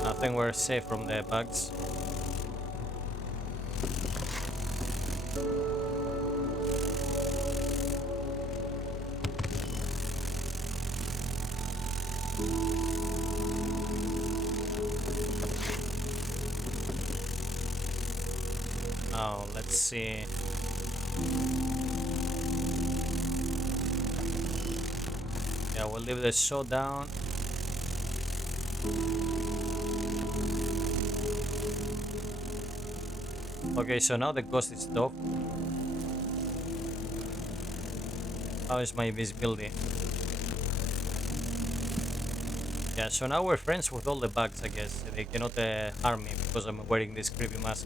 I think we're safe from the bugs. Oh, let's see. Yeah, we'll leave the show down. Okay, so now the ghost is off. How is my visibility? Yeah, so now we're friends with all the bugs, I guess. They cannot harm me because I'm wearing this creepy mask.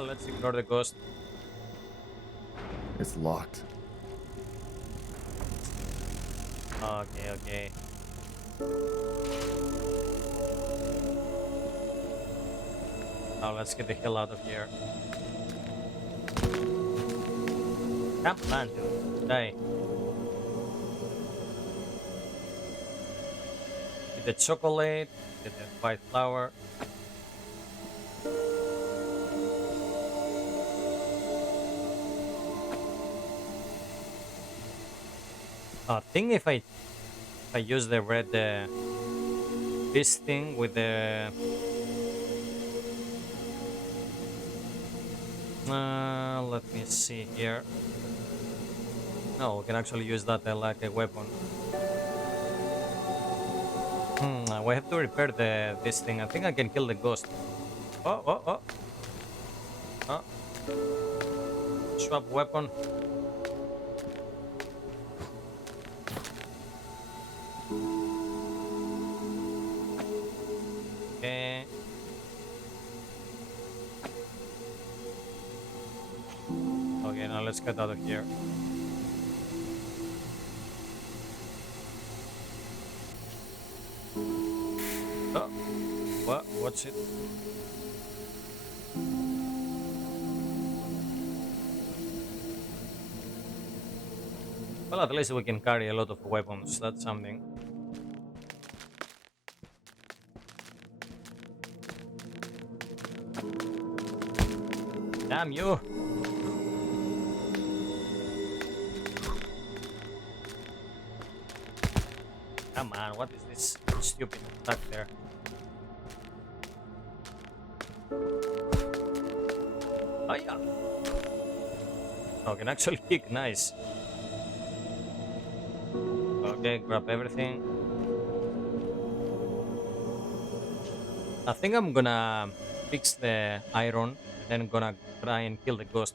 Let's ignore the ghost. It's locked. Okay, okay. Now let's get the hell out of here. Come on, dude. Die. Get the chocolate, get the white flour. I think if I use the red this thing with the let me see here. No, we can actually use that like a weapon. We have to repair this thing. I think I can kill the ghost. Oh, oh, oh. Oh. Swap weapon. Okay. Okay, now let's get out of here. Oh, what? What's it? Well, at least we can carry a lot of weapons. That's something. Damn you! Come on, what is this stupid stuck there? Oh yeah! Oh, can actually kick, nice. Okay, grab everything. I think I'm gonna fix the iron and then gonna try and kill the ghost.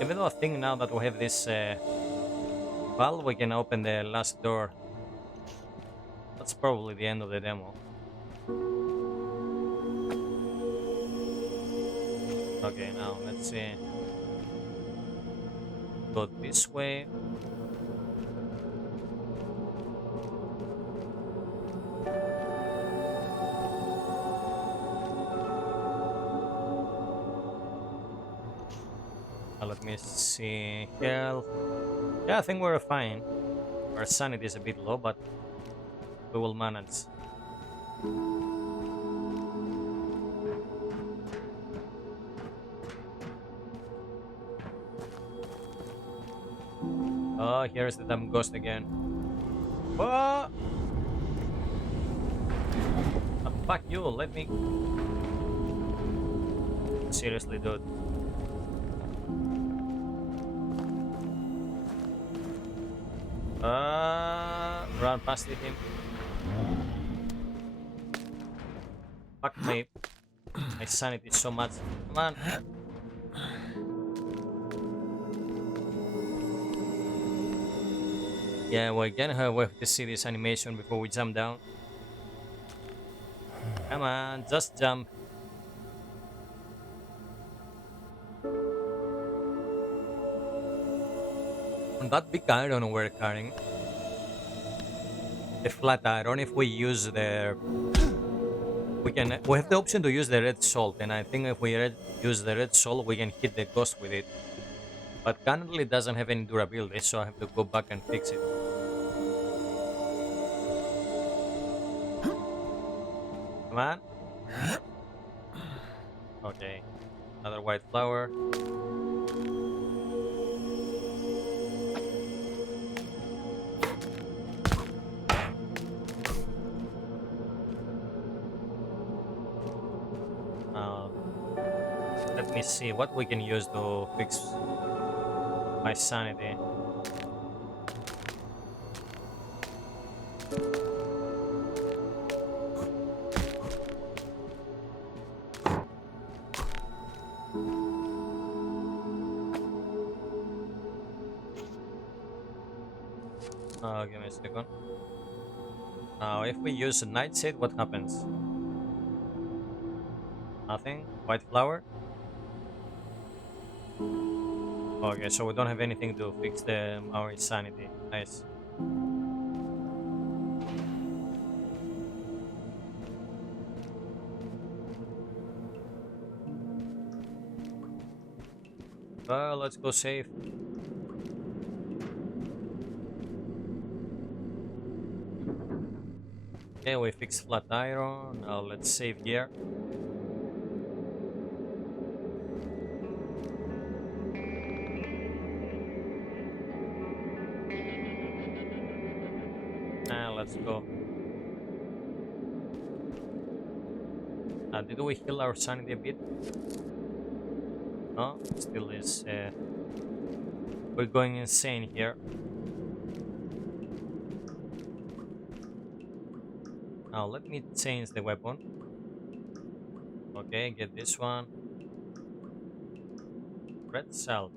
Even though I think now that we have this valve, we can open the last door. That's probably the end of the demo. Okay, now let's see. Go this way. Let me see. Health. Yeah, I think we're fine. Our sanity is a bit low, but we will manage. Oh, here's the damn ghost again. Oh! Oh, fuck you, let me... Seriously, dude. Run past him. Fuck my sanity so much. Come on. Yeah, we again have to see this animation before we jump down. Come on, just jump. On that big iron we're carrying, the flat iron, if we use the... We have the option to use the red salt, and I think if we use the red salt, we can hit the ghost with it. But currently it doesn't have any durability, so I have to go back and fix it. Come on. Okay. Another white flower. Let me see what we can use to fix my sanity. Give me a second. Now, if we use a nightshade, what happens? Nothing. White flower. Okay, so we don't have anything to fix our insanity. Nice. Well, let's go save. Okay, we fixed flat iron. Now let's save here. Let's go. Did we heal our sanity a bit? No, still is. We're going insane here. Now let me change the weapon. Okay, get this one. Red cell.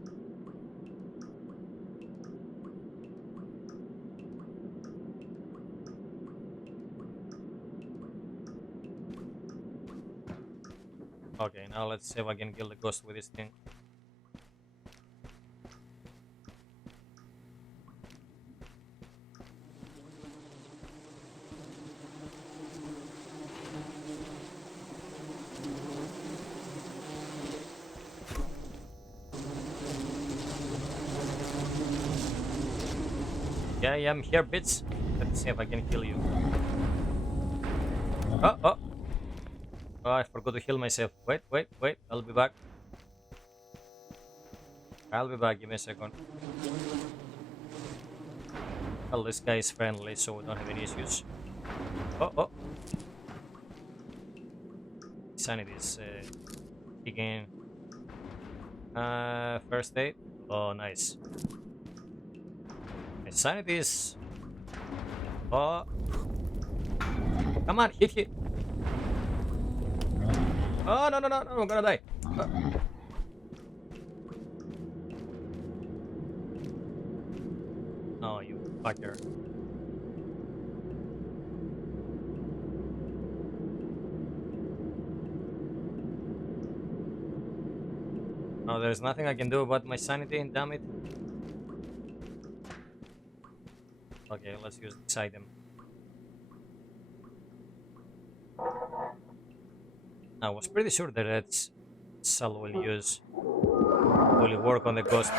Okay, now let's see if I can kill the ghost with this thing. Yeah, I'm here, bitch. Let's see if I can kill you. Oh, oh. Oh, I forgot to heal myself. Wait. I'll be back. Give me a second. Well, this guy is friendly, so we don't have any issues. Oh. Sanity is kicking. First aid. Oh, nice. My sanity is. Oh. Come on, hit. Oh, no, I'm gonna die. Oh, you fucker. Oh, there's nothing I can do about my sanity, damn it. Okay, let's use this item. I was pretty sure that that's cell will work on the ghost.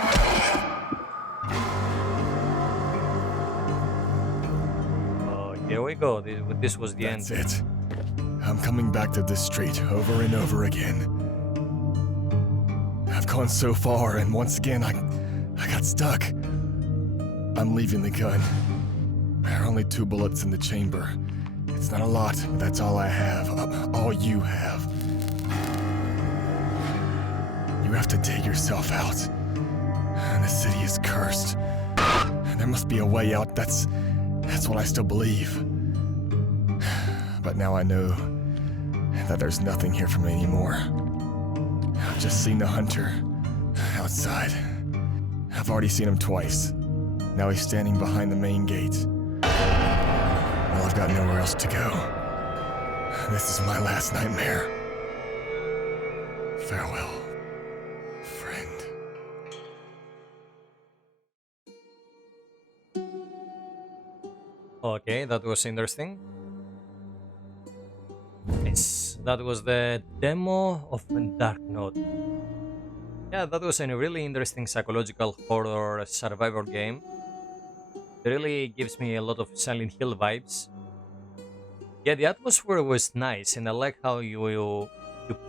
Oh, here we go. This was the That's end. it. I'm coming back to this street over and over again. I've gone so far, and once again, I got stuck. I'm leaving the gun. There are only 2 bullets in the chamber. It's not a lot, but that's all I have. All you have. You have to dig yourself out. The city is cursed. There must be a way out. That's what I still believe. But now I know that there's nothing here for me anymore. I've just seen the hunter outside. I've already seen him twice. Now he's standing behind the main gate. Well, I've got nowhere else to go. This is my last nightmare. Farewell, friend. Okay, that was interesting. Yes, that was the demo of Darknot. Yeah, that was a really interesting psychological horror survivor game. It really gives me a lot of Silent Hill vibes. Yeah, the atmosphere was nice, and I like how you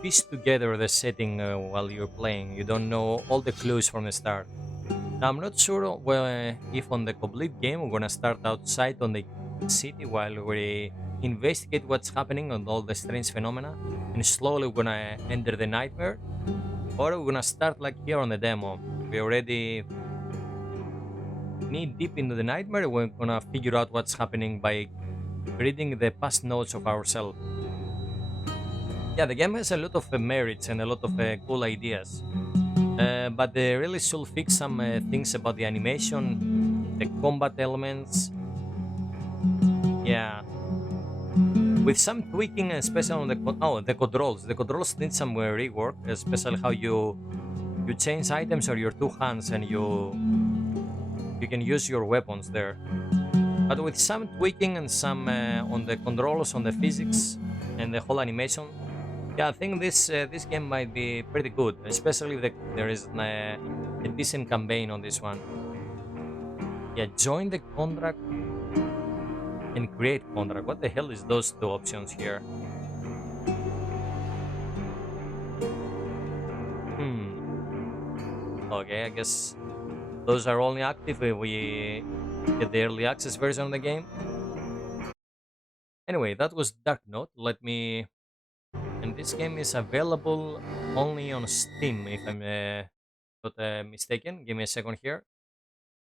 piece together the setting while you're playing. You don't know all the clues from the start. Now, I'm not sure if on the complete game we're gonna start outside on the city while we investigate what's happening on all the strange phenomena, and slowly we're gonna enter the nightmare, or we're gonna start like here on the demo. We already knee deep into the nightmare. We're gonna figure out what's happening by reading the past notes of ourselves. Yeah, the game has a lot of merits and a lot of cool ideas. But they really should fix some things about the animation, the combat elements. Yeah, with some tweaking, especially on the controls. The controls need some rework, especially how you change items or your 2 hands, and you can use your weapons there. But with some tweaking and some on the controls, on the physics, and the whole animation, yeah, I think this game might be pretty good, especially if there is a decent campaign on this one. Yeah, join the contract and create contract. What the hell is those 2 options here? Okay, I guess those are only active if we get the early access version of the game. Anyway, that was Darknot. And this game is available only on Steam, if I'm not mistaken. Give me a second here.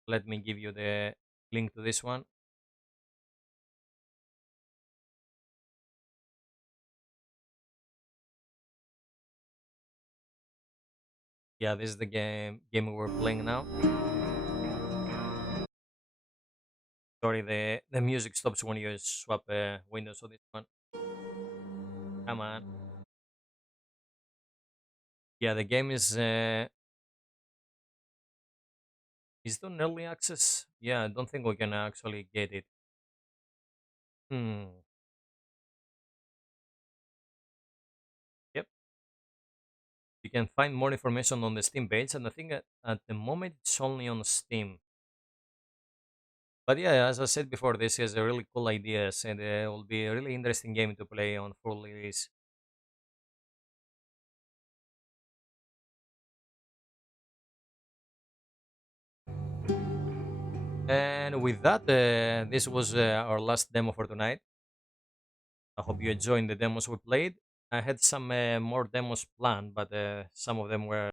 Let me give you the link to this one. Yeah, this is the game we're playing now. Sorry, the music stops when you swap windows. So this one, come on. Yeah, the game is it on early access. Yeah, I don't think we can actually get it. Hmm. Yep. You can find more information on the Steam page, and I think at the moment it's only on Steam. But yeah, as I said before, this is a really cool ideas, and it will be a really interesting game to play on full release. And with that, this was our last demo for tonight. I hope you enjoyed the demos we played. I had some more demos planned, but some of them were